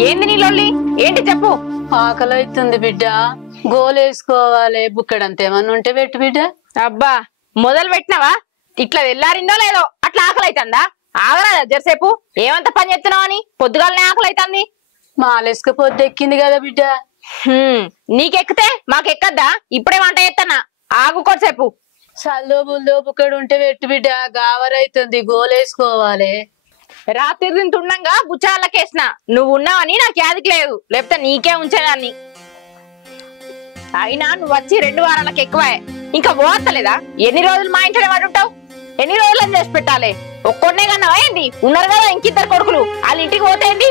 ఏంది నీ లొల్లి? ఏంటి చెప్పు. ఆకలి అవుతుంది బిడ్డ, గోలేసుకోవాలి. బుక్కడంతేమన్నా ఉంటే పెట్టు బిడ్డ. అబ్బా మొదలు పెట్టినావా? ఇట్లా తెల్లారిందో లేదో అట్లా ఆకలి అవుతుందా? ఆగరాదా జరసేపు? ఏమంత పని చేస్తున్నావు అని పొద్దుగాలనే ఆకలి అవుతుంది. మాలేసుక పొద్దు ఎక్కింది కదా బిడ్డ. నీకెక్కితే మాకెక్కద్దా? ఇప్పుడే వంట చేస్తానా, ఆగు కొద్దిసేపు. సల్దో బుల్దో బుక్కడు ఉంటే పెట్టు బిడ్డ, గావరైతుంది, గోలేసుకోవాలి. రాత్రి తింటుండగా బుచ్చాలకేసిన నువ్వు ఉన్నావని నాకు యాదికి లేదు, లేకపోతే నీకే ఉంచేదాన్ని. అయినా నువ్వు వచ్చి 2 వారాలకు ఎక్కువే, ఇంకా పోవత్తలేదా? ఎన్ని రోజులు మా ఇంట్లోనే పడుంటావు? ఎన్ని రోజులని చేసి పెట్టాలి? ఒక్కొన్నే కన్నావా ఏంది? ఉన్నారు కదా ఇంకిద్దరు కొడుకులు, వాళ్ళ ఇంటికి పోతేంది?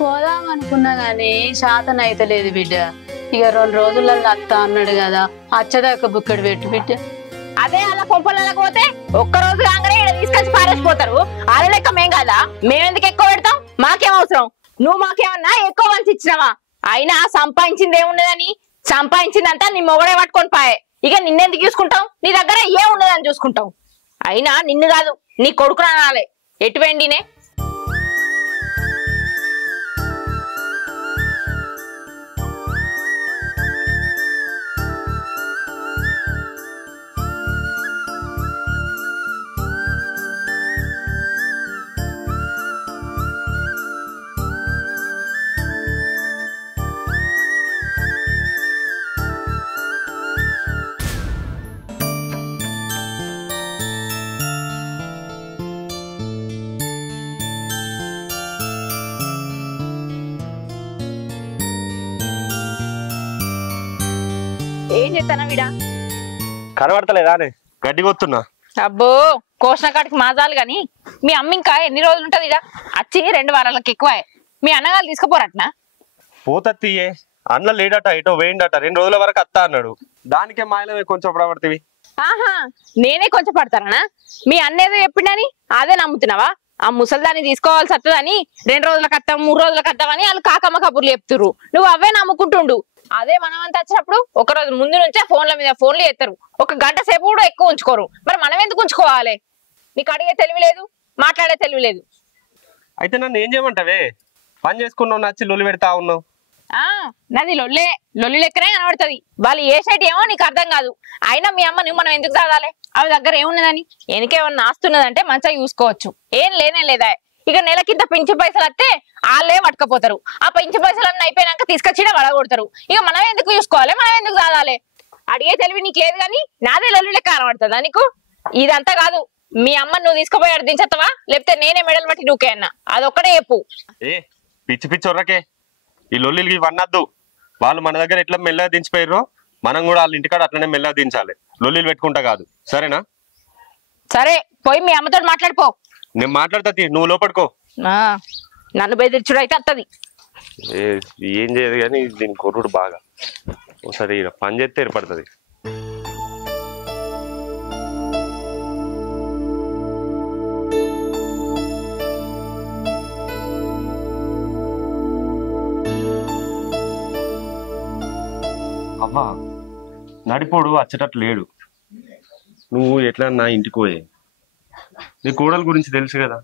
పోదాం అనుకున్నా గాని శాతం అయితే లేదు బిడ్డ. ఇక 2 రోజులలో అత్త అన్నాడు కదా, అచ్చదాకా బుక్కడు పెట్టు బిడ్డ. అదే అలా కొంపలకు పోతే ఒక్క రోజు కాగానే ఇక్కడ తీసుకొచ్చి పారేసిపోతారు. వాళ్ళ లెక్క మేం కదా, మేమెందుకు ఎక్కువ పెడతాం? మాకేం అవసరం? నువ్వు మాకేమన్నా ఎక్కువ మంచి ఇచ్చినావా? అయినా సంపాదించింది ఏమున్నదని, సంపాదించిందంతా నీ మొగడే పట్టుకొని పాయే. ఇక నిన్నెందుకు చూసుకుంటావు? నీ దగ్గర ఏమున్నదని చూసుకుంటావు. అయినా నిన్ను కాదు నీ కొడుకు అనాలే. ఎటు వెండినే ఏం చేస్తానా వీడా? కనబడతలేదా గడ్డి కొత్తున్నా? అబ్బో కోసిన కాటికి మాజాలు గాని, మీ అమ్మ ఇంకా ఎన్ని రోజులు ఉంటది ఇక? వచ్చి 2 వారాలకు ఎక్కువ. మీ అన్నగారు తీసుకుపోరట్నా? పోతీయే, అన్న లేడట, ఇటో వేయండట, 2 రోజుల వరకు అత్తా అన్నాడు. దానికే మాయలమే కొంచెం పడబడితివి. ఆహా, నేనే కొంచెం పడతానా? మీ అన్నేదో చెప్పిండని అదే నమ్ముతున్నావా? ఆ ముసల్దాన్ని తీసుకోవాల్సి వస్తుందని 2 రోజులకు వస్తాం 3 రోజులకు వస్తామని వాళ్ళు కాకమ్మ కబుర్లు చెప్తురు. నువ్వు అవే నమ్ముకుంటుండు. అదే మనం అంతా వచ్చినప్పుడు 1 రోజు ముందు నుంచే ఫోన్ల మీద ఫోన్లు చేస్తారు. 1 గంట సేపు కూడా ఎక్కువ ఉంచుకోరు. మరి మనం ఎందుకు ఉంచుకోవాలి? నీకు అడిగే తెలివి లేదు, మాట్లాడే తెలివి లేదు. అయితే నన్ను ఏం చేయమంటావే? పని చేసుకున్నావు, నచ్చి లొల్లి పెడతా ఉన్నావు. నాది లొల్లి లెక్కనే కనబడుతుంది. వాళ్ళు ఏ సైట్ ఏమో నీకు అర్థం కాదు. అయినా మీ అమ్మ నువ్వు మనం ఎందుకు చదవాలి? ఆమె దగ్గర ఏమున్నదని? వెనకేమన్నా ఆస్తున్నదంటే మంచిగా చూసుకోవచ్చు. ఏం లేనే లేదా? ఇక నెలకింత పింఛు పైసలు వస్తే వాళ్ళే పట్టుకపోతారు. ఆ పింఛు పైసలన్నీ అయిపోయినాక తీసుకొచ్చి వడగొడతారు. ఇక మనం ఎందుకు చూసుకోవాలి? మనం ఎందుకు చదవాలి? అడిగే తెలివి నీకు లేదు కానీ నాదే లొల్లి లెక్క కనబడుతుందా నీకు? ఇదంతా కాదు. మీ అమ్మ నువ్వు తీసుకుపోయి అర్థించవా, లేకపోతే నేనే మెడలు పట్టి నువ్వుకే అన్నా? అదొక్కడే చెప్పు. ఏ పిచ్చి పిచ్చి ఒర్రకే, ఈ లొల్లికి ఇవన్నద్దు. వాళ్ళు మన దగ్గర ఎట్లా మెల్లగా దించిపోయారో మనం కూడా వాళ్ళ ఇంటికాడ అట్లనే మెల్లగా దించాలి. లొల్లిలు పెట్టుకుంటా కాదు, సరేనా? సరే, పోయి మీ అమ్మతో మాట్లాడిపో. నేను మాట్లాడతా, నువ్వు లోపడుకో. నన్ను బెదిరించుడు అయితే వస్తుంది. ఏం చేయదు కానీ దీని కొర్రుడు బాగా. ఒకసారి పని చేస్తే ఏర్పడుతుంది. అవ్వా నడిపోడు వచ్చేటట్టు లేడు. నువ్వు ఎట్లా నా ఇంటికి పోయే. నీ కోడల గురించి తెలుసు కదా,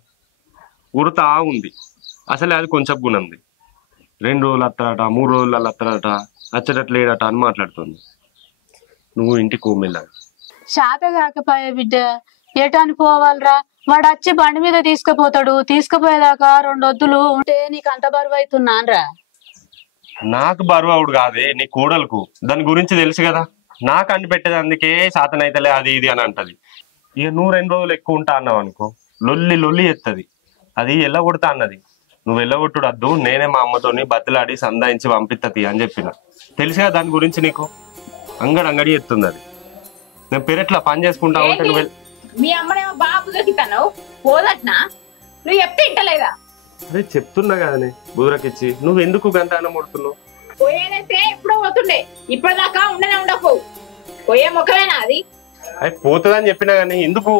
ఉరతా ఉంది. అసలే అది కొంచెం గుణంది. 2 రోజులు అత్తాడట, 3 రోజులు అత్తాడట, వచ్చేటట్టు లేడట అని మాట్లాడుతుంది. నువ్వు ఇంటికి మెల్లగా. శాత కాకపోయే బిడ్డ, ఏటాని పోవాలరా? వాడు వచ్చి బండి మీద తీసుకుపోతాడు. తీసుకుపోయేదాకా 2 వద్దులు ఉంటే నీకు అంత బరువు అవుతున్నానరా? నాకు బరువు అవుడు కాదే, నీ కోడలకు. దాని గురించి తెలుసు కదా. నాకు అండి పెట్టేది అందుకే శాతనైతలే అది ఇది అని అంటది. ఇక నువ్వు 2 రోజులు ఎక్కువ ఉంటా అన్నావు అనుకో, లొల్లి ఎత్తది. అది ఎల్లగొడతా అన్నది. నువ్వు ఎల్లగొట్టుడు వద్దు, నేనే మా అమ్మతోని బతిలాడి సందాయించి పంపిత్తది అని చెప్పిన. తెలుసుగా దాని గురించి నీకు. అంగడి ఎత్తుంది అది. నేను పెరట్లా పని చేసుకుంటా ఉంటే నువ్వు. మీ అమ్మనేమో బాబు దొరికితాను పోదట్నా? నువ్వు చెప్తే ఇంటలేదా? అదే చెప్తున్నా కదనే బుర్రకిచ్చి. నువ్వు ఎందుకు గంట ముడుతున్నావు? పోయేదైతే ఎప్పుడో పోతుండే, ఇప్పటిదాకా ఉండకపోవు. పోయే ముఖమేనా అది? అది పోతుందని చెప్పినా గానీ ఎందుకు?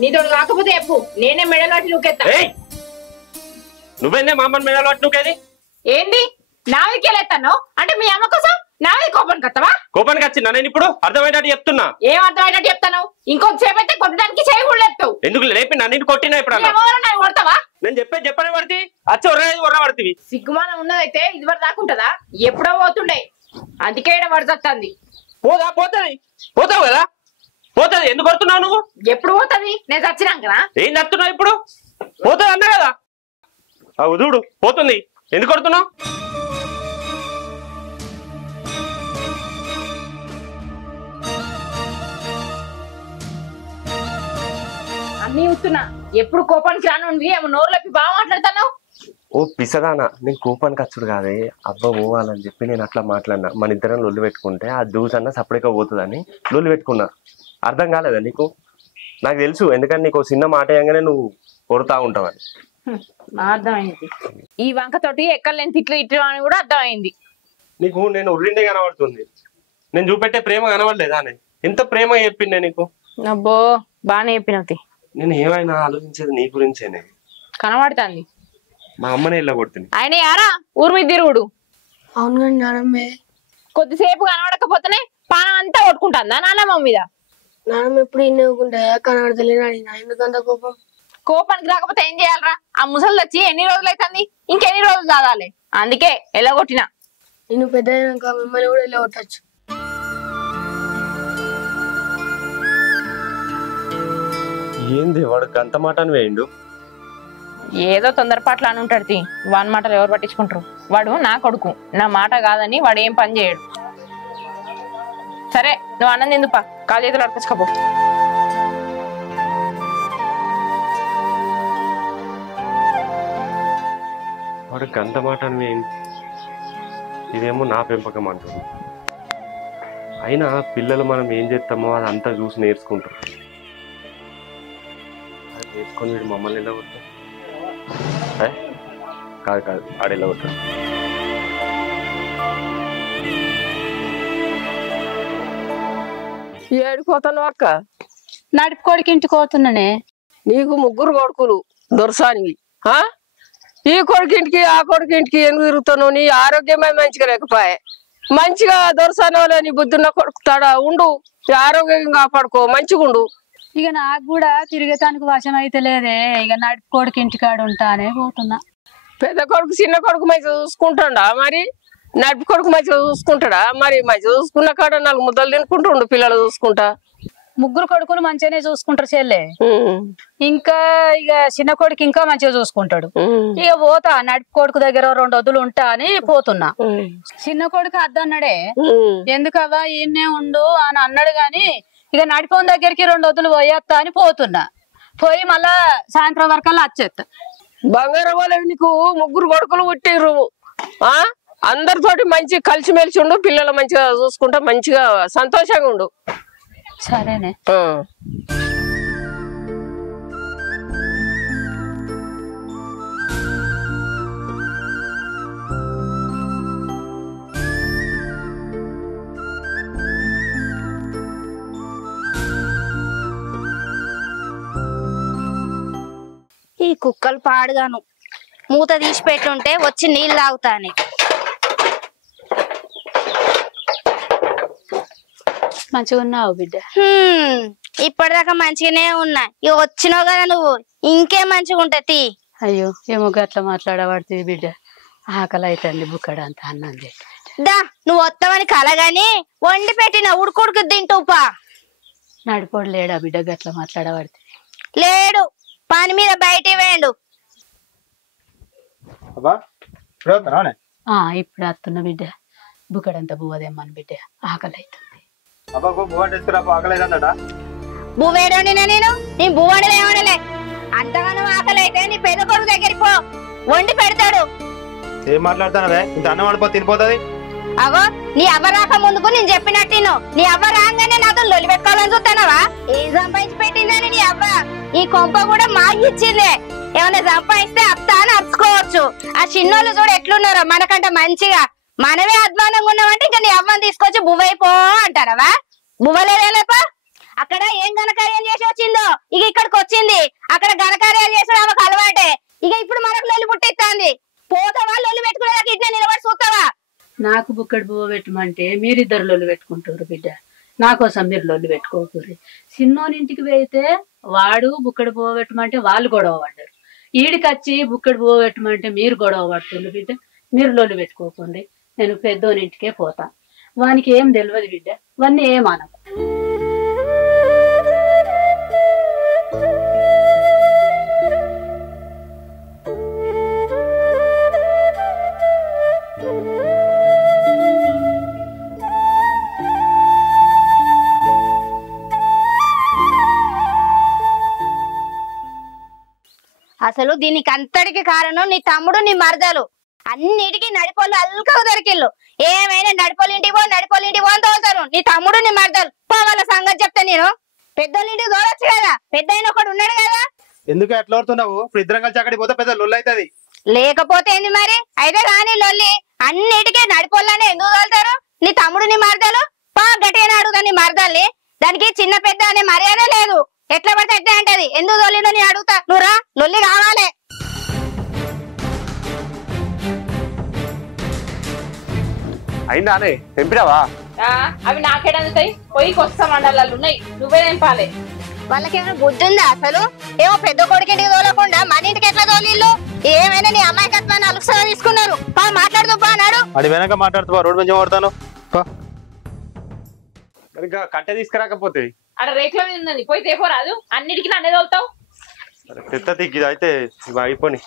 నీతో కాకపోతే చెప్పు, నేనే మెడల్ పట్టి నూకెత్తా. నువ్వేందే మా అమ్మని మెడల్ పట్టి నూకేది? ఏంది నా వికెళ్ళెత్తాను అంటే మీ అమ్మ కోసం నాది కోపానికి వస్తావా? కోపానికి వచ్చిందా నేను ఇప్పుడు? అర్థమయ్యేటట్టు చెప్తున్నా. ఏం అర్థమయ్యేటట్టు చెప్తాను? ఇంకొంతసేపు అయితే కొట్టడానికి చేయి కూడా లేపుతావు. ఎందుకు లేపి నన్ను కొట్టినా ఇప్పుడు నన్ను కొడతావా? నేను చెప్పని పడితే వచ్చి ఒర్ర పడుతుంది. సిగ్గుమానం ఉన్నదైతే ఇది వరకు దాకుంటదా? ఎప్పుడో పోతుండే, అందుకే ఇక్కడ పడుతుంది. పోతావు కదా? పోతుంది. ఎందుకు కొడుతున్నావు నువ్వు? ఎప్పుడు పోతుంది? నేను చచ్చినాకనా? ఏం నడుతున్నావు ఇప్పుడు? పోతుంది అన్నా కదా. చూడు పోతుంది. ఎందుకు కొడుతున్నావు? అన్ని చూస్తున్నా. ఎప్పుడు కోపానికి రానుంది ఏమో నోరులోకి బాగా మాట్లాడతాను. ఓ పిసదానా, నేను కోపానికి వచ్చుడు కాదే, అబ్బ పోవాలని చెప్పి నేను అట్లా మాట్లాడినా. మన ఇద్దరం లొల్లు పెట్టుకుంటే ఆ జ్యూస్ అన్నా సపరేట్గా పోతుందని లొల్లు పెట్టుకున్నా. అర్థం కాలేదా నీకు? నాకు తెలుసు, ఎందుకంటే నీకు చిన్న మాట అయ్యంగానే నువ్వు కొడతా ఉంటావని. అర్థమైంది. ఈ వంకతోటి ఎక్కలేని తిట్లు ఇట్లు అని కూడా అర్థమైంది నీకు. నేను ఉర్రిండే కనబడుతుంది, నేను చూపెట్టే ప్రేమ కనబడలేదా? ఎంత ప్రేమ చెప్పిండే నీకు. అబ్బో బాగానే చెప్పినవుతి. నేను ఏమైనా ఆలోచించేది నీ గురించేనే. కనబడుతుంది. మా అమ్మనే ఇలా కొడుతుంది. ఆయన యారా ఊరు మీద తిరుగుడు. అవును కానీ నానమ్మే, కొద్దిసేపు కనబడకపోతేనే పానం అంతా కొట్టుకుంటుందా నాన్నమ్మ మీద? నానమ్మ ఎప్పుడు ఇన్నుకుంటా కనబడతలేని ఎందుకంత కోపం? కోపానికి రాకపోతే ఏం చేయాలరా? ఆ ముసలు వచ్చి ఎన్ని రోజులు అవుతుంది? ఇంకెన్ని రోజులు తాగాలి? అందుకే ఎలా కొట్టినా. నేను పెద్ద మిమ్మల్ని కూడా ఇలా కొట్టచ్చు. ఏంది వాడు గంత మాట అని వేయండు? ఏదో తొందరపాట్లు అని ఉంటాడు. వాని మాటలు ఎవరు పట్టించుకుంటారు? వాడు నా కొడుకు, నా మాట కాదని వాడు ఏం పని చేయడు. సరే నువ్వు అన్నం తిందుపా, కాలు చేతులు అడపచ్చుకోపో. వాడు గంత మాట అని వేయండి. ఇదేమో నా పెంపకం అంటుంది. అయినా పిల్లలు మనం ఏం చేస్తామో అదంతా చూసి నేర్చుకుంటారు. అది నేర్చుకొని వీడు మమ్మల్ని ఎలా కొడతాం? కాదు ఆడెలా కొట్టాడు. ఏడిపోతాను అక్క? నడుపుకోడికి ఇంటికి పోతున్నానే. నీకు ముగ్గురు కొడుకులు దొరసానివి. ఈ కొడుకింటికి ఆ కొడుకింటికి ఎందుకు తిరుగుతాను? నీ ఆరోగ్యమే మంచిగా లేకపోయే. మంచిగా దొరసాని వాళ్ళ నీ బుద్ధున్న కొడుకుతాడా ఉండు, ఆరోగ్యంగా కాపాడుకో, మంచిగా ఉండు. ఇక నాకు కూడా తిరిగేతానికి వశం అయితే లేదే. ఇక నడుపుకోడికి ఇంటికాడు ఉంటానే పోతున్నా. పెద్ద కొడుకు చిన్న కొడుకు మంచిగా చూసుకుంటాడా? మరి నడుపు కొడుకు మంచిగా చూసుకుంటాడా? మరి మంచిగా చూసుకున్న కాడ 4 ముద్దలు తినుకుంటుండు పిల్లలు చూసుకుంటా. ముగ్గురు కొడుకులు మంచిగానే చూసుకుంటారు చెల్లె. ఇంకా ఇక చిన్న కొడుకు ఇంకా మంచిగా చూసుకుంటాడు. ఇక పోతా నడుపు కొడుకు దగ్గర 2 వద్దులు ఉంటా అని పోతున్నా. చిన్న కొడుకు అద్దన్నాడే, ఎందుకవ్వా ఈయన్నే ఉండు అని అన్నాడు గాని ఇక నడిపోని దగ్గరికి 2 వద్దులు పోయేస్తా అని పోతున్నా. పోయి మళ్ళా సాయంత్రం వరకల్లా వచ్చేస్తా. బంగారం వాళ్ళ నీకు ముగ్గురు కొడుకులు పుట్టిర్రు. అందరితోటి మంచి కలిసిమెలిసి ఉండు, పిల్లలు మంచిగా చూసుకుంటా, మంచిగా సంతోషంగా ఉండు. సరేనే. ఈ కుక్కలు పాడుగాను మూత తీసి పెట్టుంటే వచ్చి నీళ్ళు తాగుతాని. మంచిగా ఉన్నావు బిడ్డ? ఇప్పటిదాకా మంచిగానే ఉన్నా. ఇక వచ్చినావు కదా నువ్వు, ఇంకే మంచిగా ఉంటది. అయ్యో ఏమో గట్లా మాట్లాడబడుతుంది బిడ్డ. ఆకలి అవుతుంది, బుక్కడ అంత అన్నం దా నువ్వు వస్తావని కలగాని వండి పెట్టిన ఉడుకుడుకు తింటూపా. నడిపోడు లేడా బిడ్డ గట్లా మాట్లాడబడుతుంది? లేడు, పని మీద బయట వేయండు. ఇప్పుడు వస్తున్నా బిడ్డ. బుక్కడంతా బువ్వదేమ్మని బిడ్డ, ఆకలి అవుతుంది. బువ్వేడోడినా నేను బువ్వడలే ఏమనలే. అంతగానో ఆకలి అయితే నీ పెద్ద కొడుకు దగ్గరికి పో, వండి పెడతాడు. ఏం మాట్లాడతానవే? ఇంత అన్నం వండిపో తినిపోతుంది. అగో నీ అవ్వ రాక ముందుకు నేను చెప్పినట్టు నీ అవ్వ రాగానే నాతో లొలి పెట్టుకోవాలని చూస్తానవా? ఏం సంపాదించి పెట్టిందని నీ అవ్వ ఈ కొంప కూడా మాగిచ్చిందే. ఏమైనా సంపాదిస్తే అత్త అని అరుచుకోవచ్చు. ఆ చిన్నోళ్ళు చూడు ఎట్లున్నారో మనకంటే మంచిగా. మనమే అధ్వానంగా ఉన్నామంటే ఇంకా నీ అవ్వని తీసుకొచ్చి బువ్వైపో అంటారవా? బువ్వలేదేలేపా. అక్కడ ఏం ఘనకార్యం చేసి వచ్చిందో ఇక ఇక్కడికి వచ్చింది. అక్కడ ఘనకార్యాలు చేసాడు ఆమెకు అలవాటే. ఇక ఇప్పుడు మనకు లొల్లి పుట్టిస్తాంది. పోతావా? లొల్లి పెట్టుకునేదాకా ఇట్లా నిలబడి చూస్తావా? నాకు బుక్కడి పువ్వు పెట్టమంటే మీరిద్దరు లొల్లు పెట్టుకుంటారు బిడ్డ. నా కోసం మీరు లొల్లు పెట్టుకోకూరి. చిన్నోనింటికి వెళ్తే వాడు బుక్కడి పువ్వు పెట్టమంటే వాళ్ళు గొడవ పడ్డారు. ఈడికి వచ్చి బుక్కడి పువ్వు పెట్టమంటే మీరు గొడవ పడుతుంది బిడ్డ. మీరు లొల్లు పెట్టుకోకండి. నేను పెద్దోనింటికే పోతా. వానికి ఏం తెలియదు బిడ్డ. వాన్ని ఏమనకు. అసలు దీనికి అంతటికి కారణం నీ తమ్ముడు నీ మరదలు. అన్నిటికీ నడిపోళ్ళు అల్కవు దొరికిళ్ళు. ఏమైనా నడిపోలింటికి పో అని తోలుతారు నీ తమ్ముడు నీ మరదలు. వాళ్ళ సంగతి చెప్తా నేను. పెద్దోళ్ళింటికి తోలొచ్చు కదా, పెద్ద అయిన ఒకడు ఉన్నాడు కదా. ఎందుకు ఎట్లా అవుతున్నావు? ఇప్పుడు ఇద్దరం కలిసి అక్కడికి పోతే పెద్ద లొల్లు అవుతుంది. లేకపోతే ఏంది మరి? అయితే కానీ లొల్లి అన్నిటికీ నడిపోళ్ళనే ఎందుకు తోలుతారు నీ తమ్ముడు నీ మరదలు? గట్టిగానే అడుగుతా నీ మరదల్ని. దానికి చిన్న పెద్ద అనే మర్యాద లేదు. ఎట్లా పడితే ఎట్లా అంటది. ఎందుకు తోలిందో నేను అడుగుతా. నువ్వురా, లొల్లి కావాలి. అయిందానే తెంపినావా? అవి నాకేడందుతాయి? పొయ్యికి వస్తా మండలాలు ఉన్నాయి, నువ్వే తెంపాలి. వాళ్ళకేమైనా బుద్ధి ఉందా అసలు? ఏమో పెద్ద కొడుకింటికి తోలకుండా మన ఇంటికి ఎట్లా తోలిళ్ళు? ఏమైనా నీ అమాయకత్వాన్ని అలుసగా తీసుకున్నారు. మాట్లాడుతూ అన్నాడు. అది వెనక మాట్లాడుతూ రోడ్డు మంచిగా కొడతాను. ఇంకా కట్టె తీసుకురాకపోతే అక్కడ రేకుల మీద ఉన్నది, పోయి తేపోరాదు. అన్నిటికీ నన్నే తోలుతావు. పెద్ద దిగ్గి అయితే అయిపోయి.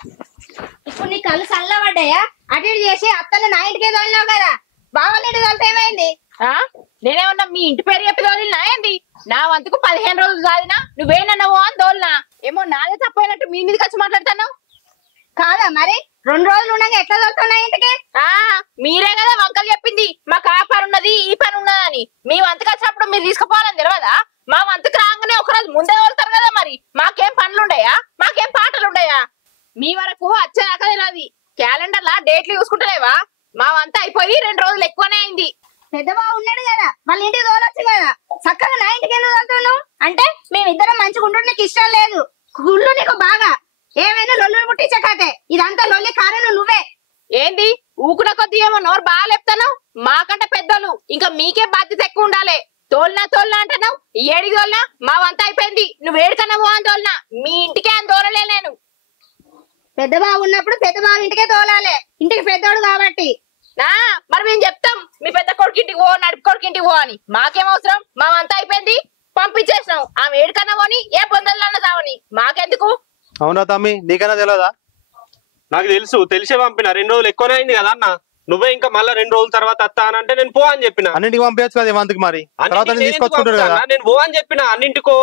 ఇప్పుడు నీ కళ్ళు చల్లబడ్డాయా? అటు ఇటు చేసి అత్తను నా ఇంటికే తోలినావు కదా, బావల ఇంటికి తోలితే ఏమైంది? నేనేమన్నా మీ ఇంటి పేరు చెప్పి తోలినా ఏంది? నా వంతుకు 15 రోజులు చాలినా నువ్వేనన్నావు అని తోలినా. ఏమో నాదే తప్పైనట్టు మీ మీదకి వచ్చి మాట్లాడతాను కాదా మరి? 2 రోజులు ఉండగా ఎట్లా తోలుతావు నా ఇంటికి? మీరే కదా వంకలు చెప్పింది, మాకు ఆ పని ఉన్నది ఈ పని ఉన్నదని. మీ వంతుకు వచ్చినప్పుడు మీరు తీసుకుపోవాలని తెలియదా? మా వంతుకు రాగానే ఒకరోజు ముందే తోలుతారు కదా. మరి మాకేం పనులుండయా? మాకేం పాటలుండయా? మీ వరకు వచ్చేదాకా తెలియదు. క్యాలెండర్ లా డేట్లు చూసుకుంటలేవా? మా వంత అయిపోయి 2 రోజులు ఎక్కువనే అయింది. పెద్ద బావ ఉన్నాడు కదా, వాళ్ళ ఇంటికి తోలొచ్చు కదా. చక్కగా నా ఇంటికి ఎందుకు తోలుతాను? అంటే మేమిద్దరం మంచిగా ఉండు నీకు ఇష్టం లేదు. గుళ్ళు నీకు బాగా ఏమైనా లొల్లు పుట్టించే కథే ఇదంతా. లొల్లి కారణం నువ్వే. ఏంది ఊకున కొద్ది ఏమో నోరు బాగా లేపుతాను? మాకంటే పెద్దలు, ఇంకా మీకే బాధ్యత ఎక్కువ ఉండాలి. తోలినా అంటున్నావు. ఏడికి తోలినా? మా వంత అయిపోయింది. నువ్వు ఏడికన్నా పో అని తోలినా, మీ ఇంటికే అని తోలలే నేను. పెద్ద బావ ఉన్నప్పుడు పెద్ద బావ ఇంటికే తోలాలి, ఇంటికి పెద్దోడు కాబట్టి. మరి మేము చెప్తాం మీ పెద్ద కొడుకింటికి పో, నడుపు కొడుకింటికి పో అని. మాకేం అవసరం? మా వంత అయిపోయింది, పంపించేసినాం. ఆమె ఏడికన్నా పోని, ఏ పొందలన్నా తావని, మాకెందుకు? అవునా తమ్మి, నీకైనా తెలియదా? నాకు తెలుసు, తెలిసే పంపిన. 2 రోజులు ఎక్కువనే అయింది కదా అన్న. నువ్వే ఇంకా మళ్ళీ 2 రోజుల తర్వాత వస్తా అని అంటే నేను పో అని చెప్పిన. అన్నింటికి పంపించచ్చు కదా వంతుకి. మరి తీసుకొచ్చుకుంటారు కదా. నేను పో అని చెప్పిన. అన్నింటికో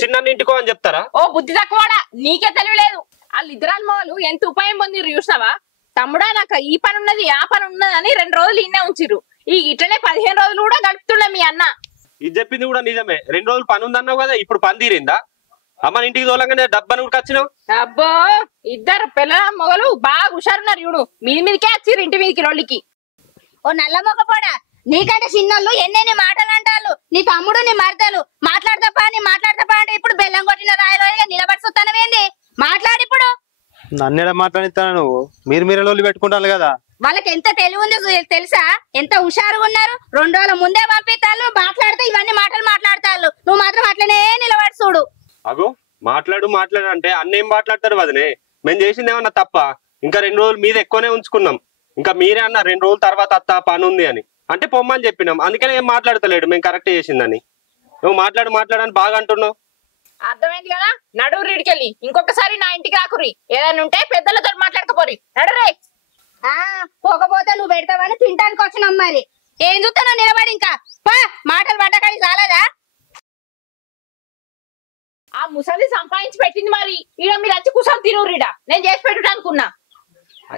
చిన్నింటికో అని చెప్తారా? ఓ బుద్ధి తక్కువడా, నీకే తెలియలేదు. వాళ్ళిద్దరాల మొదలు ఎంత ఉపాయం పొందిరు చూసినావా? తమ్ముడా, నాకు ఈ పని ఉన్నది ఆ పని ఉన్నదని 2 రోజులు ఇన్నే ఉంచిరు. ఈ ఇట్లనే 15 రోజులు కూడా గడుపుతుండే మీ అన్న. ఇది చెప్పింది కూడా నిజమే. 2 రోజులు పని ఉందన్నావు కదా, ఇప్పుడు పని తీరిందా? అమ్మ ఇంటికి తోలంగానే డబ్బాను కూడా వచ్చినావు. అబ్బో, ఇద్దరు పిల్లల మొగలు బాగా హుషారున్నారు చూడు. మీదికే వచ్చిర్రు ఇంటి మీదకి రొల్లికి. ఓ నల్ల మొగపోడా, నీకంటే చిన్నోళ్ళు ఎన్నెన్ని మాటలు అంటారు. నీ తమ్ముడు నీ మరదలు మాట్లాడతాపా అంటే ఇప్పుడు బెల్లం కొట్టిన రాయలుగా నిలబడి చూస్తానవేంది? మాట్లాడి ఇప్పుడు. నన్ను మాట్లాడిస్తాను నువ్వు. మీరే లొల్లి పెట్టుకుంటాను కదా. వాళ్ళకి ఎంత తెలివి ఉందో తెలుసా? ఎంత హుషారుగా ఉన్నారు. 2 రోజుల ముందే పంపిస్తాను. మాట్లాడితే ఇవన్నీ మాటలు మాట్లాడతారు. నువ్వు మాత్రం అట్లనే నిలబడి చూడు. అగో మాట్లాడు అంటే అన్నేం మాట్లాడతారు వదినే? మేము చేసింది ఏమన్నా తప్ప? ఇంకా 2 రోజులు మీద ఎక్కువనే ఉంచుకున్నాం. ఇంకా మీరే అన్న 2 రోజుల తర్వాత అత్త పని ఉంది అని అంటే పొమ్మని చెప్పినాం. అందుకనే ఏం మాట్లాడతలేడు. మేము కరెక్ట్ చేసిందని. నువ్వు మాట్లాడని బాగా అంటున్నావు. అర్థమైంది కదా? నడువు రీడికెళ్ళి ఇంకొకసారి నా ఇంటికి రాకుర్రి. ఏదైనా ఉంటే పెద్దలతో మాట్లాడకపోరి. నడురే. పోకపోతే నువ్వు పెడతావని తింటానికి వచ్చినాం. మరి ఏం చూస్తానో నిలబడి ఇంకా మాటలు పడ్డకాడి చాలదా? ఆ ముసలి సంపాదించి పెట్టింది. మరి ఈడ మీరు వచ్చి కూర్చొని తినురీడా. నేను చేసి పెట్టుడు అనుకున్నా.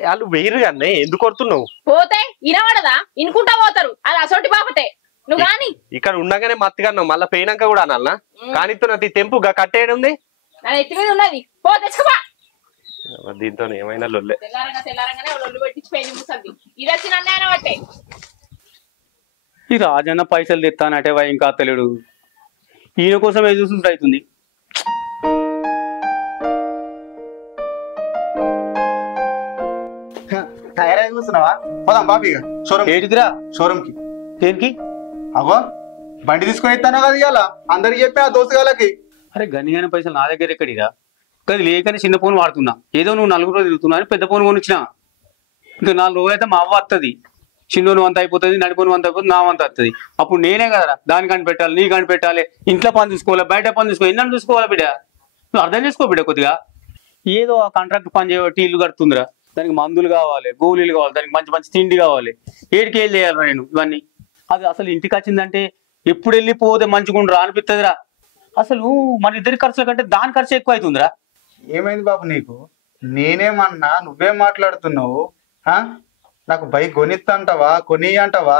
వాళ్ళు వేరు కానీ ఎందుకు కొడుతున్నావు? పోతే ఇనవడదా? ఇనుకుంటా పోతారు. అది అసోటి బాపతే. నువ్వు గాని ఇక్కడ ఉండగానే మత్తికన్నావు, మళ్ళీ పోయినాక కూడా అనాలనా? కానితో తెంపు కట్టేయడం ఉంది. నా ఎత్తి మీద ఉన్నది, పో తెచ్చుకోబా. దీంతో ఏమైనా లొల్లే. తెల్లారంగానే లొల్లు పెట్టించిపోయింది ముసలి. ఇది వచ్చి నన్ను ఆయన పట్టే. ఈ రాజన్న పైసలు తెస్తానంటే ఇంకా తెలియడు. ఈయన కోసం ఏది చూస్తుంటే అవుతుంది. తయారై వస్తున్నావా? పోదాం బాబీ షోరూమ్. ఏడికిరా? షోరూమ్ కి. దేనికి? అగో బండి తీసుకొని ఇస్తాను కదా ఇవాళ అందరికి చెప్పి ఆ దోస్తు గాలకి. అరే గనిగానే పైసలు నా దగ్గర ఎక్కడిరా? అది లేకనే చిన్న ఫోన్ వాడుతున్నా. ఏదో నువ్వు 4 రోజులు తిరుగుతున్నా అని పెద్ద ఫోన్ కొనిచ్చిన. ఇంకా 4 రోజులు అయితే మా అవ్వ వస్తుంది. చిన్నోను వంత అయిపోతుంది, నడిపోను వంత అయిపోతుంది, నా వంత వస్తుంది. అప్పుడు నేనే కదరా దాని కాని పెట్టాలి, నీ కాని పెట్టాలి, ఇంట్లో పని చూసుకోవాలి, బయట పని చూసుకోవాలి, ఎన్నని చూసుకోవాలా బిడ్డ? నువ్వు అర్థం చేసుకో బిడ్డ కొద్దిగా. ఏదో ఆ కాంట్రాక్ట్ పని చేయబట్టి ఇల్లు కడుతుందిరా, దానికి మందులు కావాలి, గోళీలు కావాలి, దానికి మంచి మంచి తిండి కావాలి. ఏడికి వెళ్ళి చేయాలి నేను ఇవన్నీ? అది అసలు ఇంటికి వచ్చిందంటే ఎప్పుడు వెళ్ళిపోతే మంచిగుండ్రా అనిపిస్తుందిరా. అసలు మన ఇద్దరి ఖర్చుల కంటే దాని ఖర్చు ఎక్కువ అవుతుందిరా. ఏమైంది బాబు నీకు? నేనేమన్నా నువ్వేం మాట్లాడుతున్నావు? నాకు బైక్ కొనిస్తా అంటావా కొని అంటావా?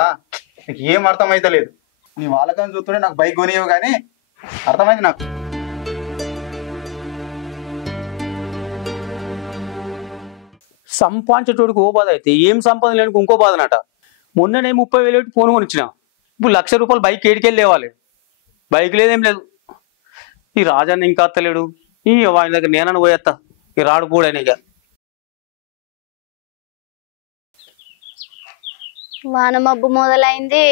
నీకు ఏం అర్థమైతే లేదు. నీ వాళ్ళకని చూస్తుంటే నాకు బైక్ కొనియవు కానీ అర్థమైంది నాకు. సంపాదించేటోడికి ఓ బాధ అయితే ఏం సంపాదన లేనికి ఇంకో బాధనట. మొన్ననే 30,000 ఫోన్ కొనిచ్చిన, ఇప్పుడు ₹1,00,000 బైక్ ఏడికెళ్ళి లేవాలి. బైక్ లేదేం లేదు. ఈ రాజాన్ని ఇంకా అత్తలేడు. ఈ వాడి దగ్గర నేనని పోయేస్తా. ఈ రాడు పోడని ఇక. వాన మబ్బు మొదలైంది.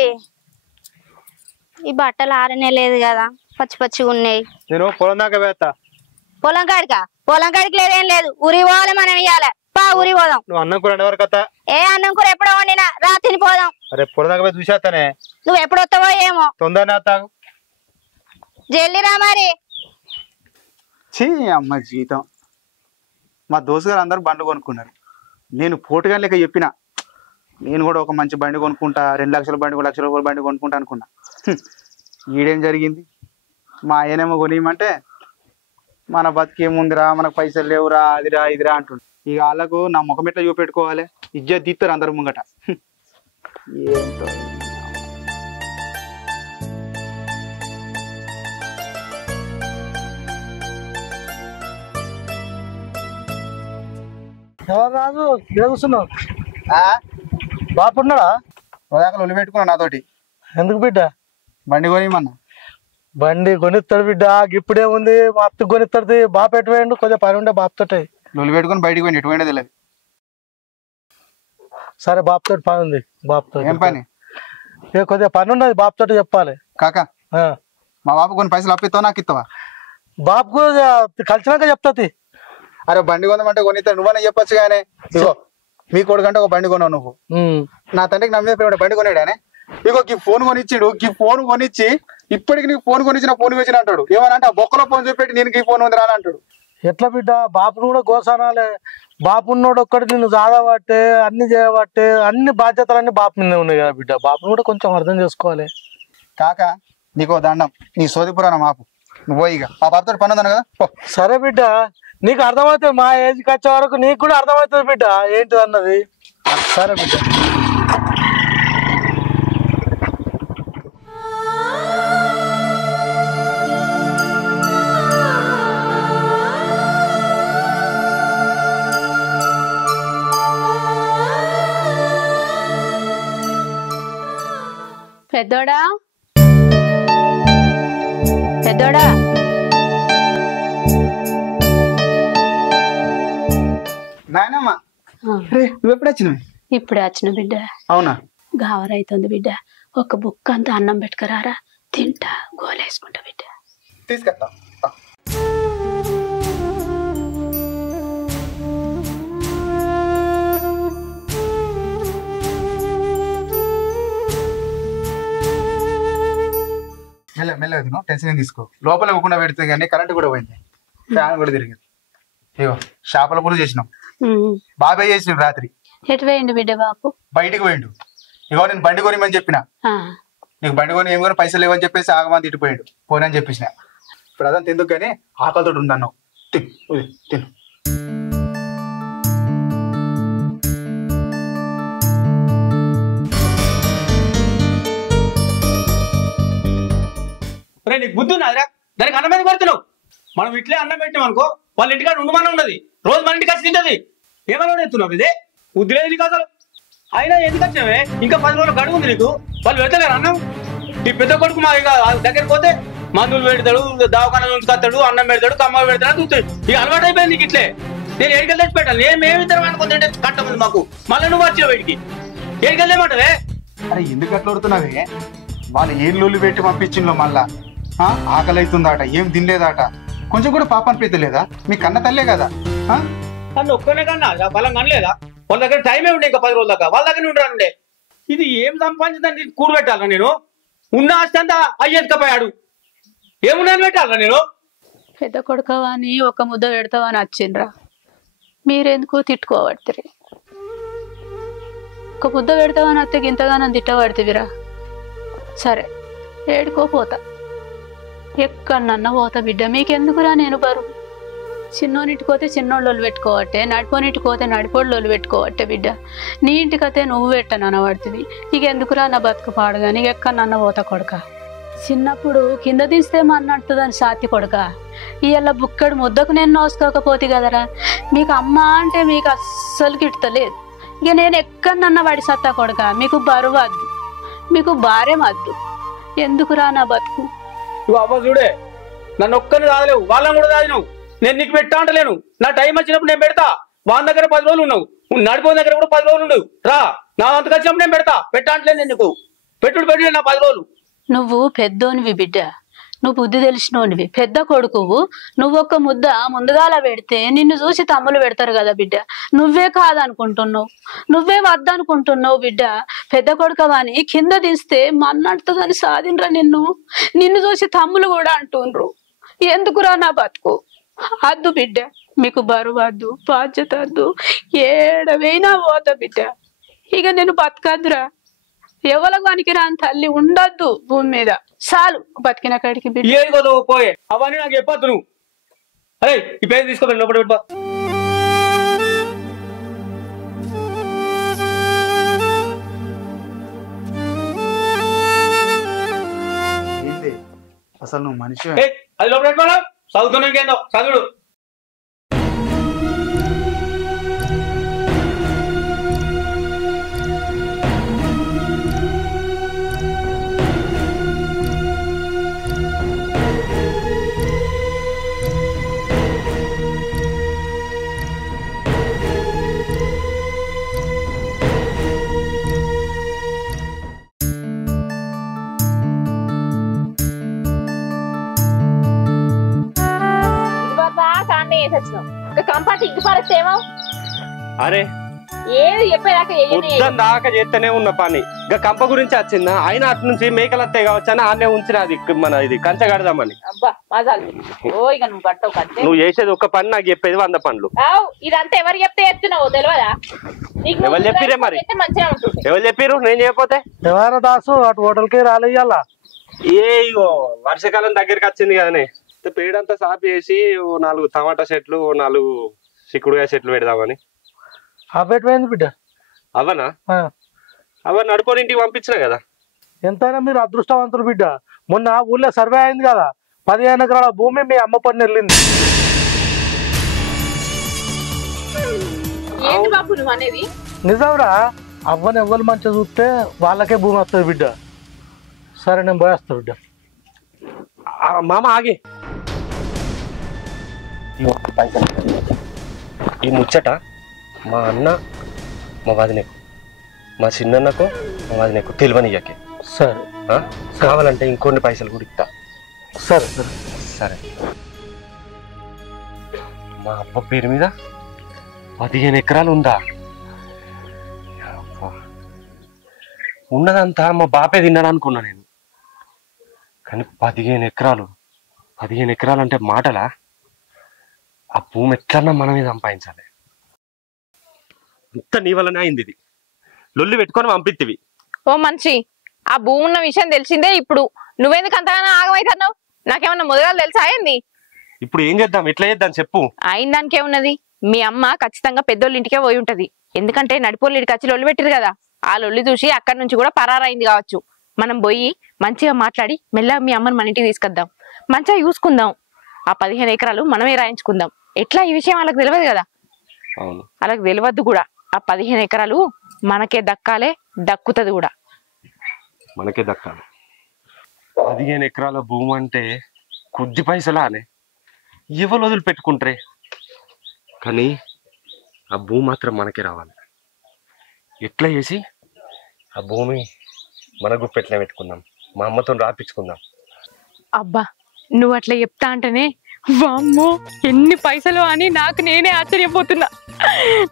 ఈ బట్టలు ఆరనే లేదు కదా, పచ్చి పచ్చిగా ఉన్నాయి. నేను పొలం దాకా వేస్తా. పొలం కాడికా? పొలం కాడికి లేదేం లేదు, ఊరి పోవాలి మనం ఇయ్యాలి. పా ఊరి పోదాం. నువ్వు అన్నం కూర ఎవరికి వస్తా? ఏ అన్నం కూర ఎప్పుడో వండినా, రాత్రిని పోదాం. అరే పొలం దాకా పోయి చూసేస్తానే. నువ్వు ఎప్పుడు వస్తావో ఏమో. తొందరనే వస్తావు. జల్లిరా మరి. చీ అమ్మ జీతం. మా దోస్తు గారు అందరూ బండ్లు కొనుక్కున్నారు. నేను పోటుగా లెక్క చెప్పిన నేను కూడా ఒక మంచి బండి కొనుక్కుంటా, 2 లక్షల బండి, 1 లక్ష రూపాయల బండి కొనుక్కుంటా అనుకున్నా. ఈడేం జరిగింది? మా ఆయనేమో కొనియమంటే మన బతికేముందిరా, మనకు పైసలు లేవురా, అదిరా ఇదిరా అంటుండు. ఇక వాళ్ళకు నా ముఖం ఎట్లా చూపెట్టుకోవాలి? ఇజ్జత్ తీస్తారు అందరు ముంగట. ఏంటో రాజు కూర్చున్నావు? బాపున్నాడా? ఉదాక ఒళ్ళు పెట్టుకున్నా నాతోటి. ఎందుకు బిడ్డ? బండి కొనియమన్నా. బండి కొనిస్తాడు బిడ్డ, ఇప్పుడే ఉంది. మా అత్త కొనిస్తాడు. బాపు ఎటు పోయిండు? కొద్దిగా పని ఉండే బాపుతోటి. ఒళ్ళు పెట్టుకుని బయటికి పోయింది, ఎటు పోయిండే తెలియదు. సరే బాపుతోటి పని ఉంది. బాపుతో ఏం పని? కొద్దిగా పని ఉన్నది, బాపుతోటి చెప్పాలి. కాకా మా బాపు కొన్ని పైసలు అప్పిస్తావా నాకు ఇస్తావా? బాపుకు కలిసినాక చెప్తాది. అరే బండి కొందామంటే కొనిస్తాడు, నువ్వనే చెప్పొచ్చు కానీ. ఇగో మీ కొడుకంటే ఒక బండి కొన్నావు నువ్వు. నా తండ్రికి నమ్మే బండి కొన్నాడానే. ఇగో ఈ ఫోన్ కొనిచ్చిండు. ఈ ఫోన్ కొనిచ్చి ఇప్పటికి నీకు ఫోన్ కొనిచ్చిన ఫోన్ వచ్చిన అంటాడు. ఏమనంటే ఆ బొక్కలో ఫోన్ చూపెట్టి నేను ఈ ఫోన్ ఉంది రాని అంటాడు. ఎట్లా బిడ్డ? బాపును కూడా గోసానాలే. బాపున్నోడు ఒక్కటి నిన్ను చాదబట్టే, అన్ని చేయబట్టే, అన్ని బాధ్యతలన్నీ బాపు మీద ఉన్నాయి కదా బిడ్డ. బాపును కూడా కొంచెం అర్థం చేసుకోవాలి. కాకా నీకో దండం, నీ సోది పురాణం ఆపు. నువ్వు పోయి ఇక ఆ బాబుతో పని ఉందను కదా. సరే బిడ్డ, నీకు అర్థమవుతుంది. మా ఏజ్కి వచ్చే వరకు నీకు కూడా అర్థమవుతుంది బిడ్డ ఏంటి అన్నది. సరే బిడ్డ. పెద్దోడా, పెద్దోడా, నాయనమ్మ నువ్వు ఎప్పుడు వచ్చినావు? ఇప్పుడే వచ్చిన బిడ్డ. అవునా? గావరైతుంది బిడ్డ. ఒక బుక్ అంతా అన్నం పెట్టుకురారా, తింటా గోలేసుకుంటా బిడ్డ. తీసుకెళ్తా. మెల్లగా తిను, టెన్షన్ ఏం తీసుకో. లోపల ఇవ్వకుండా పెడితే కానీ కరెంట్ కూడా పోయింది, ఫ్యాన్ కూడా తిరిగింది. ఇగో చేపల కూడా చేసినాం. బాబాయ్ చేసినాం రాత్రి. ఎటు పోయిండు బిడ్డ బాపు? బయటికి పోయిండు. ఇగో నేను బండి కొనిమని చెప్పిన, నీకు బండి కొని ఏం కొని పైసలు లేవని చెప్పేసి ఆగమని తిట్టిపోయాడు. పోనని చెప్పేసిన. ఇప్పుడు అదంతా ఎందుకు కానీ ఆకలితో ఉందన్నావు. తిను తిను. నీకు బుద్ధి ఉన్నదిరా? దానికి అన్నం మీద కొడుతున్నావు. మనం ఇట్లే అన్నం పెట్టినాం అనుకో, వాళ్ళ ఇంటికాడ ఉండమని ఉన్నది. రోజు మన ఇంటికి వచ్చి తింటది. ఏమన్నా ఎత్తున్నావు? ఇదే బుద్ధి లేదు నీకు అసలు. అయినా ఎందుకు వచ్చినావే? ఇంకా 10 రోజులు గడువు ఉంది నీకు. వాళ్ళు పెడతలేరు అన్నం. ఈ పెద్ద కొడుకు మా ఇక దగ్గరికి పోతే మందులు పెడతాడు, దవాఖాన ఉంచుకొస్తాడు, అన్నం పెడతాడు, కమ్మ పెడతాడు, చూస్తాడు. ఇక అలవాటు అయిపోయింది నీకు ఇట్లే. నేను ఏడికెళ్ళి తెచ్చి పెట్టాలి మేమిద్దరం అనుకుంటుంటే కట్టముంది మాకు మళ్ళీ నువ్వు వచ్చావు వీడికి ఏడికెళ్ళేమంటవే అరే ఎందుకు అట్లా కొడుతున్నావే వాళ్ళు ఏం లొల్లి పెట్టి పంపించిందో మళ్ళా ఆకలి అవుతుందాట ఏం తినలేదాట కొంచెం కూడా పాప అనిపించలేదా మీ కన్న తల్లే కదా నన్ను ఒక్కనే కన్నా బలం కనలేదా వాళ్ళ దగ్గర టైమే ఉండే ఇంకా 10 రోజుల దాకా వాళ్ళ దగ్గర ఉండరానుండే ఇది ఏం సంపాదించిందని కూడబెట్టాలా నేను ఉన్న ఆస్తి అంతా అయ్యేదికపోయాడు ఏమున్నాను పెట్టాలా నేను పెద్ద కొడుకవా అని ఒక ముద్ద పెడతావా అని వచ్చిండ్రా మీరెందుకు తిట్టుకోబడుతుంది ఒక ముద్ద పెడతావా అని అత్తకి ఇంతగానో తిట్టబడుతుందిరా సరే ఏడుకోపోతా ఎక్కడన్నా పోతా బిడ్డ మీకెందుకురా నేను బరువు చిన్నోనింటికి పోతే చిన్నోళ్ళు పెట్టుకోవట్టే నడిపోనింటికి పోతే నడిపోళ్ళు పెట్టుకోవట్టే బిడ్డ నీ ఇంటికైతే నువ్వు పెట్టను అనబడుతుంది నీకెందుకురా నా బతుకు పాడుగా నీకు ఎక్కడన్నా పోతా కొడుక చిన్నప్పుడు కింద తీస్తే అన్నట్టుదని సాతి కొడుక ఇవాళ బుక్కడు ముద్దకు నేను నోసుకోకపోతే కదరా మీకు అమ్మ అంటే మీకు అస్సలు గిట్టలేదు ఇక నేను ఎక్కడన్నా వాడి సత్తా కొడుక మీకు బరువు వద్దు మీకు భార్యం వద్దు ఎందుకురా నా బతుకు నువ్వు అవ్వ చూడే నన్ను ఒక్కరిని రాదలేవు వాళ్ళని కూడా రాదినావు నేను నీకు పెట్టా అంటలేను నా టైం వచ్చినప్పుడు నేను పెడతా వాళ్ళ దగ్గర 10 రోజులు ఉన్నావు నడిపోయిన దగ్గర కూడా 10 రోజులు ఉండవు రా నా అంతకు వచ్చినప్పుడు నేను పెట్టా అంటలేదు నేను నీకు పెట్టుడు నా 10 రోజులు నువ్వు పెద్దోనివి బిడ్డ నువ్వు బుద్ధి తెలిసినోనివి పెద్ద కొడుకువు నువ్వు ఒక్క ముద్ద ముందుగాల పెడితే నిన్ను చూసి తమ్ములు పెడతారు కదా బిడ్డ నువ్వే కాదనుకుంటున్నావు నువ్వే వద్దనుకుంటున్నావు బిడ్డ పెద్ద కొడుకవాని కింద తీస్తే మన్నట్టుదని సాధిండ్రా నిన్ను చూసి తమ్ములు కూడా అంటుండ్రు ఎందుకురా నా బతుకు అద్దు బిడ్డ మీకు బరువు వద్దు బాధ్యత వద్దు ఏడవైనా పోతా బిడ్డ ఇక నేను బతకద్దురా ఎవరికి వానికి రాని తల్లి ఉండద్దు భూమి మీద చాలు బతికిన కాడికి బిడ్డ పోయే అవన్నీ నాకు చెప్పొద్దు నువ్వు అరే ఈ పేరు తీసుకోవాలి లోపల పెట్టా అసలు నువ్వు మనిషి అది లోపల పెట్టుకోవాలి చదువుతున్నాకేందో చదువుడు కంపార్ట్ ఇంటి పారేస్తేమో అరే ఏది చెప్పేదాకా దాకా చేస్తేనే ఉన్న పని ఇంకా కంప గురించి వచ్చిందా ఆయన అటు నుంచి మేకలు వస్తాయి కావచ్చు అని ఆనే ఉంచిన అది మన ఇది కంచె కడదామని అబ్బా మజాలు ఓ ఇక నువ్వు కట్టవు కంటే నువ్వు చేసేది ఒక పని నాకు చెప్పేది 100 పనులు ఇదంతా ఎవరు చెప్తే ఎత్తున్నావు తెలియదా ఎవరు చెప్పిరే మరి మంచిగా ఉంటుంది ఎవరు చెప్పిరు నేను చేయకపోతే ఎవరు దాసు అటు హోటల్కి రాలేయాలా ఇగో వర్షాకాలం దగ్గరికి వచ్చింది కదనే పేడంతా సాపి వేసి 4 టమాటా చెట్లు 4 చిక్కుడుగా చెట్లు పెడదామని పెట్టిపోయింది బిడ్డ అవనా అవన్నీ నడుకొని ఇంటికి పంపించిన కదా ఎంతైనా మీరు అదృష్టవంతులు బిడ్డ మొన్న ఊళ్ళో సర్వే అయింది కదా 15 ఎకరాల భూమి మీ అమ్మ పని వెళ్ళింది నిజంరా అవ్వని ఎవ్వరు మంచిగా చూస్తే వాళ్ళకే భూమి వస్తుంది బిడ్డ సరే నేను పోయేస్తా బిడ్డ మామ ఆగే ఈ ముచ్చట మా అన్న మా వదినకు మా చిన్నన్నకు మా వదినకు తెలియనియ్యకే సరే కావాలంటే ఇంకొన్ని పైసలు కూడా ఇస్తా సరే సరే సరే మా అబ్బ పేరు మీద 15 ఎకరాలు ఉందా ఉన్నదంతా మా బాపే తిన్నాడు అనుకున్నా నేను కానీ 15 ఎకరాలు అంటే మాటలా ఆ భూమి ఎట్లన్నా మనమే సంపాదించాలి అంత నీ వల్లనే అయింది ఇది లొల్లి పెట్టుకొని పంపిత్తివి ఓ మనిషి ఆ భూమి ఉన్న విషయం తెలిసిందే ఇప్పుడు నువ్వెందుకు అంతగానో ఆగమవుతున్నావు నాకేమన్నా మొదలు తెలుసా ఏంది ఇప్పుడు ఏం చేద్దాం ఎట్లా చేద్దాం చెప్పు అయిన దానికే ఉన్నది మీ అమ్మ ఖచ్చితంగా పెద్దోళ్ళ ఇంటికే పోయి ఉంటది ఎందుకంటే నడిపోళ్ళు ఇడికి వచ్చి లొల్లి పెట్టిరు కదా ఆ లొల్లి చూసి అక్కడి నుంచి కూడా పరారైంది కావచ్చు మనం పోయి మంచిగా మాట్లాడి మెల్లగా మీ అమ్మని మన ఇంటికి తీసుకొద్దాం మంచిగా చూసుకుందాం ఆ 15 ఎకరాలు మనమే రాయించుకుందాం ఎట్లా ఈ విషయం వాళ్ళకి తెలియదు కదా వాళ్ళకి తెలియద్దు కూడా ఆ 15 ఎకరాలు మనకే దక్కాలే దక్కుతుంది కూడా మనకే దక్కాలి 15 ఎకరాల భూమి అంటే కొద్ది పైసలా అనే ఎవరు వదిలి పెట్టుకుంటారే కానీ ఆ భూమి మాత్రం మనకే రావాలి. ఎట్లా చేసి ఆ భూమి మన గుప్పెట్లా పెట్టుకుందాం, మా అమ్మతో రాపించుకుందాం. అబ్బా నువ్వు అట్లా చెప్తా అంటేనే వామ్మో ఎన్ని పైసలు అని నాకు నేనే ఆశ్చర్యపోతున్నా.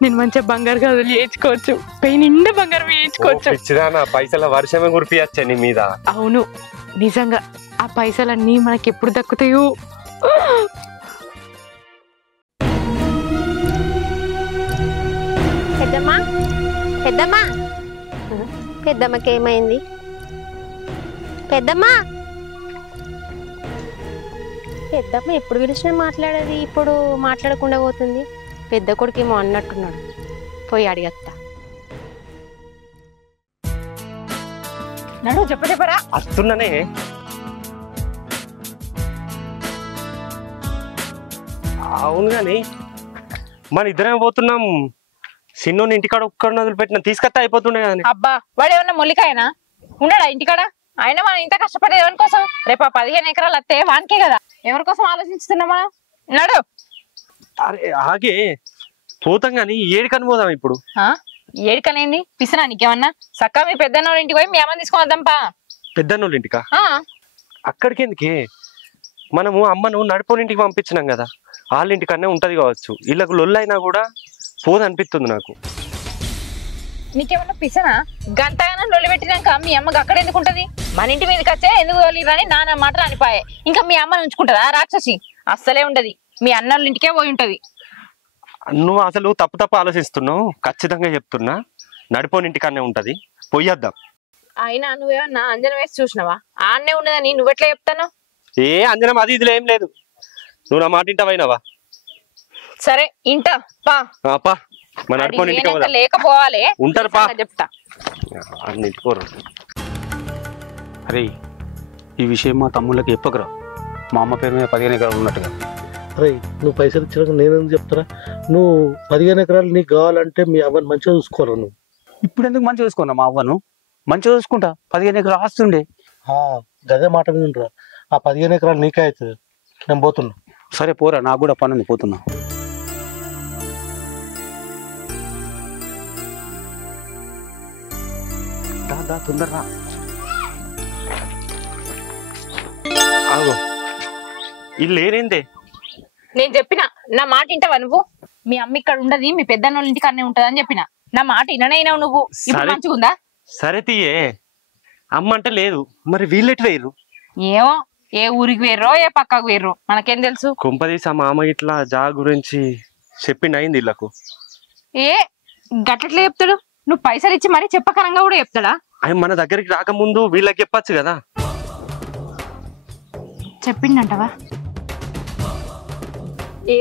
నేను మంచిగా బంగారు గదులు వేయించుకోవచ్చు, పై నిండా బంగారం వేయించుకోవచ్చు. పైసల వర్షమే కురిపియచ్చా నీ మీద. అవును నిజంగా ఆ పైసలన్నీ మనకి ఎప్పుడు దక్కుతాయో. పెద్దమ్మా పెద్దమ్మా పెద్దమ్మకి ఏమైంది? పెద్దమ్మా పెద్దమ్మ ఎప్పుడు పిలిచినా మాట్లాడేది, ఇప్పుడు మాట్లాడకుండా పోతుంది. పెద్ద కొడుకు ఏమో అన్నట్టున్నాడు, పోయి అడిగత్తా. నడు చెప్పరా వస్తున్నానే. అవును కానీ మన ఇద్దరేమో పోతున్నాం, సిన్నోని ఇంటికాడ ఒక్కడిని వదిలిపెట్టిన తీసుకొస్తా అయిపోతుండే కానీ. అబ్బా వాడు ఏమన్నా మొల్లికాయనా ఉన్నాడా ఇంటికాడ? అయినా మనం ఇంత కష్టపడేది ఎవరి కోసం? రేపు 15 ఎకరాలు వస్తే వానికే కదా, ఎవరి కోసం ఆలోచిస్తున్నామా? నడు. అరే ఆగే పోతాం కానీ ఏడికని పోదాం ఇప్పుడు? ఏడికనేంది పిసినా నీకేమన్నా? సక్కా మీ పెద్దన్నోళ్ళ ఇంటికి పోయి మీ అమ్మని తీసుకొని వద్దాంపా. పెద్దన్నోళ్ళ ఇంటికా? అక్కడికి ఎందుకే? మనము అమ్మను నడిపోనింటికి పంపించినాం కదా, వాళ్ళ ఇంటికన్నా ఉంటది కావచ్చు. వీళ్ళకు లొల్లైనా కూడా పోదనిపిస్తుంది నాకు. నీకేమన్నా పిసనా? గంటగానే లొల్లి పెట్టినాక మీ అమ్మకి అక్కడ ఎందుకు ఉంటది? మన ఇంటి మీదకి వచ్చే ఎందుకు తోలిరని నాన్న మాట అనిపాయే. ఇంకా మీ అమ్మని ఉంచుకుంటదా రాక్షసి? అస్సలే ఉండదు, మీ అన్నోళ్ళ ఇంటికే పోయి ఉంటది. నువ్వు అసలు తప్పు ఆలోచిస్తున్నావు. ఖచ్చితంగా చెప్తున్నా, నడిపోనింటికన్నా ఉంటది, పోయొద్దాం. అయినా నువ్వేమన్నా అంజనం వేసి చూసినావా? ఆడనే ఉన్నదని నువ్వెట్లా చెప్తాను? ఏ అంజనం అది ఇదిలో ఏం లేదు, నువ్వు నా మాట ఇంటవైనావా? సరే ఇంటా పా. మన నడిపోనింటికి లేకపోవాలి ఉంటారు పా, చెప్తా. అన్నింటికోరు. అరే ఈ విషయం మా తమ్ముళ్ళకి చెప్పకరా, మా అమ్మ పేరు మీద 15 ఎకరాలు ఉన్నట్టుగా. అరే నువ్వు పైసలు ఇచ్చినాక నేనేం చెప్తారా? నువ్వు 15 ఎకరాలు నీకు కావాలంటే మీ అవ్వని మంచిగా చూసుకోరా. నువ్వు ఇప్పుడు ఎందుకు మంచిగా చూసుకున్నా? మా అవ్వను మంచిగా చూసుకుంటా, 15 ఎకరాలు ఆస్తుండే. గదే మాట వినరా, ఆ 15 ఎకరాలు నీకే అవుతుంది. నేను పోతున్నా. సరే పోరా, నాకు కూడా పని ఉంది, పోతున్నా. తొందరగా ఇల్లు ఏరేందే? నేను చెప్పిన నా మాట ఇంటవా నువ్వు? మీ అమ్మ ఇక్కడ ఉండదు, మీ పెద్దన్నోళ్ళ ఇంటికి అన్నీ ఉంటది అని చెప్పిన. నా మాట విననైనావు నువ్వు. ఇప్పుడు మంచిగుందా? సరే తీయే, అమ్మ అంటే లేదు, మరి వీళ్ళెట్ వేయరు? ఏమో ఏ ఊరికి వేర్రో ఏ పక్కకు వేర్రో మనకేం తెలుసు. కుంపదీసా మామ ఇట్లా జా గురించి చెప్పిండయింది ఇళ్ళకు. ఏ గట్లట్లే చెప్తాడు? నువ్వు పైసలు ఇచ్చి మరీ చెప్పకరంగా కూడా చెప్తాడా? అవి మన దగ్గరికి రాకముందు వీళ్ళకి చెప్పచ్చు కదా. చెప్పిండంటవా? ఏ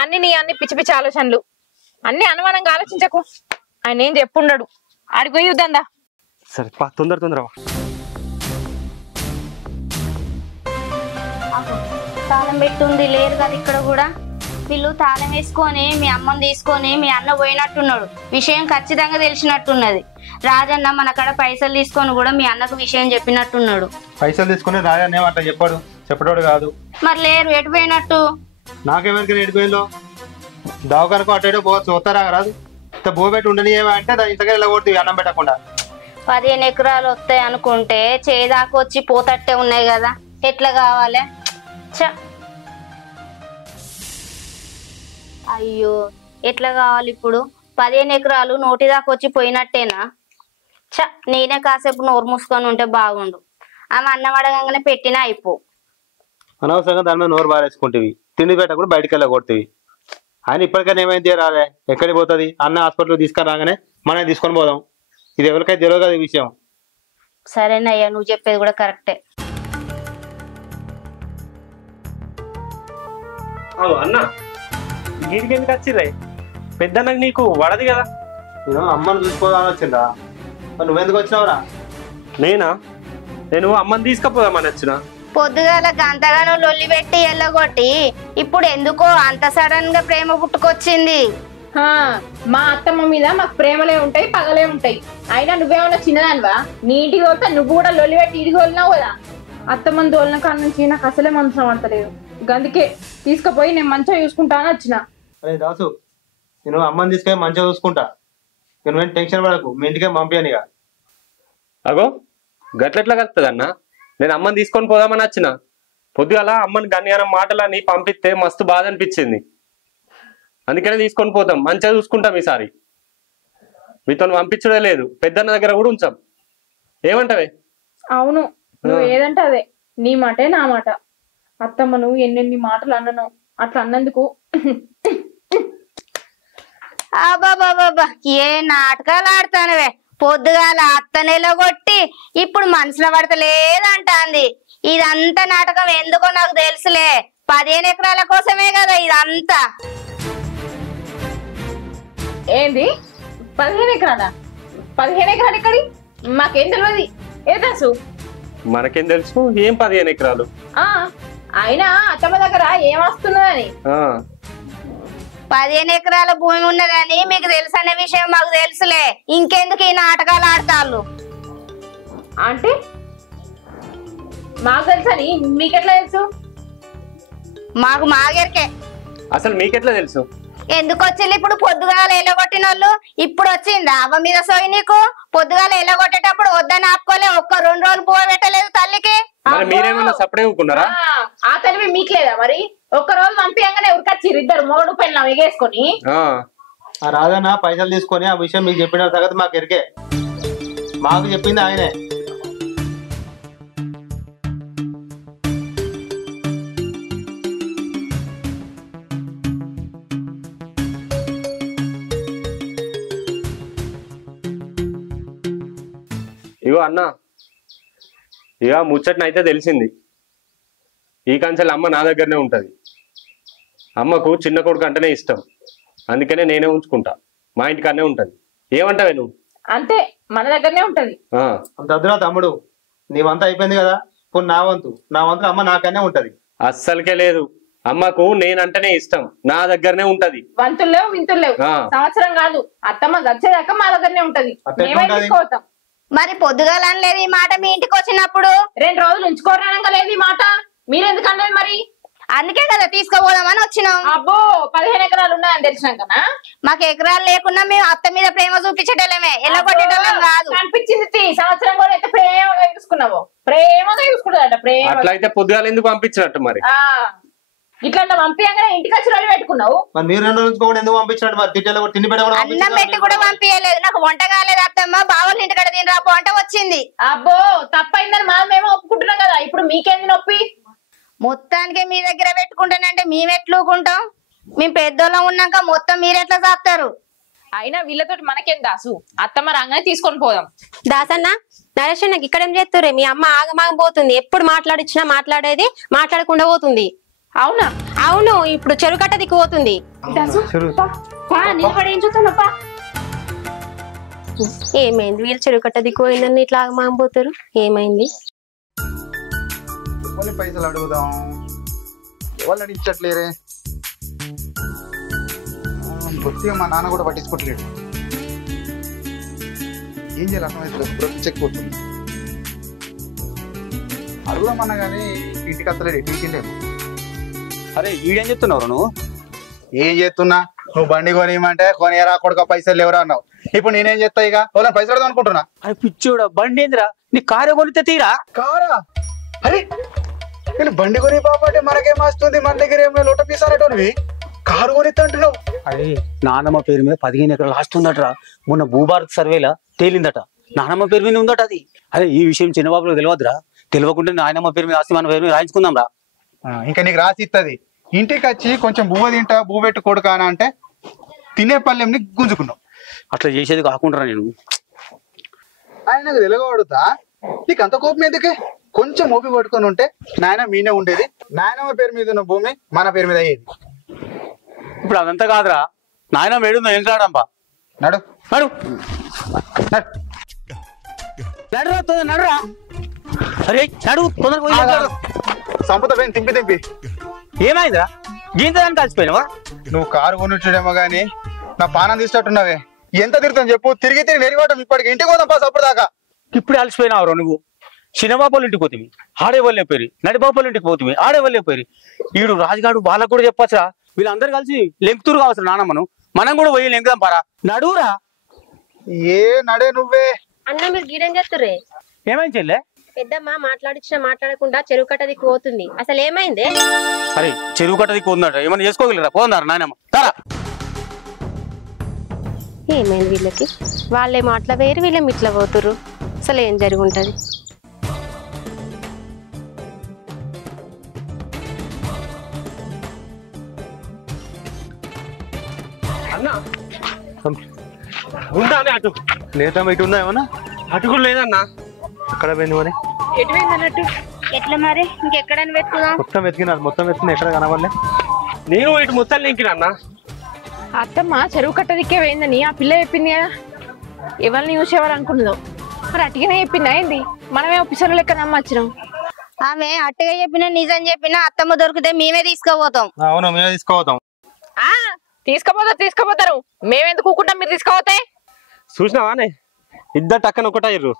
అన్ని పిచ్చి పిచ్చి ఆలోచనలు, అన్ని అనుమానంగా ఆలోచించకు. ఆయన ఏం చెప్పుండడు, ఆడికి పోయి వద్దా. సరే తొందర తాళం పెట్టుంది లేరు కదా ఇక్కడ కూడా. వీళ్ళు తాళం వేసుకొని మీ అమ్మని తీసుకొని మీ అన్న పోయినట్టున్నాడు. విషయం ఖచ్చితంగా తెలిసినట్టున్నది. రాజన్న మన కాడ పైసలు తీసుకొని కూడా మీ అన్నకు విషయం చెప్పినట్టున్నాడు. పైసలు తీసుకుని రాజన్న అట్లా చెప్పాడు, చెప్పడోడు కాదు. మరి లేరు ఎటు పోయినట్టు? నాకెవరికి ఎడిపోయిందో దవాఖానకు అటు పోవచ్చు, వస్తారా రాదు. ఇంత బో పెట్టి ఉండని అంటే దాని ఇంతగా ఇలా కొడుతుంది అన్నం పెట్టకుండా. 15 ఎకరాలు వస్తాయి అనుకుంటే చేదాకా వచ్చి పోతట్టే ఉన్నాయి కదా, ఎట్లా కావాలి? అయ్యో ఎట్లా కావాలి ఇప్పుడు? 15 ఎకరాలు నోటి దాకా వచ్చి పోయినట్టేనా? నేనే కాసేపు నోరు మూసుకొని ఉంటే బాగుండు. ఆమె అన్నం అడగంగానే పెట్టినా అయిపో. అనవసరంగా దాని మీద నోరు బారేసుకుంటేవి, తిండి పెట్ట కూడా బయటకు వెళ్ళగొడుతుంది. ఆయన ఇప్పటికైనా ఏమైంది రాలే, ఎక్కడికి పోతుంది? అన్న హాస్పిటల్ తీసుకొని రాగానే మనం తీసుకొని పోదాం. ఇది ఎవరికైతే తెలియదు కదా ఈ విషయం. సరేనయ్యా, నువ్వు చెప్పేది కూడా కరెక్టే. అన్న గీడికి ఎందుకు వచ్చిర్రే? పెద్దన్నకు నీకు వడది కదా. నేను అమ్మను చూసుకోవాలని వచ్చిందా? నువ్వెందుకు వచ్చినావురా? నేను అమ్మని తీసుకపోదామని వచ్చిన. పొద్దుగాల గంతగానో లొల్లి పెట్టి ఎల్లగొట్టి ఇప్పుడు ఎందుకో అంత సడన్ గా ప్రేమ పుట్టుకొచ్చింది. మా అత్తమ్మ మీద మాకు ప్రేమలే ఉంటాయి, పగలే ఉంటాయి. అయినా నువ్వేమన్నా చిన్నదానివా? నీ ఇంటికి పోతే నువ్వు కూడా లొల్లి పెట్టి ఇడికి వదిలినావు కదా. అత్తమ్మని తోలిన కాడ నుంచి నాకు అసలే మనసు పడతలేదు. అందుకే తీసుకుపోయి నేను మంచిగా చూసుకుంటాను వచ్చిన. అరే దాసు, నేను అమ్మని తీసుకొని మంచిగా చూసుకుంటా. నువ్వేం టెన్షన్ పడకు, మీ ఇంటికే పంపాను ఇక. అగో గట్లెట్లా కలుస్తుంది అన్న? నేను అమ్మని తీసుకొని పోదామని వచ్చిన. పొద్దుగాల అమ్మని గన్యానం మాటలని పంపిస్తే మస్తు బాధ అనిపించింది. అందుకనే తీసుకొని పోతాం, మంచిగా చూసుకుంటాం ఈసారి. మీతో పంపించడే లేదు, పెద్దన్న దగ్గర కూడా ఉంచాం. ఏమంటావే? అవును, నువ్వు ఏదంటే అదే, నీ మాటే నా మాట. అత్తమ్మ నువ్వు ఎన్నెన్ని మాటలు అన్నను, అట్లా అన్నందుకు అబ్బాబాబా ఏ నాటకాలు ఆడతానవే. పొద్దుగాల అత్తనేలో కొట్టి ఇప్పుడు మనసులో పడతలేదంటాంది. ఇదంతా నాటకం ఎందుకో నాకు తెలుసులే. 15 ఎకరాల కోసమే కదా ఇదంతా. ఏంది 15 ఎకరాలా? 15 ఎకరాలు ఎక్కడి? మాకేం తెలియదు. ఏ దాసు? మనకేం తెలుసు ఏం 15 ఎకరాలు? అయినా అత్తమ్మ దగ్గర ఏం వస్తున్నదని. 15 ఎకరాల భూమి ఉన్నదని మీకు తెలుసు అనే విషయం మాకు తెలుసులే. ఇంకెందుకు ఈ నాటకాలు ఆడతాళ్ళు? అంటే మాకు తెలుసని మీకెట్లా తెలుసు? మాకు మాగేరికే. అసలు మీకెట్లా తెలుసు? ఎందుకు వచ్చింది ఇప్పుడు? పొద్దుగాల ఎలగొట్టిన వాళ్ళు ఇప్పుడు వచ్చిందా అవ్వ మీద సోయి నీకు? పొద్దుగాల ఎలగొట్టేటప్పుడు వద్దని ఆపుకోలే, ఒక్క 2 రోజులు పువ్వు పెట్టలేదు తల్లికి. మీరేమన్నా సపడే ఊరుకున్నారా? ఆ తెలివి మీకు లేదా మరి? ఒక్క రోజు పంపించగానే ఉరికొచ్చిర్రు ఇద్దరు మూడు పెళ్ళం ఎగేసుకొని. రాదన్న పైసలు తీసుకొని ఆ విషయం మీకు చెప్పిన సంగతి మాకు ఎరికే. మాకు చెప్పింది ఆయనే. ఇగో అన్న, ఇక ముచ్చటనైతే తెలిసింది. ఈ కంచెలు అమ్మ నా దగ్గరనే ఉంటది. అమ్మకు చిన్న కొడుకు అంటేనే ఇష్టం, అందుకనే నేనే ఉంచుకుంటా. మా ఇంటికాడనే ఉంటది. ఏమంటావే నువ్వు? అంతే, మన దగ్గరనే ఉంటది. అంతద్దురా తమ్ముడు, నీవంతా అయిపోయింది కదా. ఇప్పుడు నా వంతు అమ్మ నాకనే ఉంటది. అస్సలకే లేదు, అమ్మకు నేనంటేనే ఇష్టం, నా దగ్గరనే ఉంటది. వంతులు లేవు వింతులు లేవు. సంవత్సరం కాదు, అత్తమ్మ వచ్చేదాకా మా దగ్గరనే ఉంటది. మేమైపోతాం. మరి పొద్దుగాల అనలేదు ఈ మాట మీ ఇంటికి వచ్చినప్పుడు? 2 రోజులు ఉంచుకోరానంగా లేదు ఈ మాట. మీరెందుకు అన్నది మరి? అందుకే కదా తీసుకోపోదామని వచ్చినాం. అబ్బో 15 ఎకరాలు ఉన్నాయని తెలిసినాకనా? మాకు ఎకరాలు లేకున్నా మేము అత్త మీద ప్రేమ చూపించేటోళ్ళమే, ఎలా కొట్టేటోళ్ళం కాదు. అనిపించింది సంవత్సరం కూడా అయితే ప్రేమగా చూసుకున్నావు. ప్రేమగా చూసుకుంటాడట. ప్రేమ అట్లయితే పొద్దుగాల ఎందుకు పంపించినట్టు మరి? ఇట్లా పంపించగానే ఇంటికి వచ్చి రోజు పెట్టుకున్నావు. మరి మీరు 2 రోజులు కూడా ఎందుకు పంపించినట్టు? మరి తిండి అన్నం పెట్టి కూడా పంపించలేదు. నాకు వంట కాలేదు అత్తమ్మ, బావల ఇంటికాడ తినరాపో అంటే వచ్చింది. అబ్బో తప్పైందని మేము ఒప్పుకుంటున్నాం కదా, ఇప్పుడు మీకేంది నొప్పి? మొత్తానికి మీ దగ్గర పెట్టుకుంటానంటే మేము ఎట్లుకుంటాం? మేము పెద్దోళ్ళం ఉన్నాక మొత్తం మీరెట్లా చేస్తారు? అయినా వీళ్ళతోటి మనకేం దాసు, అత్తమ్మ రాగానే తీసుకొని పోదాం. దాసన్న, నరేష్ నాకు ఇక్కడ ఏం చేస్తురే? మీ అమ్మ ఆగమాగం పోతుంది, ఎప్పుడు మాట్లాడిచ్చినా మాట్లాడేది మాట్లాడకుండా పోతుంది. అవునా? అవును, ఇప్పుడు చెరుకట్ట దిక్కు పోతుంది. ఏమైంది? వీళ్ళు చెరుకట్ట దిక్కు పోయిందని ఇట్లా ఆగమాగం పోతారు, ఏమైంది? పైసలు అడుగుదాం, ఎవరు అడిగించట్లేరే. బొత్తిగా మా నాన్న కూడా పట్టించుకోవట్లేడు. ఏం చేయాలి అర్థమైతే చెక్కిపోతుంది. అడుగుదామన్నా కానీ ఇంటికి వస్తలేడు, ఇంటికి. అరే ఈడేం చెప్తున్నావు నువ్వు? ఏం చేస్తున్నా? నువ్వు బండి కొనియమంటే కొనియరా కొడుక, పైసలు ఎవరా అన్నావు. ఇప్పుడు నేనేం చేస్తా? ఇక వాళ్ళని పైసలు అడదాం అనుకుంటున్నా. అరే పిచ్చోడా, బండి ఏందిరా? నీ కారే కొనితే తీరా? కారా? అరే నేను బండి కొని బాబు మనకేం వస్తుంది, మన దగ్గర ఏం లోట పీసానటోనివి కారు కొనిస్తా అంటున్నావు. అరే నానమ్మ పేరు మీద 15 ఎకరాలు ఆస్తుందటరా. మొన్న భూభారత్ సర్వేలా తేలిందట, నానమ్మ పేరు మీద ఉందట అది. అరే ఈ విషయం చిన్నబాబులకు తెలియదురా. తెలియకుండా నాయనమ్మ పేరు మీద ఆస్తి మన పేరు మీద రాయించుకుందాం రా. ఇంకా నీకు రాసి ఇస్తుంది. ఇంటికి వచ్చి కొంచెం బువ్వ తింటా, బువ్వ పెట్టు కొడుకా అని అంటే తినే పల్లెంని గుంజుకున్నావు. అట్లా చేసేది కాకుండా నేను ఆయనకు తెలుగవాడుతా. నీకు అంత కోపం ఎందుకే? కొంచెం ఓపి పట్టుకొని ఉంటే నాయన మీనే ఉండేది. నాయనమ్మ పేరు మీద ఉన్న భూమి మన పేరు మీద అయ్యేది. ఇప్పుడు అదంతా కాదురా, నాయనమ్మ ఏడుందో ఏం రాడంపా. నడు నడు నడురా, నడురా. అరే నడు తొందరగా. సంపద పోయి తింపి తింపి ఏమైందిరా? గీంతదాన్ని కలిసిపోయినావా? నువ్వు కారు కొనిచ్చాడేమో గానీ నా పానం తీసినట్టున్నావే. ఎంత తిరుగుతాను చెప్పు? తిరిగి తిరిగి నెరిగోటం. ఇప్పటికి ఇంటికి పోదాం పాస్ అప్పుడు దాకా. ఇప్పుడు అలసిపోయినావురా నువ్వు. చిన్నబాబుల ఇంటికి పోతుంది, ఆడే వాళ్ళే పేరు. నడిబాబుల ఇంటికి పోతుంది, ఆడే వాళ్ళే పేరు. ఈడు రాజుగాడు వాళ్ళకు కూడా చెప్పచ్చురా, వీళ్ళందరూ కలిసి లెంకుతురు కావచ్చు నానమ్మను, మనం కూడా పోయి లెంకుదాం పారా. నడువురా. ఏ నడే నువ్వే. అన్న మీరు గీడేం చేస్తుర్రే? ఏమైంది చెల్లె? పెద్దమ్మ మాట్లాడకుండా చెరువు కట్టది పోతుంది. అసలు ఏమైంది? అరే చెరువు కట్టది పోతుందట, ఏమన్నా చేసుకోగలరా? పోతున్నారు నాయనమ్మ తారా. ఏమైంది వీళ్ళకి? వాళ్ళేమో అట్లా వేరు, వీళ్ళేమో ఇట్లా పోతుర్రు. అసలు ఏం జరిగి ఉంటది? అన్నా ఉందా అటు లేదా ఇటు ఉందా ఏమన్నా? అటు కూడా లేదన్నా. ఎక్కడ పోయింది మరి? ఎటు పోయింది అన్నట్టు? ఎట్లా మరి ఇంకెక్కడని వెతుకుదాం? మొత్తం వెతికినారు, మొత్తం వెతికిన ఎక్కడ కనవల్లే. నేను ఇటు మొత్తం లింకినా అన్న. అత్తమ్మ చెరువు కట్టదిక్కే పోయిందని ఆ పిల్ల చెప్పింది కదా, ఎవరిని చూసేవారు అనుకున్నదో మరి అట్టిగానే చెప్పింది. అయింది మనమే పిసరు లెక్క నమ్మచ్చినాం. ఆమె అట్టగా చెప్పినా నిజం చెప్పినా అత్తమ్మ దొరికితే మేమే తీసుకుపోతాం. అవును మేమే తీసుకోపోతాం. తీసుకుపోతారు, మేమెందుకు కూకుంటాం, మీరు తీసుకుపోతే. చూసినావానే ఇద్దరు టక్కన ఒకటయ్యారు.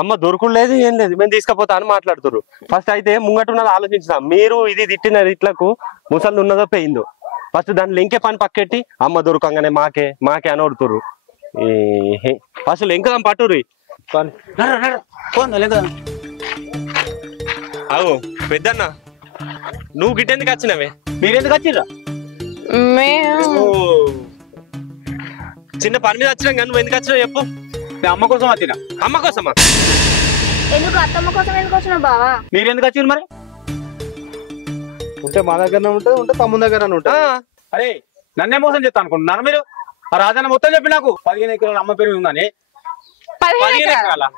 అమ్మ దొరుకుడు లేదు ఏం లేదు, మేము తీసుకపోతా అని మాట్లాడుతున్నారు. ఫస్ట్ అయితే ముంగటున్నది ఆలోచించిన, మీరు ఇది తిట్టిన ఇట్లకు ముసలి ఉన్నదో పోయిందో, ఫస్ట్ దాన్ని లింకే పని పక్కెట్టి అమ్మ దొరకంగానే మాకే మాకే అని అడుగుతురు. అసలు ఇంకదాం పట్టుర్రి. అవు పెద్దన్న నువ్వు గిట్టెందుకు వచ్చినవే? మీరెందుకు వచ్చిర్రా? చిన్న పని మీద వచ్చినాం కానీ నువ్వు ఎందుకు వచ్చినావు చెప్పు. అమ్మ కోసం వచ్చినా. అమ్మ కోసమా? ఎందుకు అత్తమ్మ కోసం ఎందుకు వచ్చినావు బావా? మీరెందుకు వచ్చిర్రు మరి? ఉంటే మా దగ్గరనే ఉంటుంది, ఉంటే తమ్ముని దగ్గరనే ఉంటుంది. అరే నన్నే మోసం చేస్తా అనుకుంటున్నాను మీరు? ఆ రాజన్న మొత్తం చెప్పి నాకు 15 ఎకరాల అమ్మ పేరు ఉందని. 15 ఎకరాలా?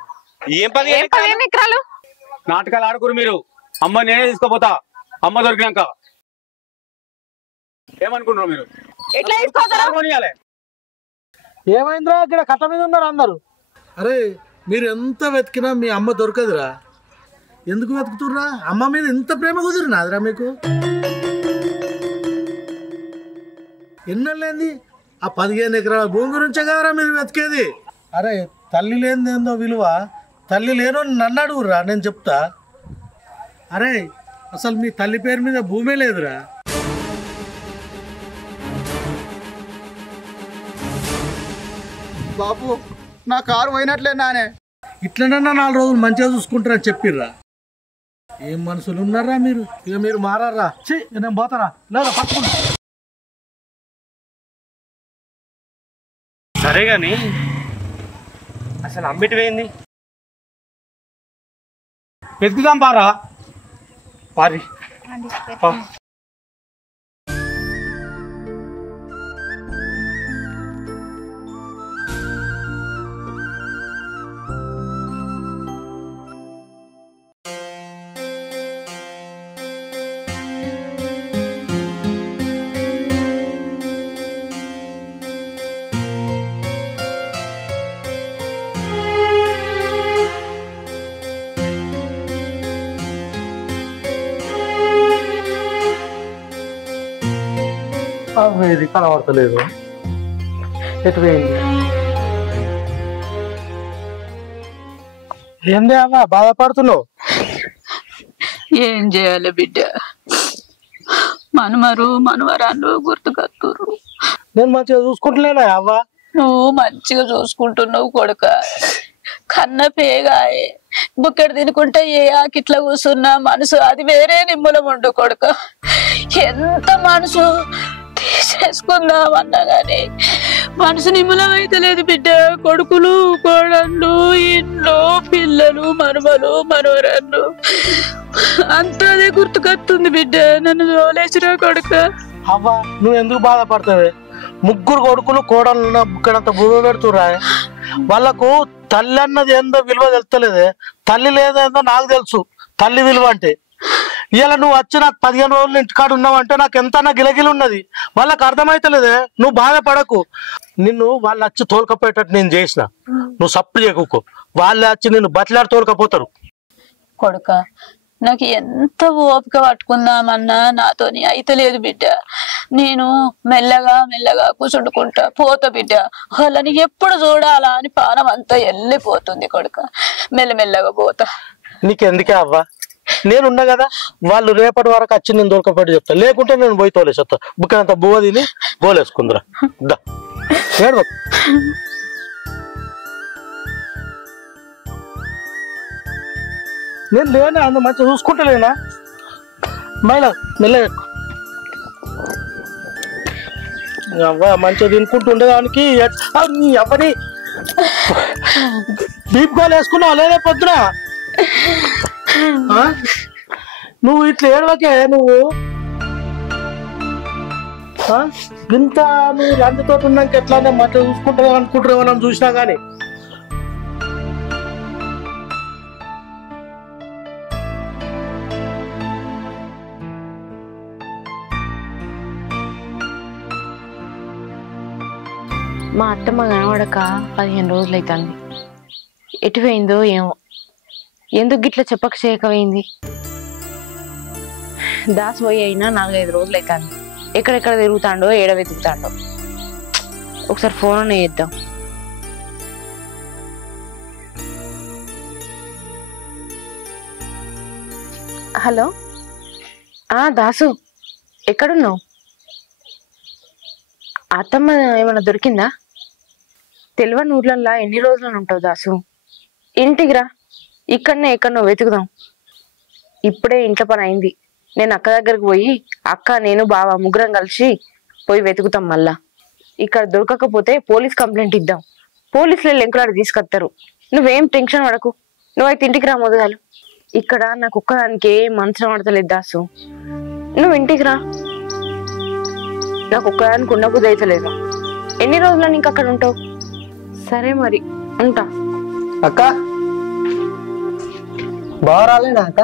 ఏం 15 ఎకరాలు? నాటకాలు ఆడుకురు మీరు. అమ్మ నేనే తీసుకోపోతా అమ్మ దొరికినాక. ఏమనుకుంటున్నారు మీరు? ఎట్లా తీసుకోవాలి? ఏమైందిరా ఇక్కడ కట్ట మీద ఉన్నారు అందరు? అరే మీరు ఎంత వెతికినా మీ అమ్మ దొరకదురా. ఎందుకు వెతుకుతుర్రా? అమ్మ మీద ఇంత ప్రేమ కుదిరినాదిరా మీకు? ఎన్నెళ్ళేంది ఆ 15 ఎకరాల భూమి గురించే కదరా మీరు వెతికేది? అరే తల్లి లేనిదేందో విలువ, తల్లి లేనో నన్ను అడుగురా, నేను చెప్తా. అరే అసలు మీ తల్లి పేరు మీద భూమే లేదురా. బాబు నా కారు పోయినట్లే నానే. ఇట్లనన్నా 4 రోజులు మంచిగా చూసుకుంటారని చెప్పిర్రా. ఏం మనుషులు ఉన్నారా మీరు? ఇక మీరు మారారా? నేను పోతారా? లేదా పట్టుకుంటా. సరే గాని అసలు అమ్మిటి పోయింది? వెతుకుదాం పారా. పారి ఇది కనబడతలేదు. ఎటు పోయింది? ఏంది అవ్వ బాధపడుతున్నావు? ఏం చేయాలి బిడ్డ, మనమరు మనవరాళ్ళు గుర్తుకత్తురు. నేను మంచిగా చూసుకుంటలేనా అవ్వ? నువ్వు మంచిగా చూసుకుంటున్నావు కొడుక, కన్న పేగాయే బుక్కెడు తినుకుంటే ఏ ఆకిట్లా కూర్చున్నా మనసు అది వేరే నిమ్మలం ఉండు కొడుక. ఎంత మనసు తీసేసుకుందామన్నా గాని మనసు నిమ్మలం అయితే లేదు బిడ్డ. కొడుకులు కోడళ్ళు ఇండ్లు పిల్లలు మనవలు మనవరాళ్ళు అంతా అదే గుర్తుకొస్తుంది బిడ్డ. నన్ను తోలేసిరా కొడుక. అవ్వ నువ్వు ఎందుకు బాధపడతావే? 3 కొడుకులు కోడలు బుక్కడంత భూమి పెడుతురా. వాళ్ళకు తల్లి అన్నది ఏందో విలువ తెలుస్తలేదే. తల్లి లేదేందో నాకు తెలుసు తల్లి విలువ అంటే. ఇలా నువ్వు వచ్చి నాకు 15 రోజులు ఇంటికాడు ఉన్నావు అంటే నాకు ఎంత గిలగిలి ఉన్నది. వాళ్ళకి అర్థమైతలేదే. నువ్వు బాధపడకు. నిన్ను వాళ్ళు వచ్చి తోలుకపోయేటట్టు నేను చేసిన, నువ్వు సప్పు చేయకు. వాళ్ళే వచ్చి నిన్ను బతిలాడి తోలుకపోతారు. కొడుక నాకు ఎంత ఓపిక పట్టుకుందామన్నా నాతోని అయితలేదు బిడ్డ. నేను మెల్లగా మెల్లగా కూర్చుంటుకుంటా పోతా బిడ్డ. వాళ్ళని ఎప్పుడు చూడాలా అని పానం అంతా వెళ్ళిపోతుంది కొడుక. మెల్లమెల్లగా పోతా. నీకెందుకే అవ్వ? నేనున్నా కదా, వాళ్ళు రేపటి వరకు వచ్చి నేను దొరకపెట్టి చెప్తా, లేకుంటే నేను పోయి తోలేసేస్తా. బుక్కంత బువ్వ తిని బోలేసుకుందిరా. ఏడు నేను లేనా, అంత మంచిగా చూసుకుంటలేనా? మైలా మెల్లగా అవ్వ మంచిగా తినుకుంటుండేదానికి నీ అవ్వని బీప్ గోల్ వేసుకున్నావు లేదా పొద్దున? నువ్వు ఇట్లా ఏడవకే, నువ్వు ఇంత నువ్వు లంచతో ఉన్నాక ఎట్లానే మంచిగా చూసుకుంటావు అనుకుంటారేమో నన్ను చూసినా గానీ. మా అత్తమ్మ కనబడక 15 రోజులు అవుతుంది. ఎటు పోయిందో ఏమో, ఎందుకు గిట్లా చెప్పక చేయకపోయింది? దాస్ పోయి అయినా 4-5 రోజులు అవుతుంది. ఎక్కడెక్కడ తిరుగుతాడో, ఏడ వెతుకుతాడో. ఒకసారి ఫోన్ అనే చేద్దాం. హలో, దాసు ఎక్కడున్నావు? అత్తమ్మ ఏమన్నా దొరికిందా? తెలివని ఊర్లల్లా ఎన్ని రోజులను ఉంటావు దాసు? ఇంటికి రా, ఇక్కడనే ఎక్కడనో వెతుకుదాం. ఇప్పుడే ఇంట్లో పని అయింది. నేను అక్క దగ్గరికి పోయి అక్క, నేను బావ ముగ్గురం కలిసి పోయి వెతుకుతాం. మళ్ళా ఇక్కడ దొరకకపోతే పోలీస్ కంప్లైంట్ ఇద్దాం. పోలీసులు ఎంకులాడి తీసుకొస్తారు. నువ్వేం టెన్షన్ పడకు, నువ్వైతే ఇంటికి రా మొదలు. ఇక్కడ నాకు ఒక్కదానికి ఏం మనసు పడతలేదు దాసు, నువ్వు ఇంటికి రా. నాకు ఒక్కదానికి ఉండబుద్ధి అయితలేదు. ఎన్ని రోజులని ఇంక అక్కడ ఉంటావు? సరే మరి ఉంటా. అక్క బాగా రాలేనా అక్క?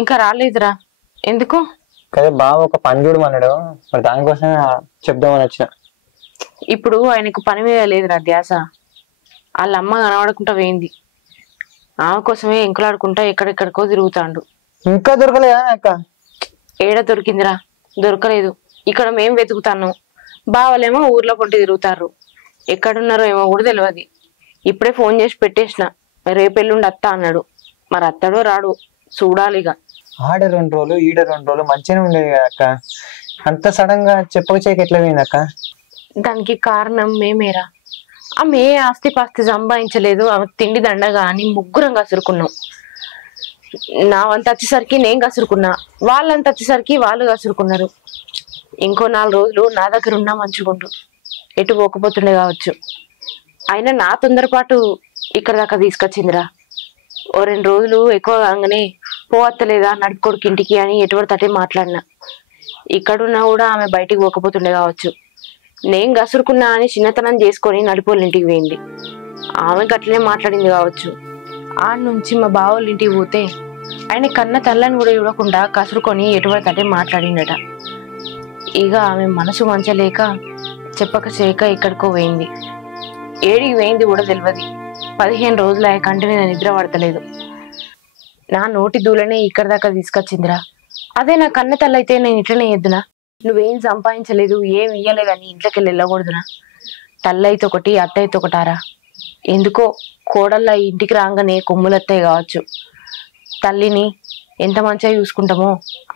ఇంకా రాలేదురా. ఎందుకు? కదా బావ ఒక పని చూడమన్నాడు, మరి దానికోసం చెప్దామని వచ్చిన. ఇప్పుడు ఆయనకు పని మీద లేదురా ధ్యాస. వాళ్ళ అమ్మ కనబడకుండా పోయింది. ఆమె కోసమే ఎంకులాడుకుంటా ఎక్కడెక్కడికో తిరుగుతాండు. ఇంకా దొరకలేదా అక్క? ఏడ దొరికిందిరా? దొరకలేదు. ఇక్కడ మేం వెతుకుతాను, బావలేమో ఊర్లో పొంటి తిరుగుతారు. ఎక్కడున్నారో ఏమో కూడా తెలియదు. ఇప్పుడే ఫోన్ చేసి పెట్టేసిన, రేపెల్లుండి అత్త అన్నాడు. మరి అత్తడో రాడు చూడాలిగా. ఆడ 2 రోజులు ఈడ 2 రోజులు మంచిగానే ఉండేది కదా అక్క, అంత సడన్ గా చెప్పక చేయక ఎట్లా పోయింది అక్క? దానికి కారణం మేమేరా. ఆమె ఏ ఆస్తి పాస్తి సంపాదించలేదు, ఆమె తిండి దండగా అని ముగ్గురం కసురుకున్నాం. నా వంత వచ్చేసరికి నేను కసురుకున్నా, వాళ్ళంత వచ్చేసరికి వాళ్ళు కసురుకున్నారు. ఇంకో 4 రోజులు నా దగ్గర ఉన్నా మంచిగుండు, ఎటు పోకపోతుండే కావచ్చు. అయినా నా తొందరపాటు ఇక్కడ దాకా తీసుకొచ్చిందిరా. ఓ 2 రోజులు ఎక్కువ కాగానే పోవత్తలేదా నడుపుకోడికి ఇంటికి అని ఎటువంటి తటే మాట్లాడినా. ఇక్కడున్నా కూడా ఆమె బయటికి పోకపోతుండే కావచ్చు. నేను గసురుకున్నా అని చిన్నతనం చేసుకొని నడిపోళ్ళ ఇంటికి పోయింది. ఆమె గట్లనే మాట్లాడింది కావచ్చు. ఆడ నుంచి మా బావోళ్ళ ఇంటికి పోతే ఆయన కన్న తల్లని కూడా చూడకుండా కసురుకొని ఎటువంటి తటే మాట్లాడిందట. ఇక ఆమె మనసు మంచలేక చెప్పక చేయక ఎక్కడికో పోయింది. ఏడికి పోయింది కూడా తెలియదు. 15 రోజులు ఆ కంటి మీద నిద్ర పడతలేదు. నా నోటి దూలనే ఇక్కడ దాకా తీసుకొచ్చిందిరా. అదే నా కన్న తల్లి అయితే నేను ఇట్లనే ఎద్దునా? నువ్వేం సంపాదించలేదు, ఏం ఇయ్యలేదని ఇంట్లోకి వెళ్ళకూడదునా? తల్లి అయితే ఒకటి, అత్త అయితే ఒకటారా? ఎందుకో కోడళ్ళ ఇంటికి రాగానే కొమ్ములత్తాయి కావచ్చు. తల్లిని ఎంత మంచిగా చూసుకుంటామో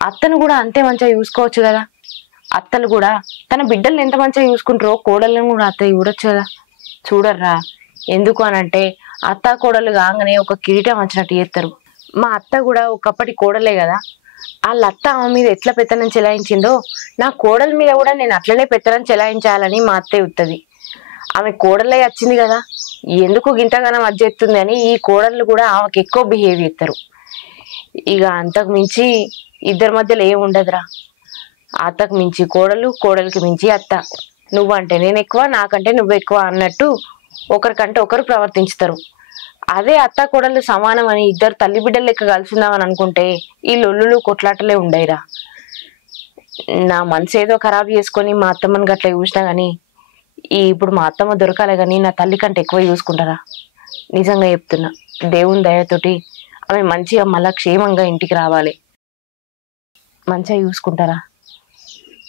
అత్తను కూడా అంతే మంచిగా చూసుకోవచ్చు కదా. అత్తలు కూడా తన బిడ్డల్ని ఎంత మంచిగా చూసుకుంటారో కోడళ్ళని కూడా అత్త చూడొచ్చు కదా. చూడర్రా. ఎందుకు అనంటే అత్త కోడలు కాగానే ఒక కిరీటం వచ్చినట్టు చేస్తారు. మా అత్త కూడా ఒకప్పటి కోడలే కదా. వాళ్ళ అత్త ఆమె మీద ఎట్లా పెత్తనం చెలాయించిందో నా కోడల మీద కూడా నేను అట్లనే పెత్తనం చెలాయించాలని మా అత్తే ఉత్తది. ఆమె కోడలే వచ్చింది కదా, ఎందుకు గింతగానం అజ్జెత్తుంది అని ఈ కోడళ్ళు కూడా ఆమెకు ఎక్కువ బిహేవ్ చేస్తారు. ఇక అంతకు మించి ఇద్దరి మధ్యలో ఏం ఉండదురా. అత్తకు మించి కోడలు, కోడలికి మించి అత్త. నువ్వంటే నేను ఎక్కువ, నాకంటే నువ్వు ఎక్కువ అన్నట్టు ఒకరికంటే ఒకరు ప్రవర్తించుతారు. అదే అత్త కోడలు సమానం అని ఇద్దరు తల్లి బిడ్డలు లెక్క కలిసిందామని అనుకుంటే ఈ లొల్లులు కొట్లాటలే ఉండయిరా. నా మనసు ఏదో ఖరాబ్ చేసుకొని మా అత్తమ్మని గట్లా చూసినా గానీ ఇప్పుడు మా అత్తమ్మ దొరకాలే గానీ నా తల్లి కంటే ఎక్కువ చూసుకుంటారా. నిజంగా చెప్తున్నా, దేవుని దయతోటి ఆమె మంచిగా మళ్ళా క్షేమంగా ఇంటికి రావాలి. మంచిగా చూసుకుంటారా?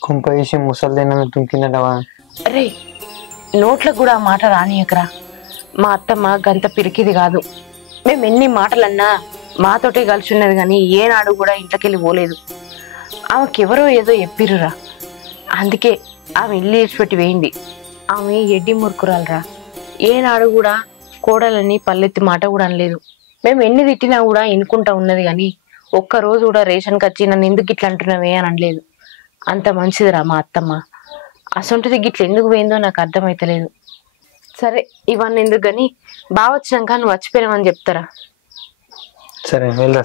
కుంప వేసి ముసలిదైనా తుంకిందటవా? అరే నోట్లకు కూడా ఆ మాట రానియకరా. మా అత్తమ్మ గంత పిరికిది కాదు. మేము ఎన్ని మాటలన్నా మాతోటే కలిసి ఉన్నది కానీ ఏనాడు కూడా ఇంట్లోకెళ్ళి పోలేదు. ఆమెకెవరో ఏదో చెప్పిర్రురా, అందుకే ఆమె ఇల్లు ఇచ్చిపెట్టి వేయింది. ఆమె ఎడ్డి మురుకురాలరా, ఏనాడు కూడా కోడలని పల్లెత్తి మాట కూడా అనలేదు. మేము ఎన్ని తిట్టినా కూడా ఎన్నుకుంటా ఉన్నది కానీ ఒక్కరోజు కూడా రేషన్కి వచ్చి నన్ను ఎందుకు ఇట్లా అంటున్నావే అని అనలేదు. అంత మంచిదిరా మా అత్తమ్మ. అసొంటిది గిట్ల ఎందుకు పోయిందో నాకు అర్థమైతలేదు. సరే ఇవన్నీ ఎందుకు కానీ బాగా వచ్చినాక నువ్వు వచ్చిపోయినావని చెప్తారా? సరే వెళ్దా.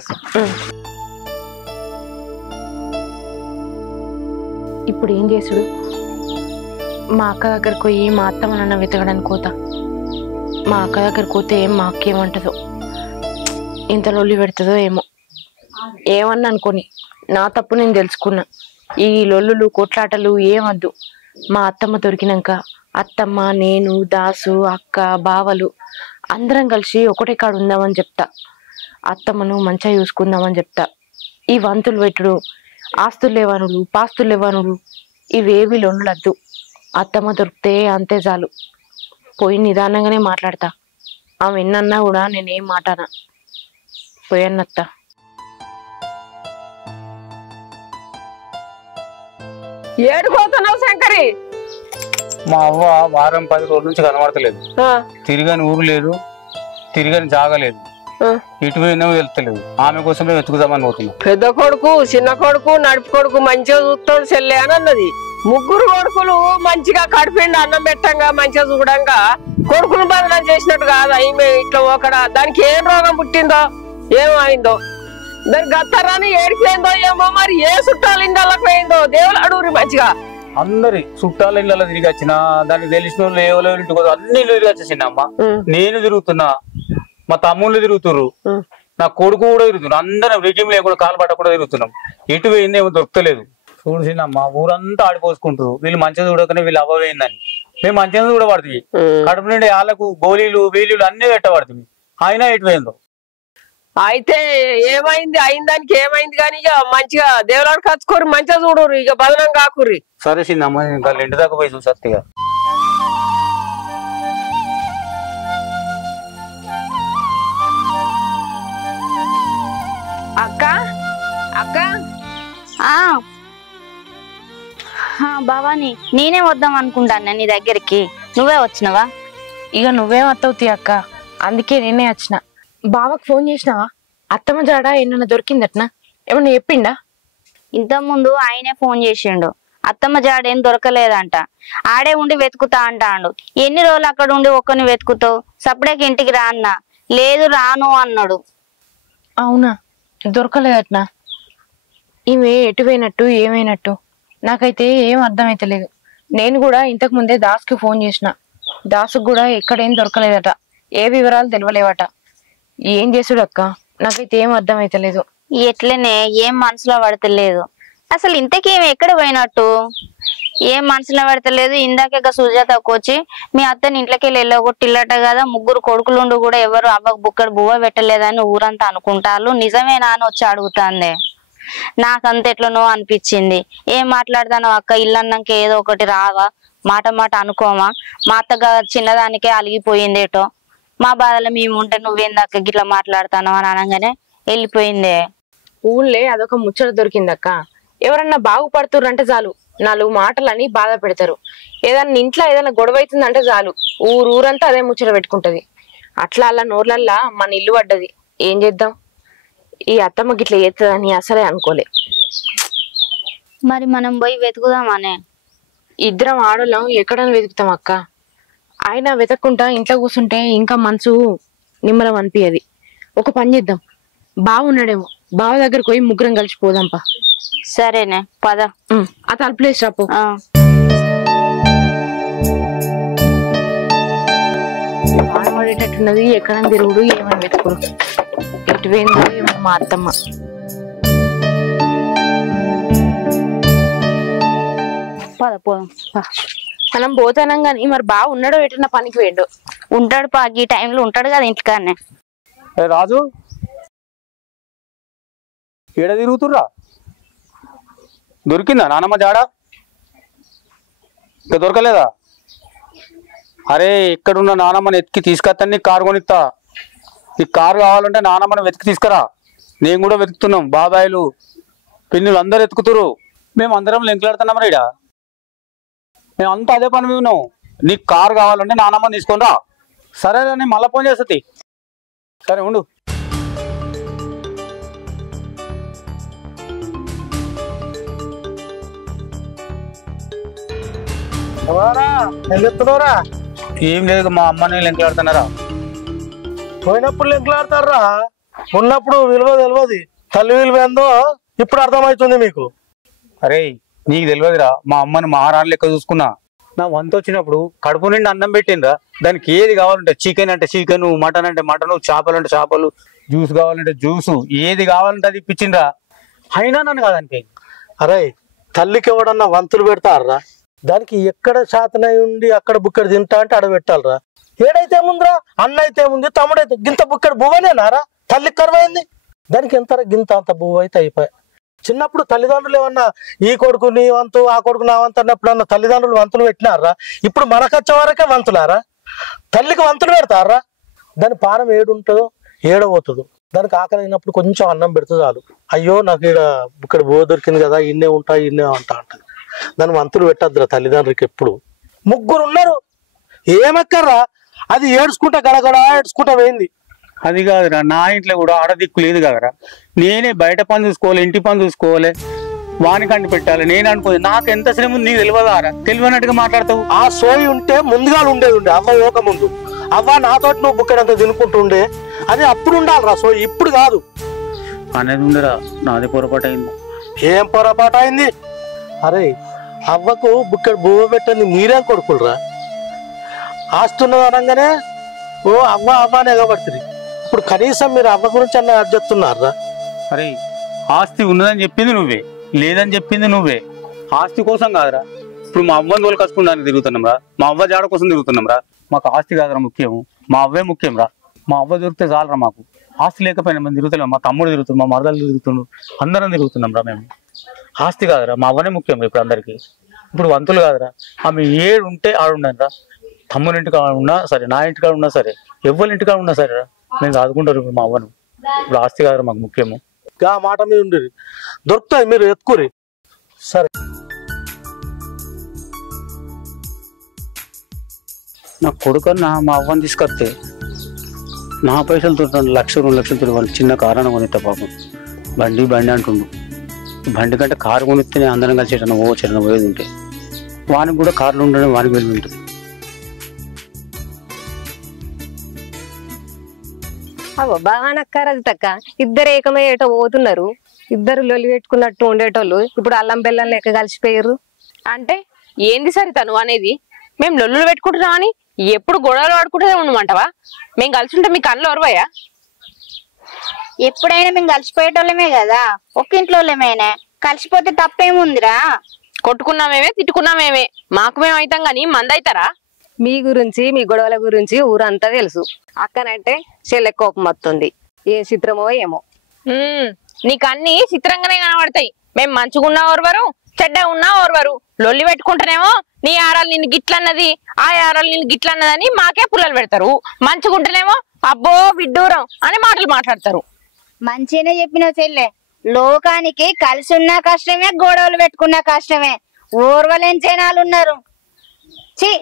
ఇప్పుడు ఏం చేసుడు? మా అక్క దగ్గరకు పోయి మా అత్తమ్మ నన్ను వెతకడానికి పోతా. మా అక్క దగ్గరకు పోతే మా అక్క ఏమంటదో, ఇంత లొల్లి పెడుతుందో ఏమో. ఏమన్నా అనుకోని నా తప్పు నేను తెలుసుకున్నా. ఈ లొల్లులు కొట్లాటలు ఏమద్దు. మా అత్తమ్మ దొరికినాక అత్తమ్మ, నేను, దాసు, అక్క, బావలు అందరం కలిసి ఒకటే కాడు ఉందామని చెప్తా. అత్తమ్మను మంచిగా చూసుకుందామని చెప్తా. ఈ వంతులు పెట్టుడు, ఆస్తులు లేవనుడు, పాస్తులు లేవనుడు ఇవేవి లొండలద్దు. అత్తమ్మ దొరికితే అంతే చాలు. పోయి నిదానంగానే మాట్లాడతా. ఆమె ఎన్నన్నా కూడా నేనేం మాటానా. పోయన్నత్త. ఏడుకోతున్నావు శంకరి? మా అవ్వ వారం 10 రోజుల నుంచి కనబడతలేదు. తిరిగని ఊరు లేదు, తిరిగని జాగలేదు. ఇటు పోయిందేమో తెలుస్తలేదు. ఆమె కోసమే వెతుకుదామని పోతున్నాం. పెద్ద కొడుకు, చిన్న కొడుకు, నడుపు కొడుకు మంచిగా చూస్తాడు చెల్లె అని అన్నది. ముగ్గురు కొడుకులు మంచిగా కడిపిండి అన్నం పెట్టంగా మంచిగా చూడంగా కొడుకును బదనం చేసినట్టు కాదా ఈమె ఇట్లా ఒకడ? దానికి ఏం రోగం పుట్టిందో ఏమైందో, దానికి గత్తరాని ఏడిపోయిందో ఏమో, మరి ఏ చుట్టాలు ఇండలకు పోయిందో దేవుడు అడుగురి. మంచిగా అందరి చుట్టాల ఇళ్ళలో తిరిగి వచ్చిన, దానికి తెలిసిన వాళ్ళు ఎవరో ఇంటికి అన్ని తిరిగి వచ్చేసిందమ్మ. నేను తిరుగుతున్నా, మా తమ్ముళ్ళు తిరుగుతున్నారు, నా కొడుకు కూడా తిరుగుతున్నారు. అందరం రిజ్యూమ్ లేకుండా కాలు పట్టకుండా తిరుగుతున్నాం. ఎటు పోయింది ఏమో దొరకలేదు. చూసిందమ్మా ఊరంతా ఆడిపోసుకుంటారు. వీళ్ళు మంచిగా చూడకనే వీళ్ళు అవ్వవేయిందని మేము మంచిగా చూడబడుతుంది. కడుపు నుండి వాళ్ళకు గోళీలు వీలీలు అన్ని పెట్టబడుతుంది. అయినా ఎటు పోయిందో. అయితే ఏమైంది? అయిందానికి ఏమైంది కానీ ఇక మంచిగా దేవులాడు కచ్చుకోరు, మంచిగా చూడరు, ఇక బదనం కాకుర్రి. సరే చిన్నమ్మ, ఇంకా ఇంటి దాకా పోయి చూసత్తిగా. అక్క అక్క భవాని, నేనే వద్దాం అనుకుంటాను నీ దగ్గరికి, నువ్వే వచ్చినవా? ఇక నువ్వేం అత్తవుతీ అక్క, అందుకే నేనే వచ్చిన. బావకు ఫోన్ చేసినావా? అత్తమ్మ జాడ ఏమన్నా దొరికిందట్నా? ఏమన్నా చెప్పిండా? ఇంత ముందు ఆయనే ఫోన్ చేసిండు. అత్తమ్మ జాడ ఏం దొరకలేదంట, ఆడే ఉండి వెతుకుతా అంటాడు. ఎన్ని రోజులు అక్కడ ఉండి ఒక్కని వెతుకుతావు? సపరేట్ ఇంటికి రా అన్నా. లేదు రాను అన్నాడు. అవునా? దొరకలేదట్నా? ఈమె ఎటు పోయినట్టు ఏమైనట్టు నాకైతే ఏం అర్థమైతలేదు. నేను కూడా ఇంతకు ముందే దాస్కి ఫోన్ చేసిన. దాసుకు కూడా ఎక్కడేం దొరకలేదట, ఏ వివరాలు తెలియలేవట. ఏం చేసుడు అక్క? నాకైతే ఏం అర్థమైతలేదు. ఎట్లనే ఏం మనసులో పడతలేదు. అసలు ఇంతకీ ఏమి ఎక్కడ పోయినట్టు ఏం మనసులో పడతలేదు. ఇందాక సుజాతకు వచ్చి మీ అత్తని ఇంట్లోకి వెళ్ళగొట్టిల్లట కదా, ముగ్గురు కొడుకులుండు కూడా ఎవరు అవ్వకు బుక్కడు బువ్వ పెట్టలేదని ఊరంతా అనుకుంటారు. నిజమేనా అని వచ్చి అడుగుతాందే. నాకంత ఎట్లనో అనిపించింది. ఏం మాట్లాడతాను అక్క, ఇల్లన్నాక ఏదో ఒకటి రావా, మాట మాట అనుకోమా? మా అత్తగా చిన్నదానికే అలిగిపోయిందేటో, మా బాధలో మేము ఉంటే నువ్వేందక్క గిట్లా మాట్లాడతాను అని అనగానే వెళ్ళిపోయిందే. ఊళ్ళే అదొక ముచ్చట దొరికిందక్క. ఎవరన్నా బాగుపడుతుర్రంటే చాలు 4 మాటలని బాధ పెడతారు. ఏదన్నా ఇంట్లో ఏదైనా గొడవ అవుతుందంటే చాలు ఊరంతా అదే ముచ్చట పెట్టుకుంటది. అట్లా అలా నోర్లల్లా మన ఇల్లు పడ్డది. ఏం చేద్దాం? ఈ అత్తమ్మ గిట్లా చేస్తుందని అసలే అనుకోలే. మరి మనం పోయి వెతుకుదామనే. ఇద్దరం ఆడోళ్ళం ఎక్కడని వెతుకుతాం అక్క? ఆయన వెతక్కుంటా ఇంట్లో కూర్చుంటే ఇంకా మనసు నిమ్మలం అనిపించది. ఒక పని చేద్దాం, బావున్నాడేమో, బావ దగ్గరకు పోయి ముగ్గురం కలిసిపోదాంపా. సరేనే పద. ఆ తలుపులేసి రాపో. పడేటట్టున్నది. ఎక్కడ తిరుగుడు, ఏమని వెతుకుడు, ఎటు పోయిందో ఏమో మా అత్తమ్మ. పద పోదాం. మనం పోతానం గాని మరి బాగా ఉన్నాడో ఎటన్నా పనికి పోయిండో? ఉంటాడు పా, ఈ టైంలో ఉంటాడు కదా ఇంటికాడనే. రాజు ఏడ తిరుగుతుర్రా? దొరికిందా నానమ్మ జాడ? ఇంకా దొరకలేదా? అరే ఇక్కడున్న నానమ్మని ఎత్తికి తీసుకొస్తాను, కారు కొనిస్తా. ఈ కారు కావాలంటే నానమ్మని వెతికి తీసుకురా. నేను కూడా వెతుకుతున్నాం, బాబాయిలు పిన్నులు అందరు ఎత్తుకుతురు, మేము అందరం లెంకులాడుతున్నాం రీడా. మేము అంతా అదే పని మీద ఉన్నాం. నీకు కారు కావాలంటే నానమ్మ తీసుకొని రా. సరే నేను మళ్ళీ ఫోన్ చేస్తుంది. సరే ఉండు. ఏం లేదు, మా అమ్మని లెంకులాడుతున్నారా. పోయినప్పుడు లెంకులాడతారా, ఉన్నప్పుడు విలువ తెలియదు. తల్లి విలువ ఏందో ఇప్పుడు అర్థమవుతుంది మీకు. అరే నీకు తెలియదురా, మా అమ్మని మహారాణి లెక్క చూసుకున్నా. నా వంతు వచ్చినప్పుడు కడుపు నిండి అన్నం పెట్టిండ్రా. దానికి ఏది కావాలంటే చికెన్ అంటే చికెన్, మటన్ అంటే మటన్, చేపలు అంటే చేపలు, జ్యూస్ కావాలంటే జ్యూసు, ఏది కావాలంటే అది ఇప్పించిండ్రా. అయినా నన్ను కాదంటే. అరే తల్లికి ఎవడన్నా వంతులు పెడతారా, దానికి ఎక్కడ శాతనై ఉండి అక్కడ బుక్కడి తింటా అంటే అడ పెట్టాలరా. ఏడైతే ముందురా, అన్న అయితే ఉంది, తమ్ముడైతే గింత బుక్కడి బువ్వనేనారా తల్లికి కరువైంది. దానికి ఎంత గింత అంత బువ్వ అయితే అయిపోయి. చిన్నప్పుడు తల్లిదండ్రులు ఏమన్నా ఈ కొడుకు నీ వంతు ఆ కొడుకు నా వంతు అన్నప్పుడు అన్న తల్లిదండ్రులు వంతులు పెట్టినారా. ఇప్పుడు మనకొచ్చే వరకే వంతులారా. తల్లికి వంతులు పెడతారా. దాని పానం ఏడుంటుందో ఏడబోతుందో. దానికి ఆకలి అయినప్పుడు కొంచెం అన్నం పెడితే చాలు, అయ్యో నాకు ఇక్కడ బువ దొరికింది కదా, ఇన్నే ఉంటా అంటది. దాని వంతులు పెట్టద్దురా తల్లిదండ్రులకి. ఎప్పుడు ముగ్గురు ఉన్నారు ఏమక్కర్రా, అది ఏడ్చుకుంటా గడగడ ఏడ్చుకుంటా పోయింది. అది కాదురా, నా ఇంట్లో కూడా ఆడదిక్కు లేదు కదరా. నేనే బయట పని చూసుకోవాలి, ఇంటి పని చూసుకోవాలి, వానికంటి పెట్టాలి. నేను అనుకోదు నాకు ఎంత శ్రమ ఉంది నీకు తెలియదారా. తెలియనట్టుగా మాట్లాడతావు. ఆ సోయి ఉంటే ముందుగా ఉండేది అవ్వ యోక ముందు. అవ్వ నాతోటి నువ్వు బుక్కడంతా తినుకుంటూ ఉండే, అది అప్పుడు ఉండాలిరా సోయి, ఇప్పుడు కాదు అనేది ఉండరా. నాది పొరపాటు అయింది. ఏం పొరపాటు అయింది? అరే అవ్వకు బుక్కడు బువ్వ పెట్టండి మీరేం కొడుకులరా. ఆస్తున్నది అనగానే ఓ అవ్వ అవ్వనే ఎగబడుతుంది. ఇప్పుడు కనీసం మీరు అవ్వ గురించి అన్న చెప్తున్నారా? అరే ఆస్తి ఉన్నదని చెప్పింది నువ్వే, లేదని చెప్పింది నువ్వే. ఆస్తి కోసం కాదురా, ఇప్పుడు మా అవ్వని తోలు కసుకుండానికి తిరుగుతున్నాం రా. మా అవ్వ జాడ కోసం తిరుగుతున్నాం రా. మాకు ఆస్తి కాదురా ముఖ్యం, మా అవ్వే ముఖ్యం రా. మా అవ్వ దొరికితే చాలరా మాకు. ఆస్తి లేకపోయినా మేము తిరుగుతున్నాం, మా తమ్ముడు తిరుగుతున్నాం, మా మరదలు తిరుగుతున్నాం, అందరం తిరుగుతున్నాం రా. మేము ఆస్తి కాదురా, మా అవ్వనే ముఖ్యం ఇప్పుడు అందరికి. ఇప్పుడు వంతులు కాదురా, ఆమె ఏడు ఉంటే ఆడుండను రా. తమ్ముని ఇంటికాడ ఉన్నా సరే, నా ఇంటికాడ ఉన్నా సరే, ఎవరి ఇంటికాడ ఉన్నా సరే రా, మేము చదువుకుంటారు మా అవ్వను. ఇప్పుడు ఆస్తి కాదురా మాకు ముఖ్యము. ఆ మాట మీద ఉండేది దొరుకుతాయి, మీరు ఎత్తుకురి. సరే నా కొడుకన్నా మా అవ్వని తీసుకొస్తే నా పైసలతో 1 లక్ష 2 లక్షలతో వాళ్ళు చిన్న కారణం కొనిస్తా పాపం. బండి అంటుండు. బండి కంటే కారు కొనిస్తే నేను అందరం కలిసి చెట్న పోయేది ఉంటే, వానికి కూడా కార్లు ఉండడం వానికి వెళ్ళి ఉంటుంది. అవో బాగా నక్కరది తక్క. ఇద్దరు ఏకమయ్యేటో పోతున్నారు, ఇద్దరు లొలి పెట్టుకున్నట్టు ఉండేటోళ్ళు ఇప్పుడు అల్లం బెల్లం లెక్క కలిసిపోయారు. అంటే ఏంది సరే తను అనేది? మేము లొల్లులు పెట్టుకుంటున్నాం అని ఎప్పుడు గొడవలు ఆడుకుంటే ఉండమంటావా? మేము కలిసి ఉంటే మీ కళ్ళు ఒరవయ్యా? ఎప్పుడైనా మేము కలిసిపోయేటోళ్ళమే కదా, ఒక్క ఇంట్లోళ్ళమేనే. కలిసిపోతే తప్పేముందిరా? కొట్టుకున్నామేమే తిట్టుకున్నామేమే, మాకు మేము అవుతాం గాని మంది అవుతారా? మీ గురించి మీ గొడవల గురించి ఊరంతా తెలుసు. అక్కనంటే చెల్లె కోపం వస్తుంది, ఏ చిత్రమో ఏమో. నీకు అన్ని చిత్రంగానే కనబడతాయి. మేము మంచిగున్నా ఓర్వరు, చెడ్డ ఉన్నా ఓర్వరు. లొల్లి పెట్టుకుంటేనేమో నీ ఆరాలు నిన్ను గిట్లన్నది, ఆ ఆరాలు నిన్ను గిట్లన్నదని మాకే పుల్లలు పెడతారు. మంచిగుంటేనేమో అబ్బో విడ్డూరం అని మాటలు మాట్లాడతారు. మంచిగానే చెప్పిన చెల్లె, లోకానికి కలిసి ఉన్నా కష్టమే, గొడవలు పెట్టుకున్నా కష్టమే. ఓర్వలేని జనాలు ఉన్నారు.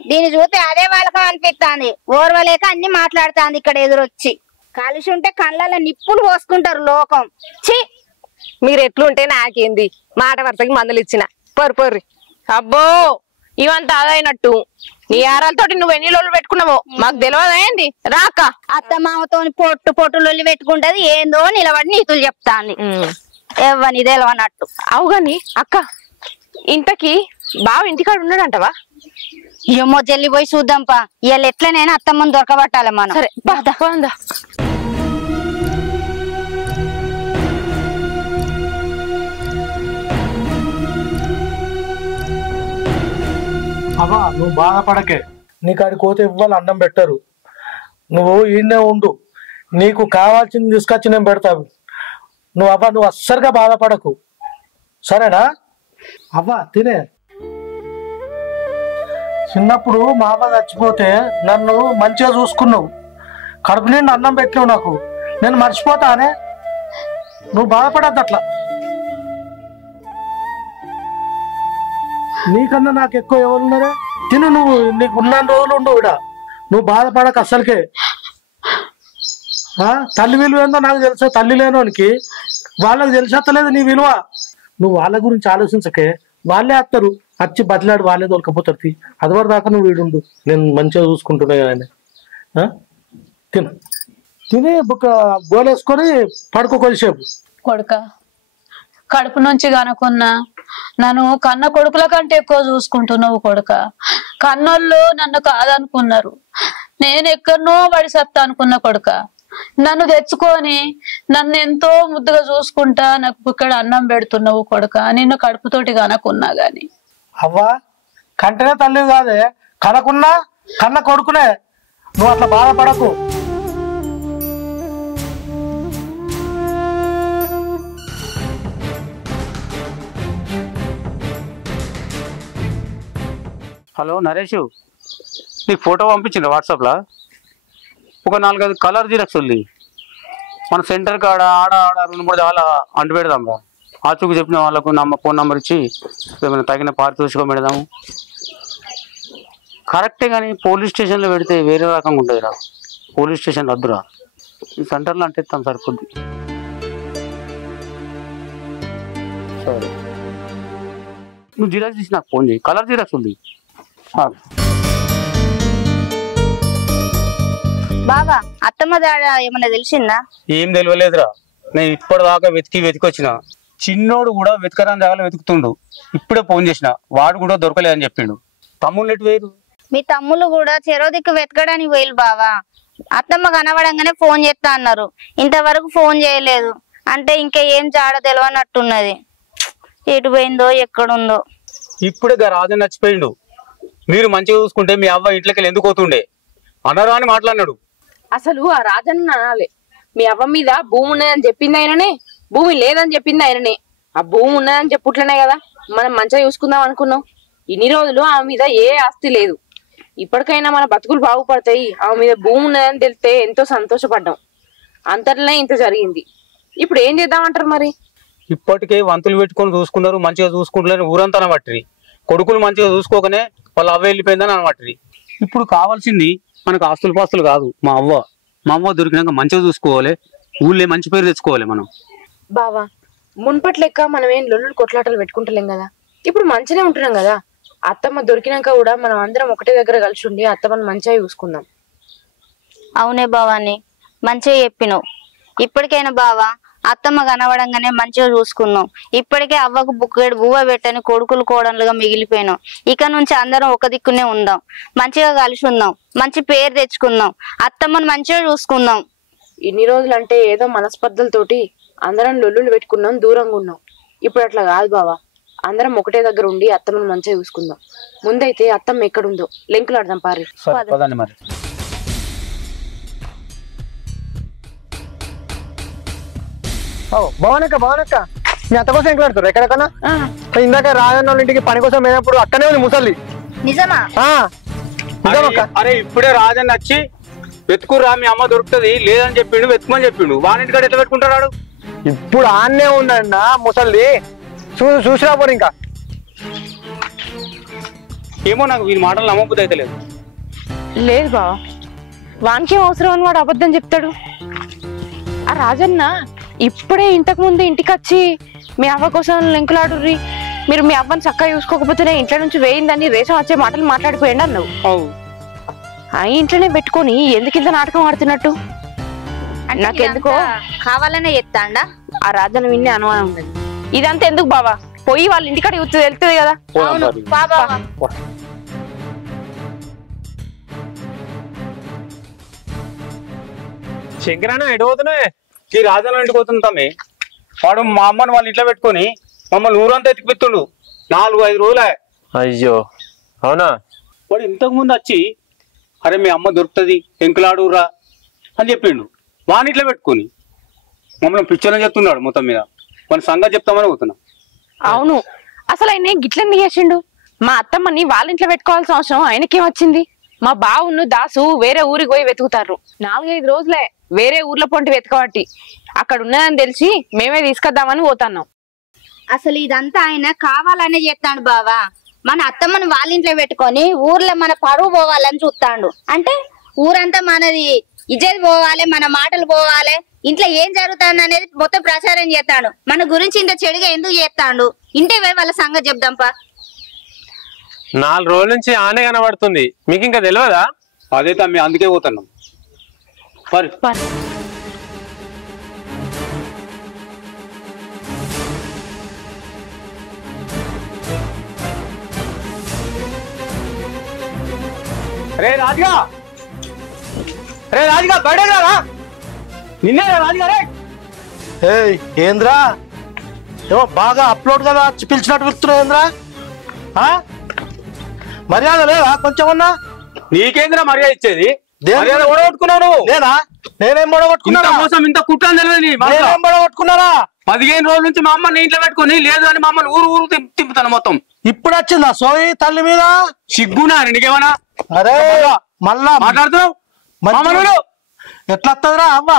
దీన్ని చూస్తే అదే వాళ్ళకం అనిపిస్తుంది. ఓర్వలేక అన్ని మాట్లాడుతుంది ఇక్కడ ఎదురొచ్చి. కలిసి ఉంటే కళ్ళల్లో నిప్పులు పోసుకుంటారు లోకం. మీరు ఎట్లుంటే నాకేంది, మాట వరుసకి మందులు ఇచ్చిన పొర్రి. అబ్బో ఇవంతా అదైనట్టు నీ ఆరాలతోటి నువ్వు ఎన్ని లోళ్ళు పెట్టుకున్నావో మాకు తెలియదా ఏంది? రాక అత్తమామతో పొట్టు లొల్లి పెట్టుకుంటది, ఏందో నిలబడి నీతులు చెప్తాంది. ఎవని తెలియనట్టు. అవుగాని అక్క, ఇంతకి బావ ఇంటికాడ ఉన్నాడంటవా? ఏమో జల్లి పోయి చూద్దాంపా. ఇవాళ ఎట్లనైనా అత్తమ్మని దొరకబట్టాలి మనం. సరే బాదా. అవ్వా నువ్వు బాధపడకే, నీకు ఆడికి పోతే ఇవ్వాలి అన్నం పెట్టరు. నువ్వు ఈయనే ఉండు, నీకు కావాల్సింది తీసుకొచ్చి నేను పెడతావు. నువ్వు అస్సలుగా బాధపడకు, సరేనా? అవ్వా తినే. చిన్నప్పుడు మా అవ్వ చచ్చిపోతే నన్ను మంచిగా చూసుకున్నావు, కడుపు నిండి అన్నం పెట్టినావు నాకు. నేను మర్చిపోతానే? నువ్వు బాధపడద్దు అట్లా. నీకన్నా నాకు ఎక్కువ ఎవరున్నారే? తిను నువ్వు, నీకు ఉన్న రోజులు ఉండవు ఇక్కడ. నువ్వు బాధపడక అస్సలకే. తల్లి విలువ ఏందో నాకు తెలుసా. తల్లి లేనోనికి వాళ్ళకి తెలిసేస్తలేదు నీ విలువ. నువ్వు వాళ్ళ గురించి ఆలోచించకే. వాళ్ళే వస్తారు, వచ్చి బదిలాడు వాళ్ళే దొరకపోతారు. అదివరకు దాకా నువ్వు వీడుండు, నేను మంచిగా చూసుకుంటున్నా కానీ. తిను, తిని ఒక గోలేసుకొని పడుకో కొద్దిసేపు. కొడుక కడుపు నుంచి కనుకున్నా నన్ను కన్న కొడుకుల కంటే ఎక్కువ చూసుకుంటున్నావు కొడుక. కన్నోళ్ళు నన్ను కాదనుకున్నారు, నేను ఎక్కడనో పడి సత్తా అనుకున్నా కొడుక. నన్ను తెచ్చుకొని నన్ను ఎంతో ముద్దుగా చూసుకుంటా నాకు ఇక్కడ అన్నం పెడుతున్నావు కొడుక. నిన్ను కడుపుతోటి కనుకున్నా గాని. అవ్వా కంటనే తల్లి కాదే, కనకున్నా కన్న కొడుకునే. నువ్వు అట్లా బాధపడకు. హలో నరేష్, నీకు ఫోటో పంపించింది వాట్సాప్లో. ఒక 4-5 కలర్ జిరాక్స్ ఉంది. మన సెంటర్ కాడ ఆడ 2-3 చాలా అంటు పెడదాం రా. ఆచూకు చెప్పిన వాళ్ళకు ఫోన్ నెంబర్ ఇచ్చి ఏమైనా తగిన పారితోషికం పెడదాము. కరెక్టే కానీ పోలీస్ స్టేషన్లో పెడితే వేరే రకంగా ఉంటుంది రా. పోలీస్ స్టేషన్ వద్దురా, ఈ సెంటర్లో అంటే ఇస్తాం సరిపోద్ది. సరే నువ్వు జిరాక్స్ తీసి నాకు ఫోన్ చేయి. కలర్ జిరాక్స్ ఉంది. బాబా అత్తమ్మ దాడ ఏమన్నా తెలిసిందా? ఏం తెలియలేదురా. నేను ఇప్పటిదాకా వెతికి వచ్చిన. చిన్నోడు కూడా వెతకరాని జాగాలో వెతుకుతుండు. ఇప్పుడే ఫోన్ చేసిన, వాడు కూడా దొరకలేదని చెప్పిండు. తమ్ముళ్ళు ఎటు వేరు? మీ తమ్ముళ్ళు కూడా చెరో దిక్కు వెతకడానికి పోయిలు బావా. అత్తమ్మ కనబడంగానే ఫోన్ చేస్తా అన్నారు, ఇంతవరకు ఫోన్ చేయలేదు. అంటే ఇంకా ఏం జాడ తెలియనట్టున్నది. ఎటు పోయిందో ఎక్కడుందో. ఇప్పుడే రాజు నచ్చిపోయిండు. మీరు మంచిగా చూసుకుంటే మీ అవ్వ ఇంట్లోకి ఎందుకు పోతుండే అనరా అని మాట్లాడినాడు. అసలు ఆ రాజన్న అనాలి, మీ అవ్వ మీద భూమి ఉన్నదని చెప్పింది ఆయననే, భూమి లేదని చెప్పింది ఆయననే. ఆ భూమి ఉన్నదని చెప్పుట్లనే కదా మనం మంచిగా చూసుకుందాం అనుకున్నాం. ఇన్ని రోజులు ఆమె మీద ఏ ఆస్తి లేదు. ఇప్పటికైనా మన బతుకులు బాగుపడతాయి, ఆమె మీద భూమి ఉన్నదని తెలిస్తే ఎంతో సంతోషపడ్డాం. అంతట్లనే ఇంత జరిగింది. ఇప్పుడు ఏం చేద్దామంటారు మరి? ఇప్పటికే వంతులు పెట్టుకొని చూసుకున్నారు, మంచిగా చూసుకుంటున్నారు ఊరంతా అనబట్టి. కొడుకులు మంచిగా చూసుకోకనే వాళ్ళ అవ్వ వెళ్ళిపోయిందని అనబట్టి. ఇప్పుడు కావాల్సింది మనకు ఆస్తులు పాస్తులు కాదు, మా అవ్వ దొరికినాక మంచిగా చూసుకోవాలి, ఊళ్ళో మంచి పేరు తెచ్చుకోవాలి మనం. బావా మున్పటి లెక్క మనం ఏం లొల్లులు కొట్లాటలు పెట్టుకుంటలేం కదా. ఇప్పుడు మంచిగా ఉంటున్నాం కదా. అత్తమ్మ దొరికినాక కూడా మనం అందరం ఒకటే దగ్గర కలిసి ఉండి అత్తమ్మని మంచిగా చూసుకుందాం. అవునే బావాని, మంచిగా చెప్పినావు. ఇప్పటికైనా బావా అత్తమ్మ కనబడంగానే మంచిగా చూసుకుందాం. ఇప్పటికే అవ్వకు బుక్కేడు బువ్వ పెట్టని కొడుకులు కోడన్లుగా మిగిలిపోయినాం. ఇక నుంచి అందరం ఒక దిక్కునే ఉందాం, మంచిగా కలిసి ఉందాం, మంచి పేరు తెచ్చుకుందాం, అత్తమ్మను మంచిగా చూసుకుందాం. ఇన్ని రోజులు అంటే ఏదో మనస్పర్ధలతోటి అందరం లొల్లులు పెట్టుకున్నాం, దూరంగా ఉన్నాం. ఇప్పుడు అట్లా కాదు బావా, అందరం ఒకటే దగ్గర ఉండి అత్తమ్మను మంచిగా చూసుకుందాం. ముందైతే అత్తమ్మ ఎక్కడుందో లెంకులాడదాం పారి. మరి బావనక్క మీ అత్త కోసం ఎంకలాడుతారు ఎక్కడెక్కడా? ఇందాక రాజన్న వాళ్ళ ఇంటికి పని కోసం పోయినప్పుడు అక్కనే ఉంది ముసలి. నిజమా? అరే ఇప్పుడే రాజన్న వచ్చి వెతుకురా మీ అమ్మ దొరుకుతుంది లేదని చెప్పిండు, వెతుకుమని చెప్పిండు. వానింటికాడ ఎట్లా పెట్టుకుంటాడు? ఇప్పుడు ఆన్నే ఉందన్న ముసలి, చూసిరా పోరు. ఇంకా ఏమో నాకు వీళ్ళ మాటలు నమ్మబుద్ధి అయితే లేదు. లేదు బావా, వానికి అవసరం అని వాడు అబద్ధం చెప్తాడు. ఆ రాజన్న ఇప్పుడే ఇంతకు ముందు ఇంటికి వచ్చి మీ అవ్వ కోసం లెంకులాడుర్రి, మీరు మీ అవ్వని చక్కగా చూసుకోకపోతేనే ఇంట్లో నుంచి వేయిందని రేసం వచ్చే మాటలు మాట్లాడిపోయింది అన్నావు. ఆ ఇంట్లోనే పెట్టుకొని ఎందుకు ఇంత నాటకం ఆడుతున్నట్టు? నాకెందుకో కావాలనే చెప్తాండా ఆ రాజన్న విన్నే అనుమానం ఉంది. ఇదంతా ఎందుకు బావా, పోయి వాళ్ళ ఇంటికాడ తెలుస్తుంది కదా. శంకరాన్న ఎటు పోతున్నాయి? ఈ రాజన్న ఇంటికి పోతుంది తమ్మి. వాడు మా అమ్మని వాళ్ళ ఇంట్లో పెట్టుకొని మమ్మల్ని ఊరంతా ఎత్తిపిస్తుండు. 4-5 రోజులే. అయ్యో అవునా? వాడు ఇంతకు ముందు వచ్చి అరే మీ అమ్మ దొరుకుతుంది ఎంకులాడురా అని చెప్పిండు. వాని ఇంట్లో పెట్టుకొని మమ్మల్ని పిచ్చోని చెప్తున్నాడు. మొత్తం మీద మన సంగతి చెప్తామని పోతున్నా. అవును, అసలు ఆయన గిట్లెందుకు చేసిండు? మా అత్తమ్మని వాళ్ళ ఇంట్లో పెట్టుకోవాల్సిన అవసరం ఆయనకేమొచ్చింది? మా బావును దాసు వేరే ఊరికి పోయి వెతుకుతారు. 4-5 రోజులే వేరే ఊర్లో పొంటి వెతకబట్టి. అక్కడ ఉన్నదని తెలిసి మేమే తీసుకొద్దామని పోతున్నాం. అసలు ఇదంతా ఆయన కావాలనే చెప్తాడు బావా. మన అత్తమ్మని వాళ్ళ ఇంట్లో పెట్టుకొని ఊర్లో మన పరువు పోవాలని చూస్తాడు. అంటే ఊరంతా మనది ఇజ్జత్ పోవాలి, మన మాటలు పోవాలి, ఇంట్లో ఏం జరుగుతుంది అనేది మొత్తం ప్రచారం చేస్తాడు. మన గురించి ఇంత చెడుగా ఎందుకు చేస్తాడు? ఇంటే వాళ్ళ సంగతి చెప్దాంపా. 4 రోజుల నుంచి ఆనే కనబడుతుంది, మీకు ఇంకా తెలియదా? అదే తమ్మి, అందుకే పోతున్నాం. రే రాజుగా, రే రాజుగా బయటకు రా. నిన్నే రాజుగా. రే ఏంద్రా ఏమో బాగా అప్లోడ్ కదా పిలిచినట్టు పిలుస్తున్నావు ఏంద్రా? మర్యాద లేదా కొంచెమన్నా? నీకేంద్రా మర్యాద ఇచ్చేది? ఓడగొట్టుకున్నావు నేనా? నేనేం ఓడగొట్టుకున్నా? మోసం ఇంత కుట్రని తెలియదు. ఓడగొట్టుకున్నారా? 15 రోజుల నుంచి మా అమ్మని ఇంట్లో పెట్టుకుని లేదు అని మమ్మల్ని ఊరు తిప్పుతాను మొత్తం. ఇప్పుడు వచ్చిందా సోయి తల్లి మీద? సిగ్గునా నీకేమన్నా? అరే మళ్ళా మాట్లాడుతున్నావు. ఎట్లా వస్తుందిరా అవ్వ?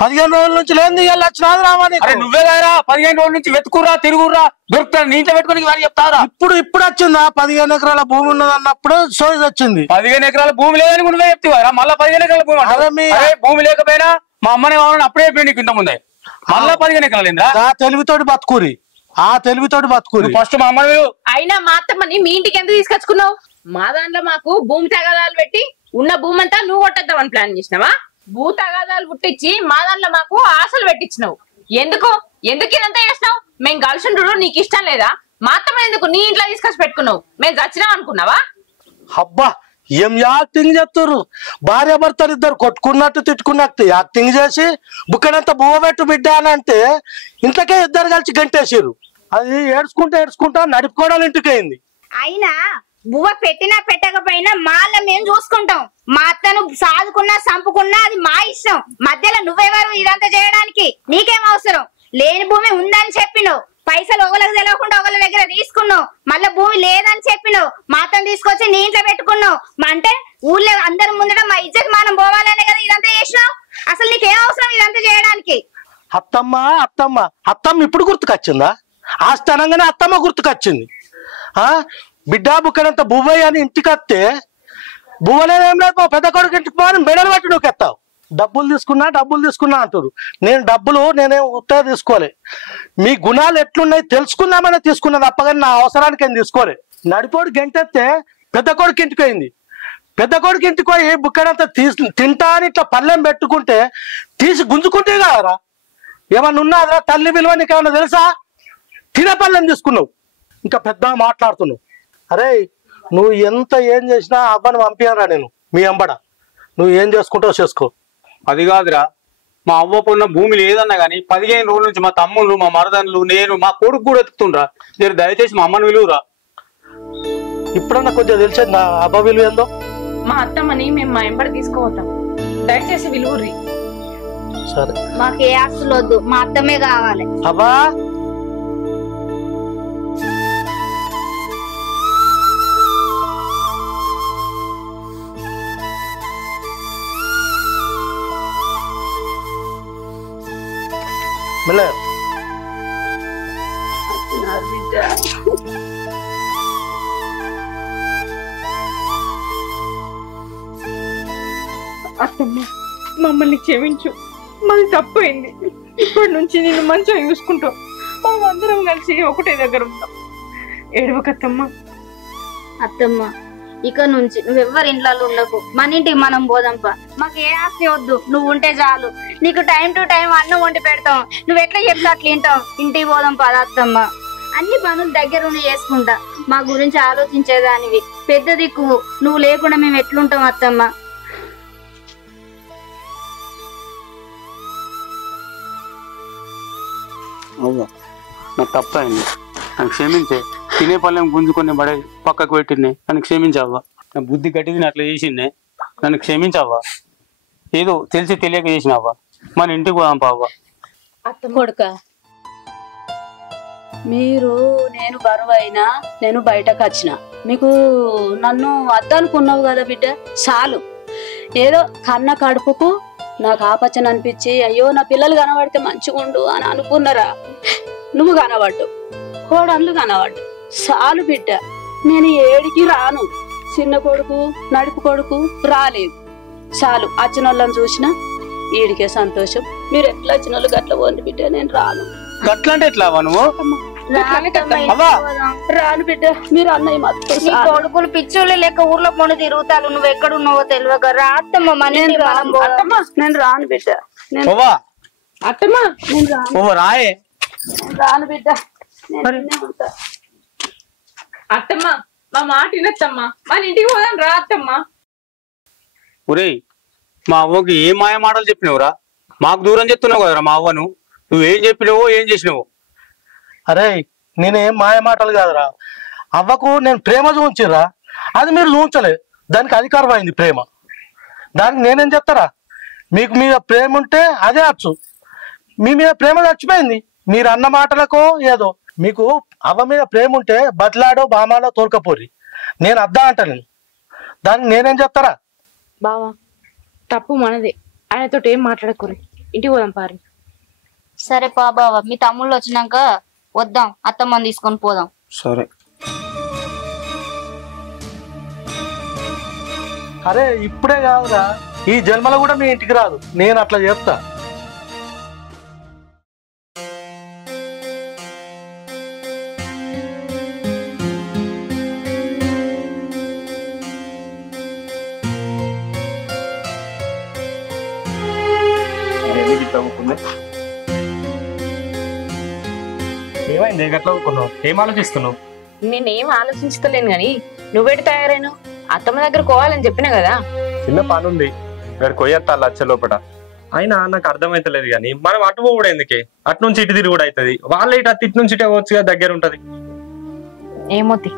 15 రోజుల నుంచి లేదు ఇవాళ వచ్చినాది రావాలి. నువ్వే కదా 15 రోజుల నుంచి వెతుకురా తిరుగురా దొరుకుతా నీ ఇంట్లో పెట్టుకుని వారు చెప్తారా? ఇప్పుడు వచ్చిందా? 15 ఎకరాల భూమి ఉన్నది అన్నప్పుడు సోయి వచ్చింది. 15 ఎకరాల భూమి లేదని నువ్వే చెప్తావారా? మళ్ళా 15 ఎకరాల భూమి అంటే భూమి లేకపోయినా మా అమ్మనే కావాలని అప్పుడే అయిపోయింది నీకు ఇంత ముందే. మళ్ళా 15 ఎకరాలు ఆ తెలివితోటి బతుకురి, ఆ తెలివితోటి బతుకురి. ఫస్ట్ మా అమ్మని అయినా మా అత్తమ్మని మీ ఇంటికి ఎందుకు తీసుకొచ్చుకున్నావు? మా దాంట్లో మాకు భూమి తగాదాలు పెట్టి ఉన్న భూమి అంతా నువ్వు కొట్టేద్దామని ప్లాన్ చేసినావా? భూ తగాదాలు పుట్టించి మా దాంట్లో మాకు ఆశలు పెట్టించినావు. ఎందుకు ఇదంతా చేసినావు? మేము కలిసిండు నీకు ఇష్టం లేదా? మా అత్తమ్మ ఎందుకు నీ ఇంట్లో తీసుకొచ్చి పెట్టుకున్నావు? మేము చచ్చినాం అనుకున్నావా? అబ్బా ఏం యాక్టింగ్ చేస్తారు? భార్య భర్తలు ఇద్దరు కొట్టుకున్నట్టు తిట్టుకున్నట్టు యాక్టింగ్ చేసి బుక్కడంతా బువ్వ పెట్టు బిడ్డ అని అంటే ఇంతకే ఇద్దరు కలిసి గంటేసారు. అది ఏడ్చుకుంటా నడుపుకోవడాలు ఇంటికి అయింది. అయినా బువ్వ పెట్టినా పెట్టకపోయినా మాల మేము చూసుకుంటాం. మా అత్తను సాదుకున్నా చంపుకున్నా అది మా ఇష్టం. మధ్యలో నువ్వెవరు ఇదంతా చేయడానికి? నీకేం అవసరం? లేని భూమి ఉందని చెప్పినావు, పైసలు ఒకరికి తెలియకుండా ఒకరి దగ్గర తీసుకున్నావు, మళ్ళీ భూమి లేదని చెప్పినావు, మా అత్తను తీసుకొచ్చి నీ ఇంట్లో పెట్టుకున్నావు. అంటే ఊర్లో అందరి ముందట మా ఇజ్జత్ మనం పోవాలనే కదా ఇదంతా చేసినావు. అసలు నీకేం అవసరం ఇదంతా చేయడానికి? అత్తమ్మ ఇప్పుడు గుర్తుకొచ్చిందా? ఆస్తి అనగానే అత్తమ్మ గుర్తుకొచ్చింది. బిడ్డ బుక్కడంత బువ్వయ్య అని ఇంటికి వస్తే బువ్వలేదేం లేదు, పెద్ద కొడుకు ఇంటికి పోని మెడలు పెట్టి నువ్వు ఎత్తావు. డబ్బులు తీసుకున్నా అంటారు. నేనేం ఉత్తగా తీసుకోలే. మీ గుణాలు ఎట్లున్నాయి తెలుసుకుందామని తీసుకున్నది తప్పగాని నా అవసరానికి ఏం తీసుకోలే. నడిపోడు గంటెత్తే పెద్ద కొడుకు ఇంటికి అయింది. పెద్ద కొడుకు ఇంటికి పోయి బుక్కడంతా తింటా అని ఇట్లా పళ్ళెం పెట్టుకుంటే తీసి గుంజుకుంటే కదరా? ఏమన్నా ఉన్నదిరా? తల్లి విలువ నీకు ఏమన్నా తెలుసా? తినే పళ్ళెం తీసుకున్నావు, ఇంకా పెద్ద మాట్లాడుతున్నావు. అరే నువ్వు ఎంత ఏం చేసినా అవ్వను పంపించరా నేను మీ అంబడ. నువ్వు ఏం చేసుకుంటావు చేసుకో. అది కాదురా, మా అవ్వకున్న భూమి లేదన్నా గానీ 15 రోజుల నుంచి మా తమ్ముళ్ళు మా మరదన్లు నేను మా కొడుకు కూడా ఎత్తుతుండ్రా. మీరు దయచేసి మా అమ్మని విలువరా. ఇప్పుడన్నా కొంచెం తెలిసేది నా అబ్బ విలువ ఏందో. మా అత్తమ్మని మేము మా ఎంబడి తీసుకోవతాం, దయచేసి విలువరి. సరే మాకు ఏ ఆస్తులు వద్దు, మా అత్తమే కావాలి. అబ్బా మిల్ల అత్తమ్మ మమ్మల్ని క్షమించు, మాది తప్పైంది. ఇప్పటి నుంచి నేను మంచిగా చూసుకుంటాం, అందరం కలిసి ఒకటే దగ్గర ఉంటాం. ఏడవకత్తమ్మ. అత్తమ్మ ఇక నుంచి నువ్వెవ్వరి ఇంట్లో ఉండకు, మన ఇంటికి మనం పోదాంపా. మాకు ఏ ఆస్తి వద్దు, నువ్వు ఉంటే చాలు. నీకు టైం టు టైం అన్నం వండి పెడతాం, నువ్వు ఎట్లా చెప్తా అట్లా వింటాం. ఇంటికి పోదాంపా అత్తమ్మ. అన్ని పనులు దగ్గరుండి చేసుకుంటా. మా గురించి ఆలోచించేదానివి, పెద్ద దిక్కు నువ్వు లేకుండా మేము ఎట్లుంటాం అత్తమ్మ. నాకు తప్పైంది, నాకు క్షమించే. తినే పళ్ళెం గుంజుకొని పడే పక్కకు పెట్టిండే, నన్ను క్షమించవ్వా. నా బుద్ధి గట్టిది అట్లా చేసిండే, నన్ను క్షమించవ్వా. ఏదో తెలిసి తెలియక చేసినావా. మన ఇంటికి పోదాం పావ్వా. కొడుక మీరు నేను బరువు అయినా నేను బయటకు వచ్చిన, మీకు నన్ను వద్దనుకున్నావు కదా బిడ్డ, చాలు. ఏదో కన్న కడుపుకు నాకు ఆపచ్చని అనిపించి అయ్యో నా పిల్లలు కనబడితే మంచిగుండు అని అనుకున్నారా. నువ్వు కనబడ్డు, కోడన్లు కనబడ్డు, చాలు బిడ్డ. నేను ఏడికి రాను. చిన్న కొడుకు నడుపు కొడుకు రాలేదు, చాలు. వచ్చిన వాళ్ళని చూసినా ఈడికే సంతోషం. మీరు ఎట్లా వచ్చిన వాళ్ళు గట్ల పోండి బిడ్డ, నేను రాను. గట్ల అంటే ఎట్లా నువ్వు? రాను బిడ్డ, మీరు అన్నయ్య మాత్రం నీ కొడుకులు పిచ్చోళ్ళు లెక్క ఊర్లో పొండు తిరుగుతారు. నువ్వు ఎక్కడున్నావో తెలియక రా అత్తమ్మ. నేను రాను బిడ్డ, అత్తమ్మా నేను రాయే రాను బిడ్డ, నేను ఉంటా. అత్తమ్మ మా మాట వినొచ్చమ్మా, మన ఇంటికి పోదాం రా అత్తమ్మ. ఒరేయ్ మా అవ్వకి ఏం మాయ మాటలు చెప్పినవురా? మాకు దూరం చెప్తున్నావు కదరా మా అవ్వను. నువ్వేం చెప్పినావో ఏం చేసినావు? అరే నేనేం మాయ మాటలు కాదురా, అవ్వకు నేను ప్రేమ చూపించిరా, అది మీరు చూపించలే. దానికి అధికారం అయింది ప్రేమ. దానికి నేనేం చెప్తారా? మీకు మీద ప్రేమ ఉంటే అదే అచ్చు. మీ మీద ప్రేమ చచ్చిపోయింది మీరు అన్న మాటలకో ఏదో. మీకు అవ్వ మీద ప్రేమ ఉంటే బట్లాడో బామాడో తోలుకపోరి, నేను అద్దా అంటాను. దానికి నేనేం చెప్తారా? బావా తప్పు మనదే, ఆయనతో ఏం మాట్లాడకూరి, ఇంటికి పోదాం పారి. సరే పా బావ, మీ తమ్ముళ్ళు వచ్చినాక వద్దాం, అత్తమ్మని తీసుకొని పోదాం. సరే. అరే ఇప్పుడే కాదురా, ఈ జన్మలో కూడా మీ ఇంటికి రాదు, నేను అట్లా చెప్తా. ఏమైంది గట్లా ఊరుకున్నావు? ఏం ఆలోచిస్తున్నావు? నేనేం ఆలోచించలేను గాని నువ్వేటి తయారైనావు? అత్తమ్మ దగ్గర పోవాలని చెప్పినా కదా. చిన్న పని ఉంది, ఇక్కడ కొయ్యత్తా లచ్చ లోపల. అయినా నాకు అర్థమైతలేదు కానీ మనం అటు పోవడం ఎందుకే? అటు నుంచి ఇటు తిరిగి కూడా అవుతుంది. వాళ్ళ ఇటు అటు ఇటు నుంచి ఇటే వచ్చి దగ్గర ఉంటది. ఏమోతి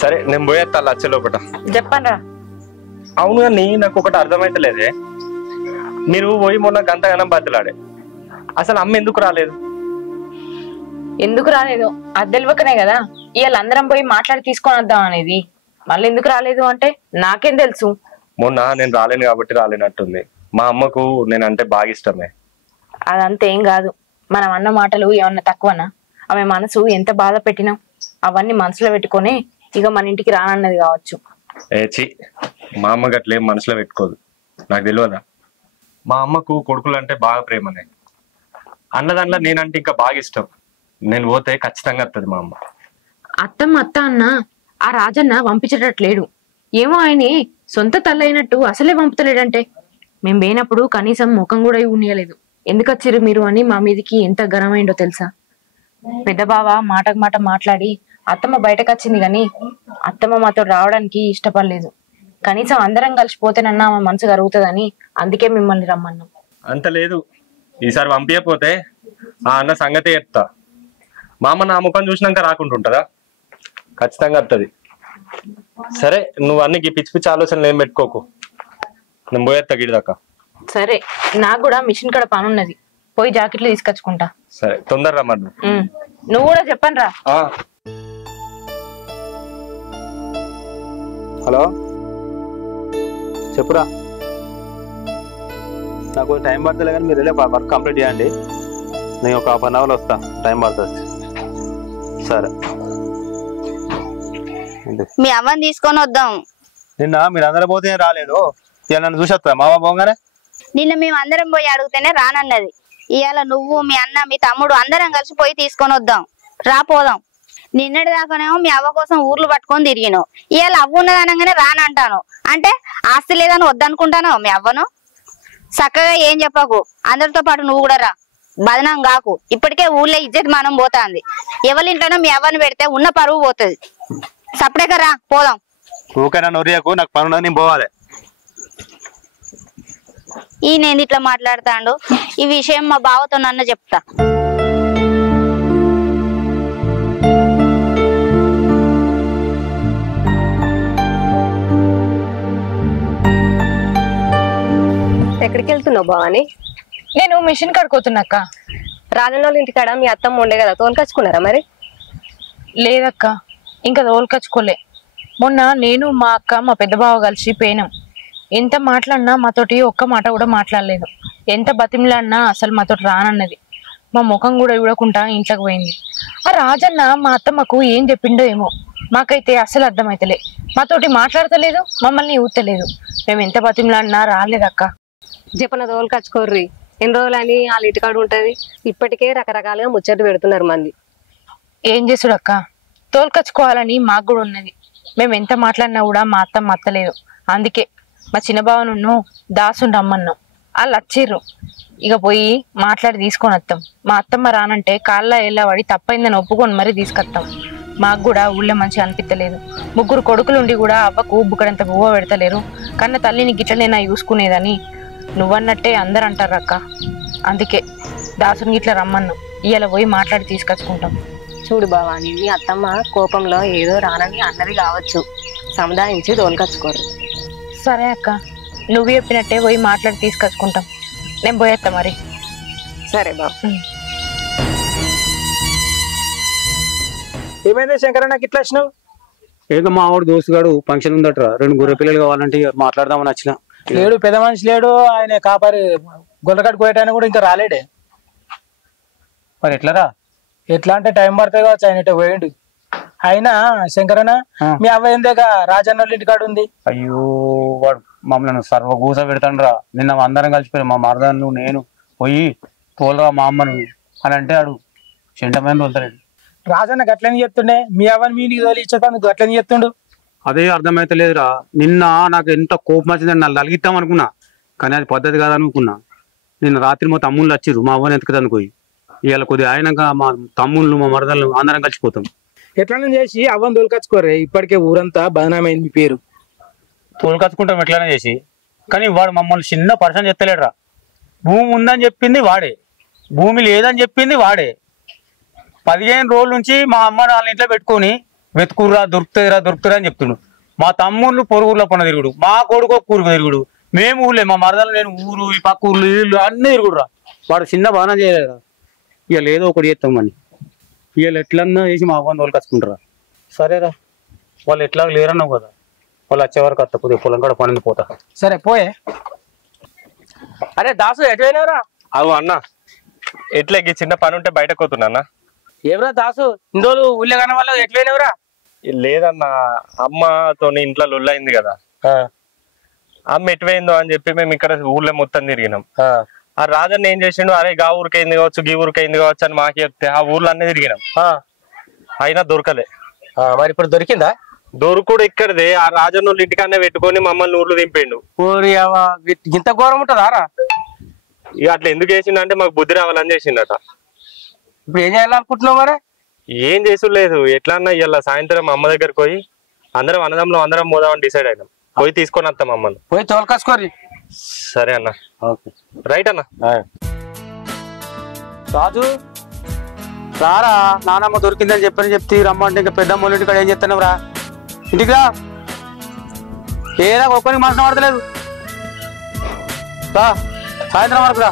సరే నేను పోయేస్తా లచ్చ లోపల. చెప్పండి రా. అవును కానీ నాకు ఒకటి అర్థమైతలేదే. మీరు పోయి మొన్న గంటగానం బద్దలాడే, అసలు అమ్మ ఎందుకు రాలేదు? ఎందుకు రాలేదు అది తెలియకనే కదా ఇవాళ అందరం పోయి మాట్లాడి తీసుకొని వద్దాం అనేది. మళ్ళీ ఎందుకు రాలేదు అంటే నాకేం తెలుసు. మొన్న నేను రాలేను కాబట్టి రాలేనట్టుంది. మా అమ్మకు నేనంటే బాగా ఇష్టమే. అదంతా ఏం కాదు, మనం అన్న మాటలు ఏమన్నా తక్కువనా? ఆమె మనసు ఎంత బాధ పెట్టినా అవన్నీ మనసులో పెట్టుకొని ఇక మన ఇంటికి రానన్నది కావచ్చు. ఏచి మా అమ్మ గట్లేం మనసులో పెట్టుకోదు, నాకు తెలియదా? మా అమ్మకు కొడుకులు అంటే బాగా ప్రేమనే. అన్నదాంట్లో నేనంటే ఇంకా బాగా ఇష్టం. నేను పోతే ఖచ్చితంగా వస్తుంది మా అమ్మ. అత్తమ్మ అత్త అన్న ఆ రాజన్న పంపించేటట్లేడు. ఏమో ఆయన సొంత తల్లి అయినట్టు అసలే పంపుతలేడంటే. మేము పోయినప్పుడు కనీసం ముఖం కూడా ఉన్నయలేదు. ఎందుకు వచ్చిర్రు మీరు అని మా మీదికి ఎంత ఘనమైందో తెలుసా? పెద్ద బావ మాటకు మాట మాట్లాడి అత్తమ్మ బయటకు వచ్చింది కానీ అత్తమ్మ మాతో రావడానికి ఇష్టపడలేదు. కనీసం అందరం కలిసిపోతేనన్నా ఆమె మనసు కరుగుతుందని అందుకే మిమ్మల్ని రమ్మన్నాం. అంత లేదు, ఈసారి పంపించకపోతే ఆ అన్న సంగతే చెప్తా. మా అమ్మ నా ముఖం చూసినాక రాకుంటుంటదా? ఖచ్చితంగా వస్తుంది. సరే నువ్వు అన్ని పిచ్చి పిచ్చి ఆలోచనలు ఏం పెట్టుకోకు, నేను పోయేస్తా గిడిదాకా. సరే నాకు కూడా మిషన్ కాడ పని ఉన్నది, పోయి జాకెట్లు తీసుకొచ్చుకుంటా. సరే తొందర రమ్మను. నువ్వు కూడా చెప్పండి రా. హలో చెప్పురా. నాకు టైం పడుతుంది కానీ మీరు వెళ్ళే వర్క్ కంప్లీట్ చేయండి. నేను ఒక 1/2 అవర్లో వస్తా, టైం పడుతుంది. సరే మీ అవ్వని తీసుకొని వద్దాం. నిన్న మీరు అందరూ పోతే రాలేదు, ఇవాళ నన్ను చూసేస్తా మామ పోగానే. నిన్న మేము అందరం పోయి అడిగితేనే రానన్నది. ఇవాళ నువ్వు మీ అన్న మీ తమ్ముడు అందరం కలిసి పోయి తీసుకొని వద్దాం, రాపోదాం. నిన్నటి దాకానేమో మీ అవ్వ కోసం ఊర్లు పట్టుకొని తిరిగినావు, ఇవాళ అవ్వ ఉన్నది అనగానే రానంటాను. అంటే ఆస్తి లేదని వద్దనుకుంటాను మీ అవ్వను. చక్కగా ఏం చెప్పకు, అందరితో పాటు నువ్వు కూడా రా, బదనం కాకు. ఇప్పటికే ఊళ్ళో ఇజ్జత్ మనం పోతాంది. ఎవరింట్లోనో మీ అవ్వని పెడితే ఉన్న పరువు పోతుంది. సపరేట్గా రా, పోదాం. ఊకే నన్ను ఒరియకు, నాకు పని ఉన్నది, నేను పోవాలి. ఈయన ఇట్లా మాట్లాడతాడు. ఈ విషయం మా బావతో నన్ను చెప్తా. ఎక్కడికి వెళ్తున్నావు బావని? నేను మిషన్ కడుకోతున్నాక్క. రాజన్న వాళ్ళ ఇంటికాడ మీ అత్తమ్మ ఉండే కదా, తోలుకొచ్చుకున్నారా మరి? లేదక్క, ఇంకా తోలుకొచ్చుకోలే. మొన్న నేను మా అక్క మా పెద్ద బావ కలిసి పోయినాం. ఎంత మాట్లాడినా మాతోటి ఒక్క మాట కూడా మాట్లాడలేదు. ఎంత బతిమలాడినా అసలు మాతోటి రానన్నది. మా ముఖం కూడా చూడకుండా ఇంట్లోకి పోయింది. ఆ రాజన్న మా అత్తమ్మకు ఏం చెప్పిండో ఏమో, మాకైతే అసలు అర్థమైతలే. మాతోటి మాట్లాడతలేదు, మమ్మల్ని ఊతలేదు. మేము ఎంత బతిమలాడినా రాలేదక్క. చెప్పన తోలుకచ్చుకోర్రి, ఎన్ని రోజులని వాళ్ళ ఇంటికాడు ఉంటది. ఇప్పటికే రకరకాలుగా ముచ్చట్లు పెడుతున్నారు మంది. ఏం చేసుడక్క, తోలుకచ్చుకోవాలని మాకు కూడా ఉన్నది. మేము ఎంత మాట్లాడినా కూడా మా అత్తమ్మ అత్తలేదు. అందుకే మా చిన్నబావను దాసుని రమ్మన్నాం. వాళ్ళు వచ్చిర్రు. ఇక పోయి మాట్లాడి తీసుకొని వస్తాం. మా అత్తమ్మ రానంటే కాళ్ళ ఎల్లబడి తప్పైందని ఒప్పుకొని మరీ తీసుకొస్తాం. మాకు కూడా ఊళ్ళో మంచిగా అనిపించలేదు. 3 కొడుకులుండి కూడా అవ్వకు బుక్కడంత బువ్వ పెడతలేరు. కన్న తల్లిని గిట్లనేనా చూసుకునేదని నువ్వన్నట్టే అందరు అంటారు అక్క. అందుకే దాసుని గిట్ల రమ్మన్నాం. ఇవాళ పోయి మాట్లాడి తీసుకొచ్చుకుంటాం. చూడు బావాని, నీ అత్తమ్మ కోపంలో ఏదో రానని అన్నది కావచ్చు, సముదాయించి తోలుకచ్చుకోరు. సరే అక్క, నువ్వు చెప్పినట్టే పోయి మాట్లాడి తీసుకొచ్చుకుంటాం. నేను పోయేస్తా మరి. సరే బాబు. ఏమైంది శంకర, నాకు ఇట్లా వచ్చినావు? ఏదో మా ఆవిడ దోస్తుగాడు ఫంక్షన్ ఉందట్రా, 2 గొర్రె పిల్లలు కావాలంటే మాట్లాడదామని వచ్చిన. లేడు, పెద్ద మనిషి లేడు. ఆయన కాపరి గొల్లగడ్డ కోయటానికి కూడా ఇంకా రాలేడే. మరి ఎట్లరా? ఎట్లా అంటే టైం పడుతుంది కావచ్చు, ఆయన ఇటు పోయిండు. అయినా శంకరన్న, మీ అవ్వ ఏందేగా రాజన్న వాళ్ళ ఇంటికాడు ఉంది. అయ్యో, వాడు మమ్మల్ని సర్వ గూస పెడతాను రా. నిన్న అందరం కలిసిపోయి మా మరదను నేను పోయి తోలరా మా అమ్మను అని అంటే ఆడు చెంటమైన తోలుతాడు. రాజన్న గట్లని చెప్తుండే, మీ అవ్వని మీ ఇంటికి తోలి ఇచ్చేతాను గట్లని చెప్తుండు. అదే అర్థమైతే లేదురా. నిన్న నాకు ఎంత కోపం వచ్చిందని నన్ను తలిగిద్దాం అనుకున్నా, కానీ అది పద్ధతి కాదనుకున్నా. నిన్న రాత్రి మా తమ్ముళ్ళు వచ్చిర్రు, మా అవ్వని ఎత్తుకుతాను పోయి. ఇవాళ కొద్దిగా అయినాక మా తమ్ముళ్ళు మా మరదలు అందరం కలిసిపోతాం. ఎట్లనే చేసి అవ్వని తోలుకొచ్చుకోరే, ఇప్పటికే ఊరంతా బదనామైంది మీ పేరు. తోలుకొచ్చుకుంటాం ఎట్లనే చేసి, కానీ వాడు మమ్మల్ని చిన్న పర్సన్ చెప్తలేడురా. భూమి ఉందని చెప్పింది వాడే, భూమి లేదని చెప్పింది వాడే. 15 రోజుల నుంచి మా అమ్మ వాళ్ళ ఇంట్లో పెట్టుకొని వెతుకుర్రా, దొరుకుతారా అని చెప్తుండు. మా తమ్ముళ్ళు పొరుగుర్లో పన్న తిరుగుడు, మా కొడుకు ఊరుకు తిరుగుడు. మేము ఊళ్ళే, మా మరదలు నేను ఊరు, ఈ పక్క ఊర్లు ఇల్లు అన్నీ తిరుగుడురా. వాడు చిన్న బాగా చేయలేదురా. ఇవాళ ఏదో ఒకటి చేస్తాం అని ఇవాళ ఎట్లన్నా చేసి మా అవ్వని తోలుకొచ్చుకుంటారా. సరేరా, వాళ్ళు ఎట్లా లేరన్నావు కదా, వాళ్ళు వచ్చే వరకు అత్త కొద్దిగా పొలం కూడా పని పోతా. సరే పోయే. అరే దాసు, ఎటువైనావురా? అవు అన్న, ఎట్లా చిన్న పని ఉంటే బయటకు పోతున్నా. ఎవరా దాసు, ఇందోలు ఊళ్ళో కాని వాళ్ళు ఎటువైనావురా? లేదన్న, అమ్మతో ఇంట్లో లొల్లైంది కదా, అమ్మ ఎటువైందో అని చెప్పి మేము ఇక్కడ ఊళ్ళో మొత్తం తిరిగినాం. ఆ రాజన్న ఏం చేసిండు, అరే గా ఊరికైంది కావచ్చు, గీ ఊరికైంది కావచ్చు అని మాకు చెప్తే ఆ ఊర్లో అన్నీ తిరిగినాం. అయినా దొరకలే. మరి ఇప్పుడు దొరికిందా? దొరుకుడు ఇక్కడదే. ఆ రాజన్న ఇంటికన్నా పెట్టుకొని మమ్మల్ని ఊర్లో దింపిండు. ఇంత ఘోరం ఉంటుందా రా? ఇక అట్లా ఎందుకు చేసిండు అంటే మాకు బుద్ధి రావాలని చేసిండట. ఇప్పుడు ఏం చేయాలనుకుంటున్నావు మరి? ఏం చేసులేదు, ఎట్లా అన్నా ఇవాళ సాయంత్రం అమ్మ దగ్గరకు పోయి అందరం అన్నదమ్ములు అందరం పోదామని డిసైడ్ అయినాం. పోయి తీసుకొని వస్తాం అమ్మను. పోయి తోలుకొచ్చుకోరి. సరే అన్న. రైట్ అన్న. రాజు రారా, నానమ్మ దొరికిందని చెప్తే రమ్మంటే ఇంకా పెద్దమ్మ ఇంటికాడ ఏం చెప్తున్నావు రా? ఇంటికి రా, ఏదా ఒక్కరికి మనసు పడతలేదు. రా సాయంత్రం వరకు రా.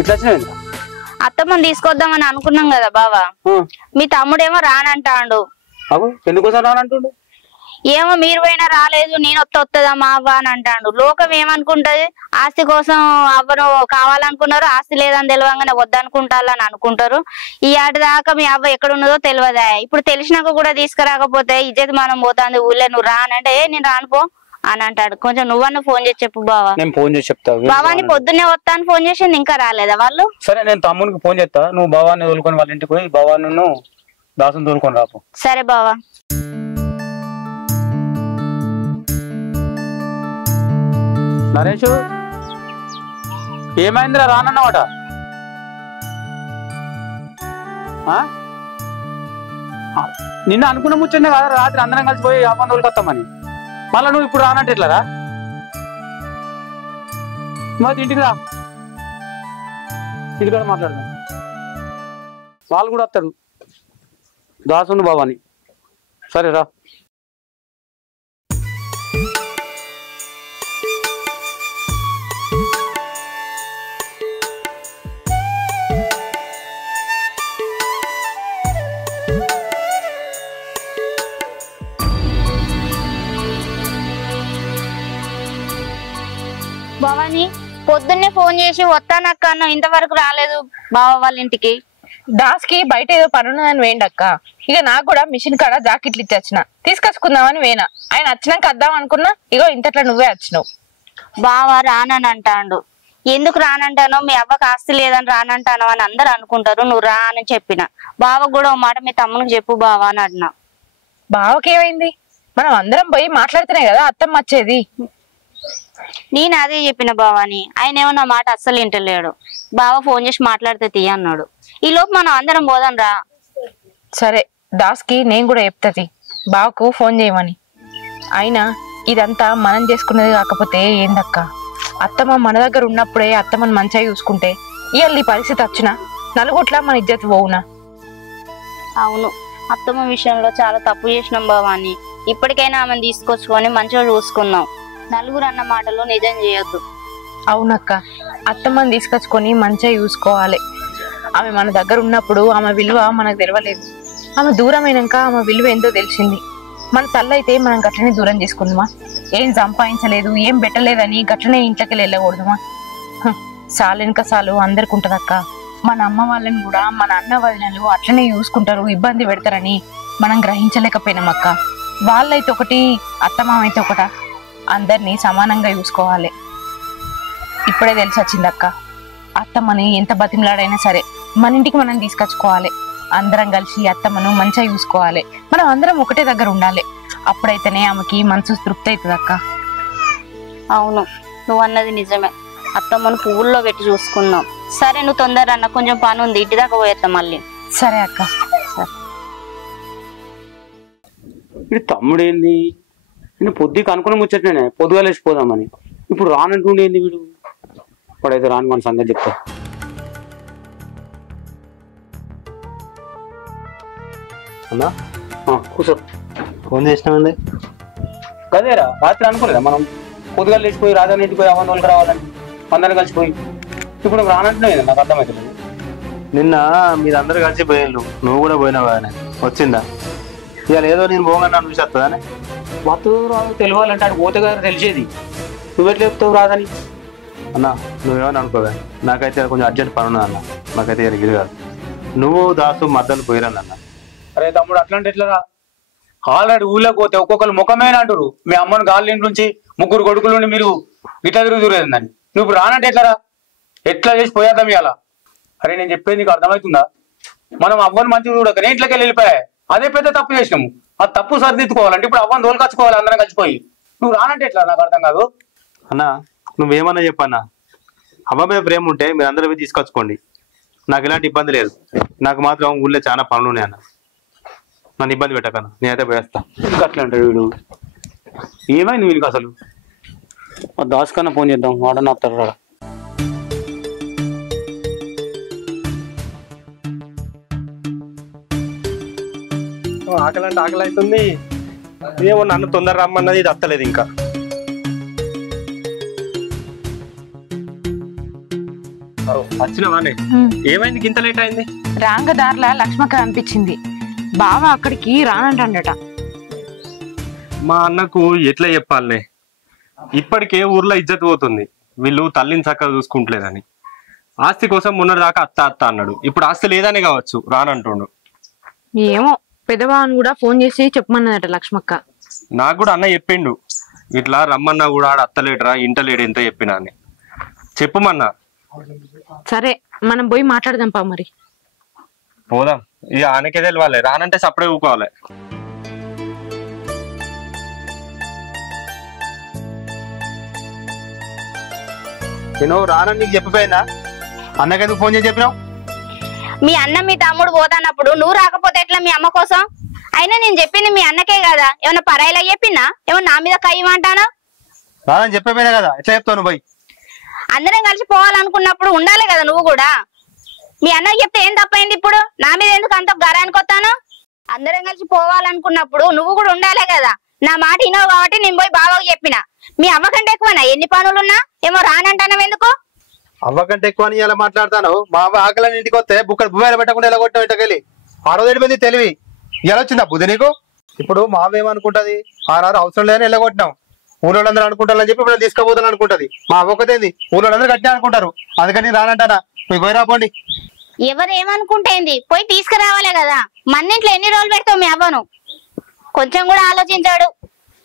ఇట్లా వచ్చినాయి. అత్తమ్మని తీసుకొద్దామని అనుకున్నాం కదా బావా, మీ తమ్ముడేమో రానంటాడు. ఎందుకోసం రానంటుండు? ఏమో మీరు పోయినా రాలేదు, నేను వస్తుందమ్మా అవ్వ అని అంటాడు. లోకం ఏమనుకుంటది, ఆస్తి కోసం అవ్వను కావాలనుకున్నారు, ఆస్తి లేదని తెలియగానే వద్దనుకుంటారని అనుకుంటారు. ఈ ఆటి దాకా మీ అవ్వ ఎక్కడున్నదో తెలియదా. ఇప్పుడు తెలిసినాక కూడా తీసుకురాకపోతే ఇజ్జత్ మనం పోతుంది ఊళ్ళో. నువ్వు రానంటే నేను రానుపో అని అంటాడు. కొంచెం నువ్వన్నా ఫోన్ చేసి చెప్పు బావా. నేను ఫోన్ చేసి చెప్తా. బావాని పొద్దున్నే వస్తా అని ఫోన్ చేసింది, ఇంకా రాలేదా వాళ్ళు? సరే, నేను తమ్మునికి ఫోన్ చేస్తా, నువ్వు బావాన్ని తోలుకొని వాళ్ళ ఇంటికి పోయి బావాను దాసుని తోలుకొని రాపు. సరే బావా. నరేష్, ఏమైందిరా రానన్నమాట? నిన్న అనుకున్న ముచ్చండి కదా రాత్రి అందరం కలిసిపోయి అమ్మ తోలుకొస్తామని. మళ్ళా నువ్వు ఇప్పుడు రానంటే ఎట్లరా? మరి ఇంటికి రా, ఇంటికాడ మాట్లాడదాం. వాళ్ళు కూడా వస్తారు, దాసుని బాబాని. సరే రా. భవాని పొద్దున్నే ఫోన్ చేసి వస్తానక్క అన్న ఇంతవరకు రాలేదు బావ వాళ్ళ ఇంటికి. దాస్ కి బయట ఏదో పని ఉన్నదని వేయండక్క. ఇక నాకు కూడా మిషన్ కాడ జాకెట్లు ఇచ్చి వచ్చిన తీసుకొచ్చుకుందామని వేనా. ఆయన వచ్చినాక వద్దాం అనుకున్నా, ఇగో ఇంతట్లో నువ్వే వచ్చినావు. బావ రానని అంటాడు. ఎందుకు రానంటానో, మీ అవ్వకు ఆస్తి లేదని రానంటానో అని అందరు అనుకుంటారు. నువ్వు రా అని చెప్పిన. బావ కూడా ఓ మాట మీ తమ్మునికి చెప్పు బావ అని అడినా. బావకేమైంది? మనం అందరం పోయి మాట్లాడితేనే కదా అత్తమ్మ వచ్చేది. నేను అదే చెప్పిన బావని. ఆయన ఏమో నా మాట అస్సలు వింటలేడు. బావ ఫోన్ చేసి మాట్లాడితే తీయ అన్నాడు. ఈ లోపు మనం అందరం పోదాం రా. సరే దాస్ కి నేను కూడా చెప్తాది బావకు ఫోన్ చేయమని. అయినా ఇదంతా మనం చేసుకునేది కాకపోతే ఏందక్క, అత్తమ్మ మన దగ్గర ఉన్నప్పుడే అత్తమ్మని మంచిగా చూసుకుంటే ఇవాళ ఈ పరిస్థితి వచ్చినా నలుగుట్లా మన ఇజ్జత్ పోవునా? అవును, అత్తమ్మ విషయంలో చాలా తప్పు చేసినాం బావాని. ఇప్పటికైనా ఆమెను తీసుకొచ్చుకొని మంచిగా చూసుకున్నాం. నలుగురు అన్న మాటలు నిజం చేయొద్దు. అవునక్క, అత్తమ్మని తీసుకొచ్చుకొని మంచిగా చూసుకోవాలి. ఆమె మన దగ్గర ఉన్నప్పుడు ఆమె విలువ మనకు తెలవలేదు. ఆమె దూరం అయినాక ఆమె విలువ ఏందో తెలిసింది. మన తల్లి అయితే మనం గట్లనే దూరం చేసుకుందామా? ఏం సంపాదించలేదు, ఏం పెట్టలేదని గట్లనే ఇంట్లోకి వెళ్ళకూడదుమా? సాలెనక సాలు అందరికి ఉంటదక్క. మన అమ్మ వాళ్ళని కూడా మన అన్న వదినలు అట్లనే చూసుకుంటారు, ఇబ్బంది పెడతారని మనం గ్రహించలేకపోయినాం అక్క. వాళ్ళైతే ఒకటి, అత్తమామ అయితే ఒకట. అందరినీ సమానంగా చూసుకోవాలి. ఇప్పుడే తెలిసి వచ్చింది అక్క, అత్తమ్మని ఎంత బతిమలాడైనా సరే మన ఇంటికి మనం తీసుకొచ్చుకోవాలి. అందరం కలిసి అత్తమ్మను మంచిగా చూసుకోవాలి. మనం అందరం ఒకటే దగ్గర ఉండాలి. అప్పుడైతేనే ఆమెకి మనసు తృప్తి అవుతుంది అక్క. అవును, నువ్వు అన్నది నిజమే. అత్తమ్మను పువ్వుల్లో పెట్టి చూసుకున్నాం. సరే నువ్వు తొందర అన్న, కొంచెం పని ఉంది, ఇంటి దాకా పోయేస్తాం మళ్ళీ. సరే అక్క. ఇప్పుడు తమ్ముడు ఏంది, నేను పొద్దుకి అనుకుని ముచ్చట్లేనే పొద్దుగా లేచిపోదామని. ఇప్పుడు రానంటుండే ఏంది వీడు? ఇప్పుడైతే రాను మన సంగతి చెప్తా. అన్నా కూర్చో. ఫోన్ చేసినామండి. కదేరా రాత్రి అనుకోలేదా మనం పొద్దుగా లేచిపోయి రాజాని ఇంటికి పోయి అవ్వని వాళ్ళకి రావాలని అందరం కలిసిపోయి. ఇప్పుడు రానంటున్నావు, నాకు అర్థమవుతుంది. నిన్న మీరందరూ కలిసి పోయేళ్ళు, నువ్వు కూడా పోయినావు కానీ వచ్చిందా? ఇవాళ ఏదో నేను పోగానే చూసి వస్తుందానే. వస్తుంది రాదు తెలియాలంటే ఆడు పోతే కదా తెలిసేది. నువ్వెట్లా చెప్తావు రాదని? అన్నా నువ్వేమని అనుకోవా, నాకైతే కొంచెం అర్జెంట్ పని ఉన్నది అన్న. నాకైతే ఇది కాదు. నువ్వు దాసు మద్దలు పోయిరాను అన్న. అరే తమ్ముడు అట్లాంటి ఎట్లా? ఆల్రెడీ ఊళ్ళోకి పోతే ఒక్కొక్కరు ముఖమేన అంటారు. మీ అమ్మని గాలి ఇంటి నుంచి ముగ్గురు కొడుకుల నుండి మీరు ఇట్లా తిరుగుతురేందని. నువ్వు రానంటే ఎట్లరా? ఎట్లా చేసి పోయేద్దాం ఇవాళ? అరే నేను చెప్పేది నీకు అర్థమవుతుందా? మనం అవ్వని మంచిగా చూడక నేను ఇంట్లోకి వెళ్ళిపోయా. అదే పెద్ద తప్పు చేసినాము. ఆ తప్పు సరిదిద్దుకోవాలంటే ఇప్పుడు అవ్వని తోలుకొచ్చుకోవాలి అందరం కలిసిపోయి. నువ్వు రానంటే ఎట్లా? నాకు అర్థం కాదు. అన్నా నువ్వేమన్నా చెప్పన్నా, అవ్వ మీద ప్రేమ ఉంటే మీరు అందరూ తీసుకొచ్చుకోండి. నాకు ఎలాంటి ఇబ్బంది లేదు. నాకు మాత్రం ఊళ్ళో చాలా పనులు ఉన్నాయి అన్న. నన్ను ఇబ్బంది పెట్టకన్నా, నేనైతే పోయేస్తా. ఇంకా అట్లా అంటాడు వీడు. ఏమైంది వీడికి అసలు? దాస్ కన్నా ఫోన్ చేద్దాం, వాడన్నా వస్తారు రా. ఆకలి అంటే ఆకలి అవుతుంది. ఏమో నన్ను తొందర రమ్మన్నది, ఇది అత్తలేదు ఇంకా. వచ్చినవానే? ఏమైంది ఇంత లేట్ అయింది? రాంగ దారిలా లక్ష్మక్క అనిపించింది. బావ అక్కడికి రానంటాడట. మా అన్నకు ఎట్లా చెప్పాలనే, ఇప్పటికే ఊర్లో ఇజ్జత్ పోతుంది. వీళ్ళు తల్లిని చక్కగా చూసుకుంటలేదని. ఆస్తి కోసం మొన్నటిదాకా అత్త అత్త అన్నాడు. ఇప్పుడు ఆస్తి లేదనే కావచ్చు రానంటుండు. ఏమో పెద్దబావని కూడా ఫోన్ చేసి చెప్పమన్నదట లక్ష్మక్క. నాకు కూడా అన్న చెప్పిండు, ఇట్లా రమ్మన్నా కూడా ఆడ అత్తలేడరా ఇంటలేడు ఎంత చెప్పినా అని చెప్పమన్నా. సరే మనం పోయి మాట్లాడదాం పా. మరి పోదాం, ఇక ఆయనకే తెలియాలి. రానంటే సపడే ఊకోవాలి. నేను రానని నీకు చెప్పిపోయినా, అన్నకెందుకు ఫోన్ చేసి చెప్పినావు? మీ అన్న మీ తమ్ముడు పోతానప్పుడు నువ్వు రాకపోతే ఎట్లా మీ అమ్మ కోసం? అయినా నేను చెప్పింది మీ అన్నకే కదా, ఏమన్నా పరాయిలా చెప్పినా? ఏమన్నా నా మీద కయ్యమంటానా? రానని చెప్పిపోయినా కదా, ఎట్లా చెప్తావు నువ్వు? అందరం కలిసి పోవాలనుకున్నప్పుడు ఉండాలి కదా నువ్వు కూడా. మీ అన్నకి చెప్తే ఏం తప్పైంది? ఇప్పుడు నా మీద ఎందుకు అంత గరానికి వస్తాను? అందరం కలిసి పోవాలనుకున్నప్పుడు నువ్వు కూడా ఉండాలి కదా. నా మాట వినవు కాబట్టి నేను పోయి బావకు చెప్పిన. మీ అవ్వకంటే ఎక్కువనా ఎన్ని పనులున్నా? ఏమో రానంటానం ఎందుకు? అవ్వకంటే ఎక్కువ అని ఇలా మాట్లాడతాను. మా అవ్వ ఆకలని ఇంటికి వస్తే బుక్కలు బువ్వాయిలు పెట్టకుండా ఎలా కొట్టావు ఇంటికెళ్ళి? ఆ రోజు ఏడిపోయింది తెలివి, ఎలా వచ్చిందా బుద్ధి నీకు? ఇప్పుడు మా అవ్వ ఏమనుకుంటది? ఆనాడు అవసరం లేదని ఎలా కొట్టినాం. ఊళ్ళోళ్ళందరూ అనుకుంటారని చెప్పి ఇప్పుడు తీసుకుపోతాను అనుకుంటది. మా అవ్వకతేంది ఊళ్ళోళ్ళందరూ గట్టిగా అనుకుంటారు. అందుకని నేను రానంటానా. మీకు పోయి రాపోండి. ఎవరు ఏమనుకుంటేంది పోయి తీసుకురావాలే కదా. మన ఇంట్లో ఎన్ని రోజులు పెడతావు మీ అవ్వను? కొంచెం కూడా ఆలోచించాడు.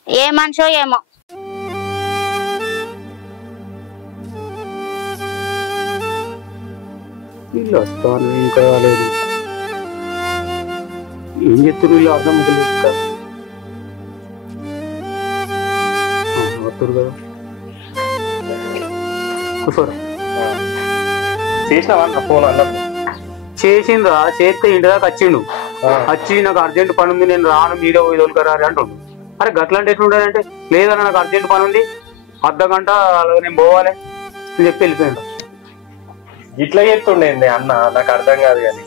ఏ మనిషో ఏమో. వీళ్ళు వస్తాను ఇంకా రాలేదు. ఏం చెప్తారు వీళ్ళు అర్థం తెలియదు. వస్తారు కదా కూర్చోరా. చేసినావా ఫోన్ అన్నప్పుడు? చేసిండ్రా. చేస్తే ఇంటి దాకా వచ్చిండు. వచ్చి నాకు అర్జెంట్ పని ఉంది నేను రాను మీరే వదులుకరారు అంటుండు. అరే గట్లంటే ఎట్లుండాలంటే లేదన్నా నాకు అర్జెంట్ పని ఉంది అర్ధ గంట నేను పోవాలి అని చెప్పి వెళ్ళిపోయాడు. ఇట్లా చెప్తుండే అన్న నాకు అర్థం కాదు కానీ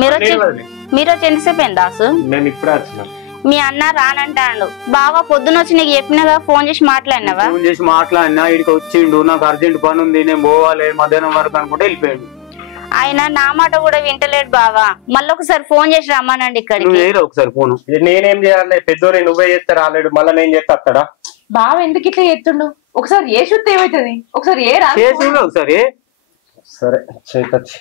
మీరు వచ్చి ఎంతసేపు అయింది దాసు? నేను ఇప్పుడే వచ్చిన. మీ అన్న రానంటాడు. బాగా పొద్దున వచ్చి నీకు చెప్పినగా ఫోన్ చేసి మాట్లాడినావా? ఫోన్ చేసి మాట్లాడినా ఇడికి వచ్చిండు నాకు అర్జెంట్ పని ఉంది నేను పోవాలి మధ్యాహ్నం వరకు అనుకుంటే వెళ్ళిపోయాడు. ఆయన నా మాట కూడా వింటలేడు బావా. మళ్ళీ ఒకసారి ఫోన్ చేసి రమ్మానండి ఇక్కడికి. ఒకసారి ఫోన్ నేనేం చేయాలి? పెద్దోని నువ్వే చేస్తే రాలేడు మళ్ళీ నేను చేస్తే వస్తాడా? బావ ఎందుకు ఇట్లా చేస్తుండు? ఒకసారి ఏ శుద్ధి ఏమవుతుంది? ఒకసారి ఏ రా ఒకసారి. సరే చేతచ్చి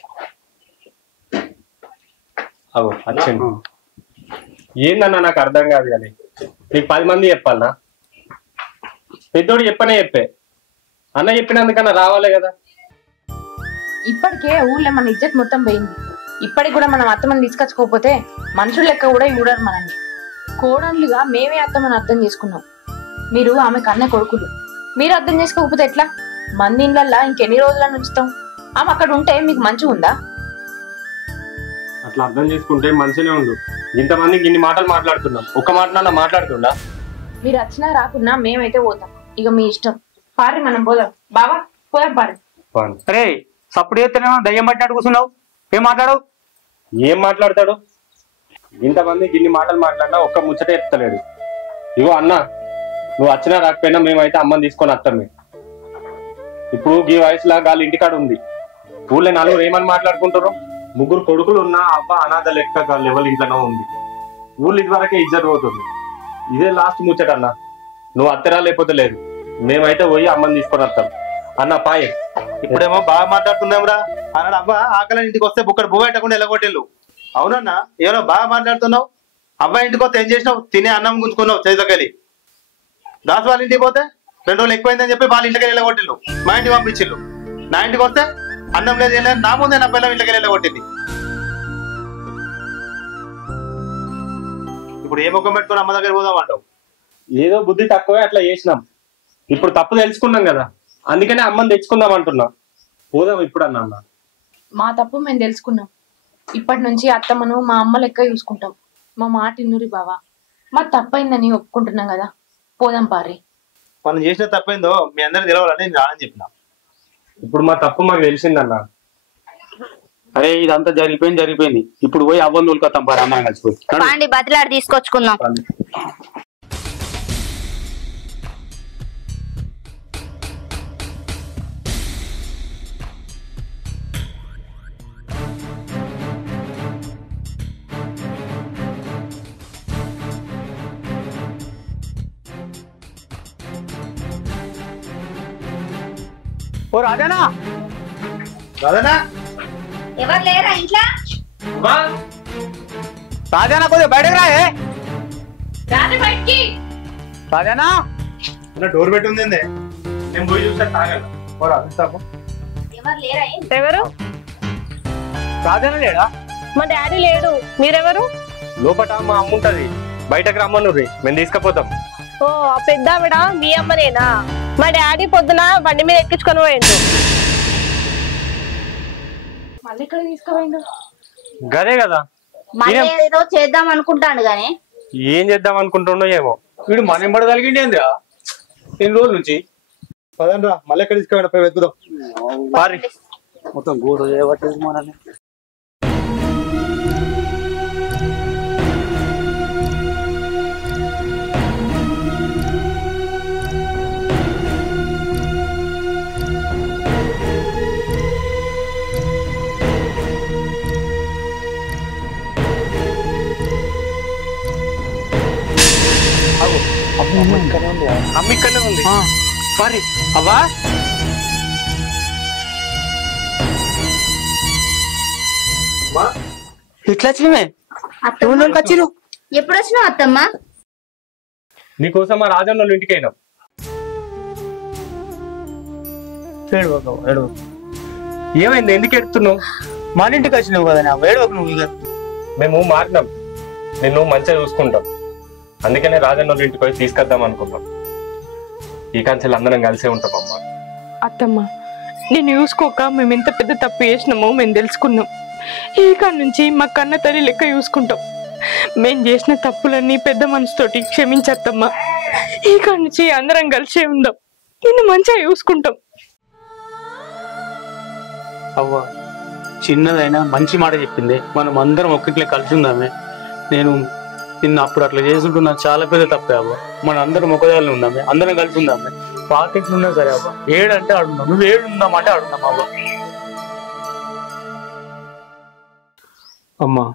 అవు వచ్చిండు. ఏందన్నా నాకు అర్థం కాదు కానీ నీకు 10 మంది చెప్పాలనా? పెద్దోడు చెప్పనే చెప్పే. అన్న చెప్పినందుకన్నా రావాలే కదా. ఇప్పటికే ఊళ్ళో మన ఇజ్జత్ మొత్తం పోయింది. ఇప్పటికి కూడా మనం అత్తమని తీసుకొచ్చుకోకపోతే మనుషుల లెక్క కూడా చూడరు మనల్ని. కోడన్లుగా మేమే అత్తమని అర్థం చేసుకున్నాం. మీరు ఆమె కన్న కొడుకులు. మీరు అర్థం చేసుకోకపోతే ఎట్లా? మంది ఇళ్ళల్లా ఇంకెన్ని రోజులను ఉంచుతాం? ఆమె అక్కడ ఉంటే మీకు మంచిగా ఉందా? అట్లా అర్థం చేసుకుంటే మంచిగానే ఉండు. ఇంతమందికి ఇన్ని మాటలు మాట్లాడుతున్నాం. ఒక్క మాట మాట్లాడుతుండా? మీరు వచ్చినా రాకున్నా మేమైతే పోతాం. ఇక మీ ఇష్టం. పారి మనం పోదాం. బావా పోదాం పారి. అరే సప్పుడు చేస్తేనేమో దయ్యం పట్టినట్టు కూర్చున్నావు. ఏం మాట్లాడవు? ఏం మాట్లాడతాడు? ఇంతమందికి ఇన్ని మాటలు మాట్లాడినా ఒక్క ముచ్చట చెప్తలేడు. ఇగో అన్న నువ్వు వచ్చినా రాకపోయినా మేమైతే అమ్మని తీసుకొని వస్తాం. మేము ఇప్పుడు ఈ వయసులో గాలి ఇంటికాడ ఉంది. ఊళ్ళో 4 ఏమని మాట్లాడుకుంటారు? 3 కొడుకులు ఉన్నా అవ్వ అనాథ లెక్క లెవెల్ ఇంట్లోనే ఉంది. ఊళ్ళు ఇదివరకే ఇజ్జత్ పోతుంది. ఇదే లాస్ట్ ముచ్చట అన్న. నువ్వు అత్తరా లేకపోతే లేదు. మేమైతే పోయి అమ్మని తీసుకొని వస్తాం అన్న. పాయే ఇప్పుడేమో బాగా మాట్లాడుతున్నాంరా అన్నాడు. అవ్వ ఆకలి ఇంటికి వస్తే బుక్కడ బువ్వ పెట్టకుండా ఎల్లగొట్టేళ్ళు. అవునన్నా ఏమో బాగా మాట్లాడుతున్నావు. అవ్వ ఇంటికి వస్తే ఏం చేసినావు? తినే అన్నం గుంజుకున్నావు చేతిలోకెళ్ళి. దాసు వాళ్ళ ఇంటికి పోతే 2 రోజులు ఎక్కువైందని చెప్పి వాళ్ళ ఇంటికి వెళ్ళగొట్టిళ్ళు. మా ఇంటికి పంపించిళ్ళు. నా ఇంటికి వస్తే అన్నం లేదు ఏం లేదు. నా ముందే నా పిల్లలు ఇంటికి వెళ్ళగొట్టింది. ఇప్పుడు ఏ ముఖం పెట్టుకుని అమ్మ దగ్గర పోదాం అంటావు? ఏదో బుద్ధి తక్కువే అట్లా చేసినాం. ఇప్పుడు తప్పు తెలుసుకున్నాం కదా, అందుకనే అమ్మని తెచ్చుకుందాం అంటున్నా. పోదాం ఇప్పుడు అన్న. మా తప్పు మేము తెలుసుకున్నాం. ఇప్పటి నుంచి అత్తమ్మను మా అమ్మ లెక్క చూసుకుంటాం. మా మాట ఇన్నూరి బావా. మా తప్పైందని ఒప్పుకుంటున్నాం కదా, పోదాం పారి. మనం చేసిన తప్పైందో మీ అందరికి తెలవాలని నేను రానని చెప్పిన. ఇప్పుడు మా తప్పు మాకు తెలిసిందన్న. అరే ఇదంతా జరిగిపోయింది. ఇప్పుడు పోయి అవ్వని తోలుకొస్తాం పారి అందరం కలిసిపోయి. పాండి బతిలాడి తీసుకొచ్చుకుందాం. ఓ రాజానా ఎవరు లేరా ఇంట్లో? రాజానా కొద్దిగా బయటకు రా. బయటికి రాజానా డోర్ పెట్టి ఉంది. నేను పోయి చూస్తే తాగలను. ఎవరు లేరా? ఎవరు? రాజానా లేడా? మా డాడీ లేడు. మీరెవరు? లోపట మా అమ్మ ఉంటది, బయటకు రమ్మనుర్రి, మేము తీసుకుపోతాం. ఓ ఆ పెద్ద ఆవిడ మీ అమ్మనేనా? మా డాడీ పొద్దున బండి మీద ఎక్కించుకొని పోయిండు. మళ్ళీ ఇక్కడ తీసుకుపోయిండు. గదే కదా, మళ్ళీ ఏదో చేద్దాం అనుకుంటాను గానీ ఏం చేద్దాం అనుకుంటున్నావు ఏమో. వీడు మన ఎంబడి కలిగిండి ఏంద్రా ఎన్ని రోజుల నుంచి. పదండ్రా మళ్ళీ ఎక్కడ తీసుకుపోయి వెతుకుదాం. పారి మొత్తం గోడ చేయబట్టేది మనల్ని. అమ్మ ఇక్కడనే ఉంది సారీ అవ్వా ఇట్లా వచ్చినవే వచ్చిరు ఎప్పుడు వచ్చినావు అత్తమ్మ? నీకోసం మా రాజన్న వాళ్ళ ఇంటికి అయినాం. ఏమైంది, ఎందుకు ఎడుతున్నావు? మన ఇంటికి వచ్చినావు కదా ఏడవకు నువ్వు. ఇక మేము మారినాం, నిన్ను మంచిగా చూసుకుంటాం, అందుకనే రాజన్న వాళ్ళ ఇంటికి పోయి తీసుకొద్దాం అనుకున్నాం. ఈ కాంచెలు అందరం కలిసే ఉంటాం. అమ్మ అత్తమ్మ, నేను చూసుకోక మేము ఎంత పెద్ద తప్పు చేసినామో మేము తెలుసుకున్నాం. ఈ కాడ నుంచి మా కన్న తల్లి లెక్క చూసుకుంటాం. మేము చేసిన తప్పులన్నీ పెద్ద మనసుతోటి క్షమించత్తమ్మా. ఈ కాడ నుంచి అందరం కలిసే ఉందాం, నిన్ను మంచిగా చూసుకుంటాం. అవ్వ చిన్నదైనా మంచి మాట చెప్పింది, మనం అందరం ఒక్కట్లే కలిసి ఉందామే. నేను నిన్ను అప్పుడు అట్లా చేసుకుంటున్నా, చాలా పెద్ద తప్పే అవ్వ. మన అందరం ఒకదాన్ని ఉందామే, అందరం కలిసి ఉందామే. పాకెట్లు ఉన్నా సరే అవ్వ, ఏడంటే ఆడున్నాం, నువ్వు ఏడు ఉందామంటే ఆడున్నాం అవ్వ. అమ్మా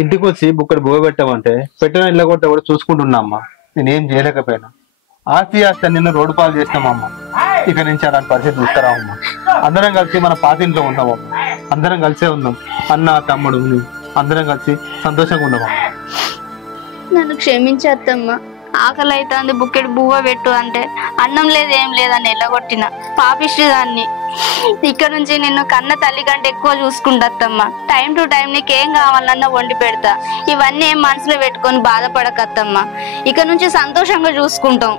ఇంటికి వచ్చి బుక్కడు బువ్వ పెట్టామంటే పెట్టిన ఇళ్ళ కొట్ట కూడా చూసుకుంటున్నా అమ్మా. నేనేం చేయలేకపోయినా, ఆస్తి నిన్ను రోడ్డు పాలు చేసినామమ్మా. ఇక నుంచి అలాంటి పరిస్థితి చూస్తారా అమ్మా. అందరం కలిసి మన పాతింట్లో ఉన్నామమ్మా, అందరం కలిసే ఉందాం. అన్న తమ్ముడు అందరం కలిసి సంతోషంగా ఉందామమ్మా. నన్ను క్షమించత్తమ్మ. ఆకలి అవుతుంది, బుక్కెడు బువ్వ పెట్టు అంటే అన్నం లేదు ఏం లేదని ఎల్లగొట్టిన పాపిష్టి దాన్ని. ఇక్కడ నుంచి నిన్ను కన్న తల్లి కంటే ఎక్కువ చూసుకుంటత్తమ్మ. టైం టు టైం నీకేం కావాలన్నా వండి పెడతా. ఇవన్నీ ఏం మనసులో పెట్టుకొని బాధపడకత్తమ్మ. ఇక నుంచి సంతోషంగా చూసుకుంటాం.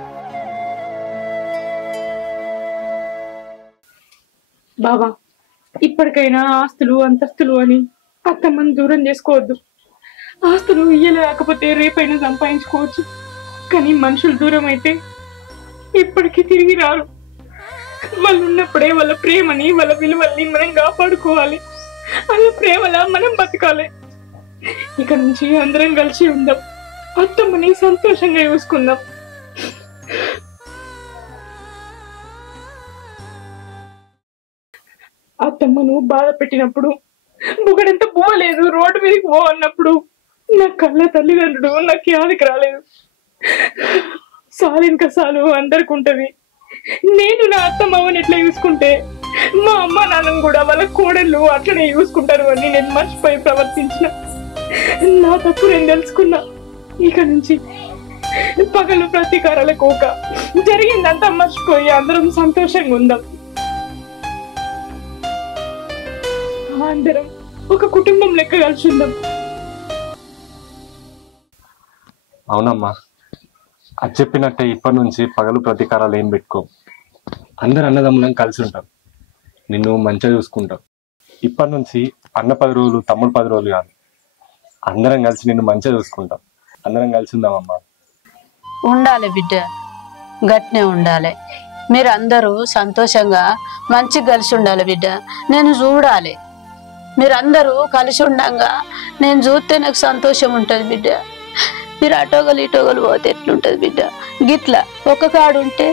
బాబా, ఇప్పటికైనా ఆస్తులు అంతస్తులు అని అత్తమ్మని దూరం చేసుకోవద్దు. ఆస్తులు ఇయ్యలేకపోతే రేపైనా సంపాదించుకోవచ్చు, కానీ మనుషులు దూరం అయితే ఇప్పటికీ తిరిగి రారు. వాళ్ళు ఉన్నప్పుడే వాళ్ళ ప్రేమని వాళ్ళ విలువల్ని మనం కాపాడుకోవాలి. వాళ్ళ ప్రేమలా మనం బతకాలి. ఇక నుంచి అందరం కలిసి ఉందాం, అత్తమ్మని సంతోషంగా చూసుకుందాం. అత్తమ్మను బాధ పెట్టినప్పుడు, బుగడంత పోలేదు రోడ్డు మీదకి పో అన్నప్పుడు నా కళ్ళ తల్లిదండ్రుడు నాకు యాదికి రాలేదు. సాలు ఇంకా సాలు అందరికి ఉంటది. నేను నా అత్తమ్మని ఎట్లా చూసుకుంటే మా అమ్మ నాన్నను కూడా వాళ్ళ కోడళ్ళు అట్లనే చూసుకుంటారు అని నేను మర్చిపోయి ప్రవర్తించిన. నా తప్పు నేను తెలుసుకున్నా. ఇక నుంచి పగలు ప్రతీకారాలకు ఒక జరిగిందంతా మర్చిపోయి అందరం సంతోషంగా ఉందాం. అందరం ఒక కుటుంబం లెక్క కలిసి ఉందాం. అవునమ్మా, అది చెప్పినట్టే ఇప్పటి నుంచి పగలు ప్రతీకారాలు ఏం పెట్టుకో. అందరు అన్నదమ్ములం కలిసి ఉంటాం, నిన్ను మంచిగా చూసుకుంటాం. ఇప్పటి నుంచి అన్న 10 రోజులు తమ్ముడు 10 రోజులు కాదు, అందరం కలిసి నిన్ను మంచిగా చూసుకుంటాం. అందరం కలిసి ఉందామమ్మా. ఉండాలి బిడ్డ, గట్నే ఉండాలి. మీరు అందరూ సంతోషంగా మంచిగా కలిసి ఉండాలి బిడ్డ. నేను చూడాలి, మీరందరూ కలిసి ఉండంగా నేను చూస్తే నాకు సంతోషం ఉంటుంది బిడ్డ. మీరు అటోగలు ఇటోగలు పోతే ఎట్లుంటది బిడ్డ. గిట్లా ఒక్క కాడు ఉంటే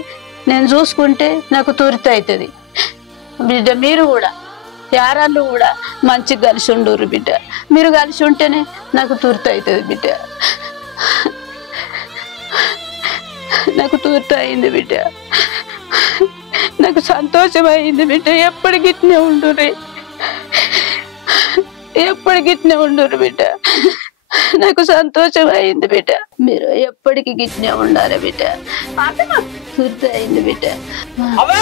నేను చూసుకుంటే నాకు తూరిత అవుతుంది బిడ్డ. మీరు కూడా యారాళ్ళు కూడా మంచిగా కలిసి ఉండుర్రు బిడ్డ. మీరు కలిసి ఉంటేనే నాకు తూరిత అవుతుంది బిడ్డ. నాకు తూరిత అయింది బిడ్డ, నాకు సంతోషం అయింది బిడ్డ. ఎప్పటికిట్నే ఉండుర్రి, ఎప్పటికిట్నే ఉండుర్రు బిడ్డ. నాకు సంతోషం అయింది బిడ్డ. మీరు ఎప్పటికి గిట్నే ఉండాలి బిడ్డ. తూరిత అయింది బిడ్డ. అమ్మా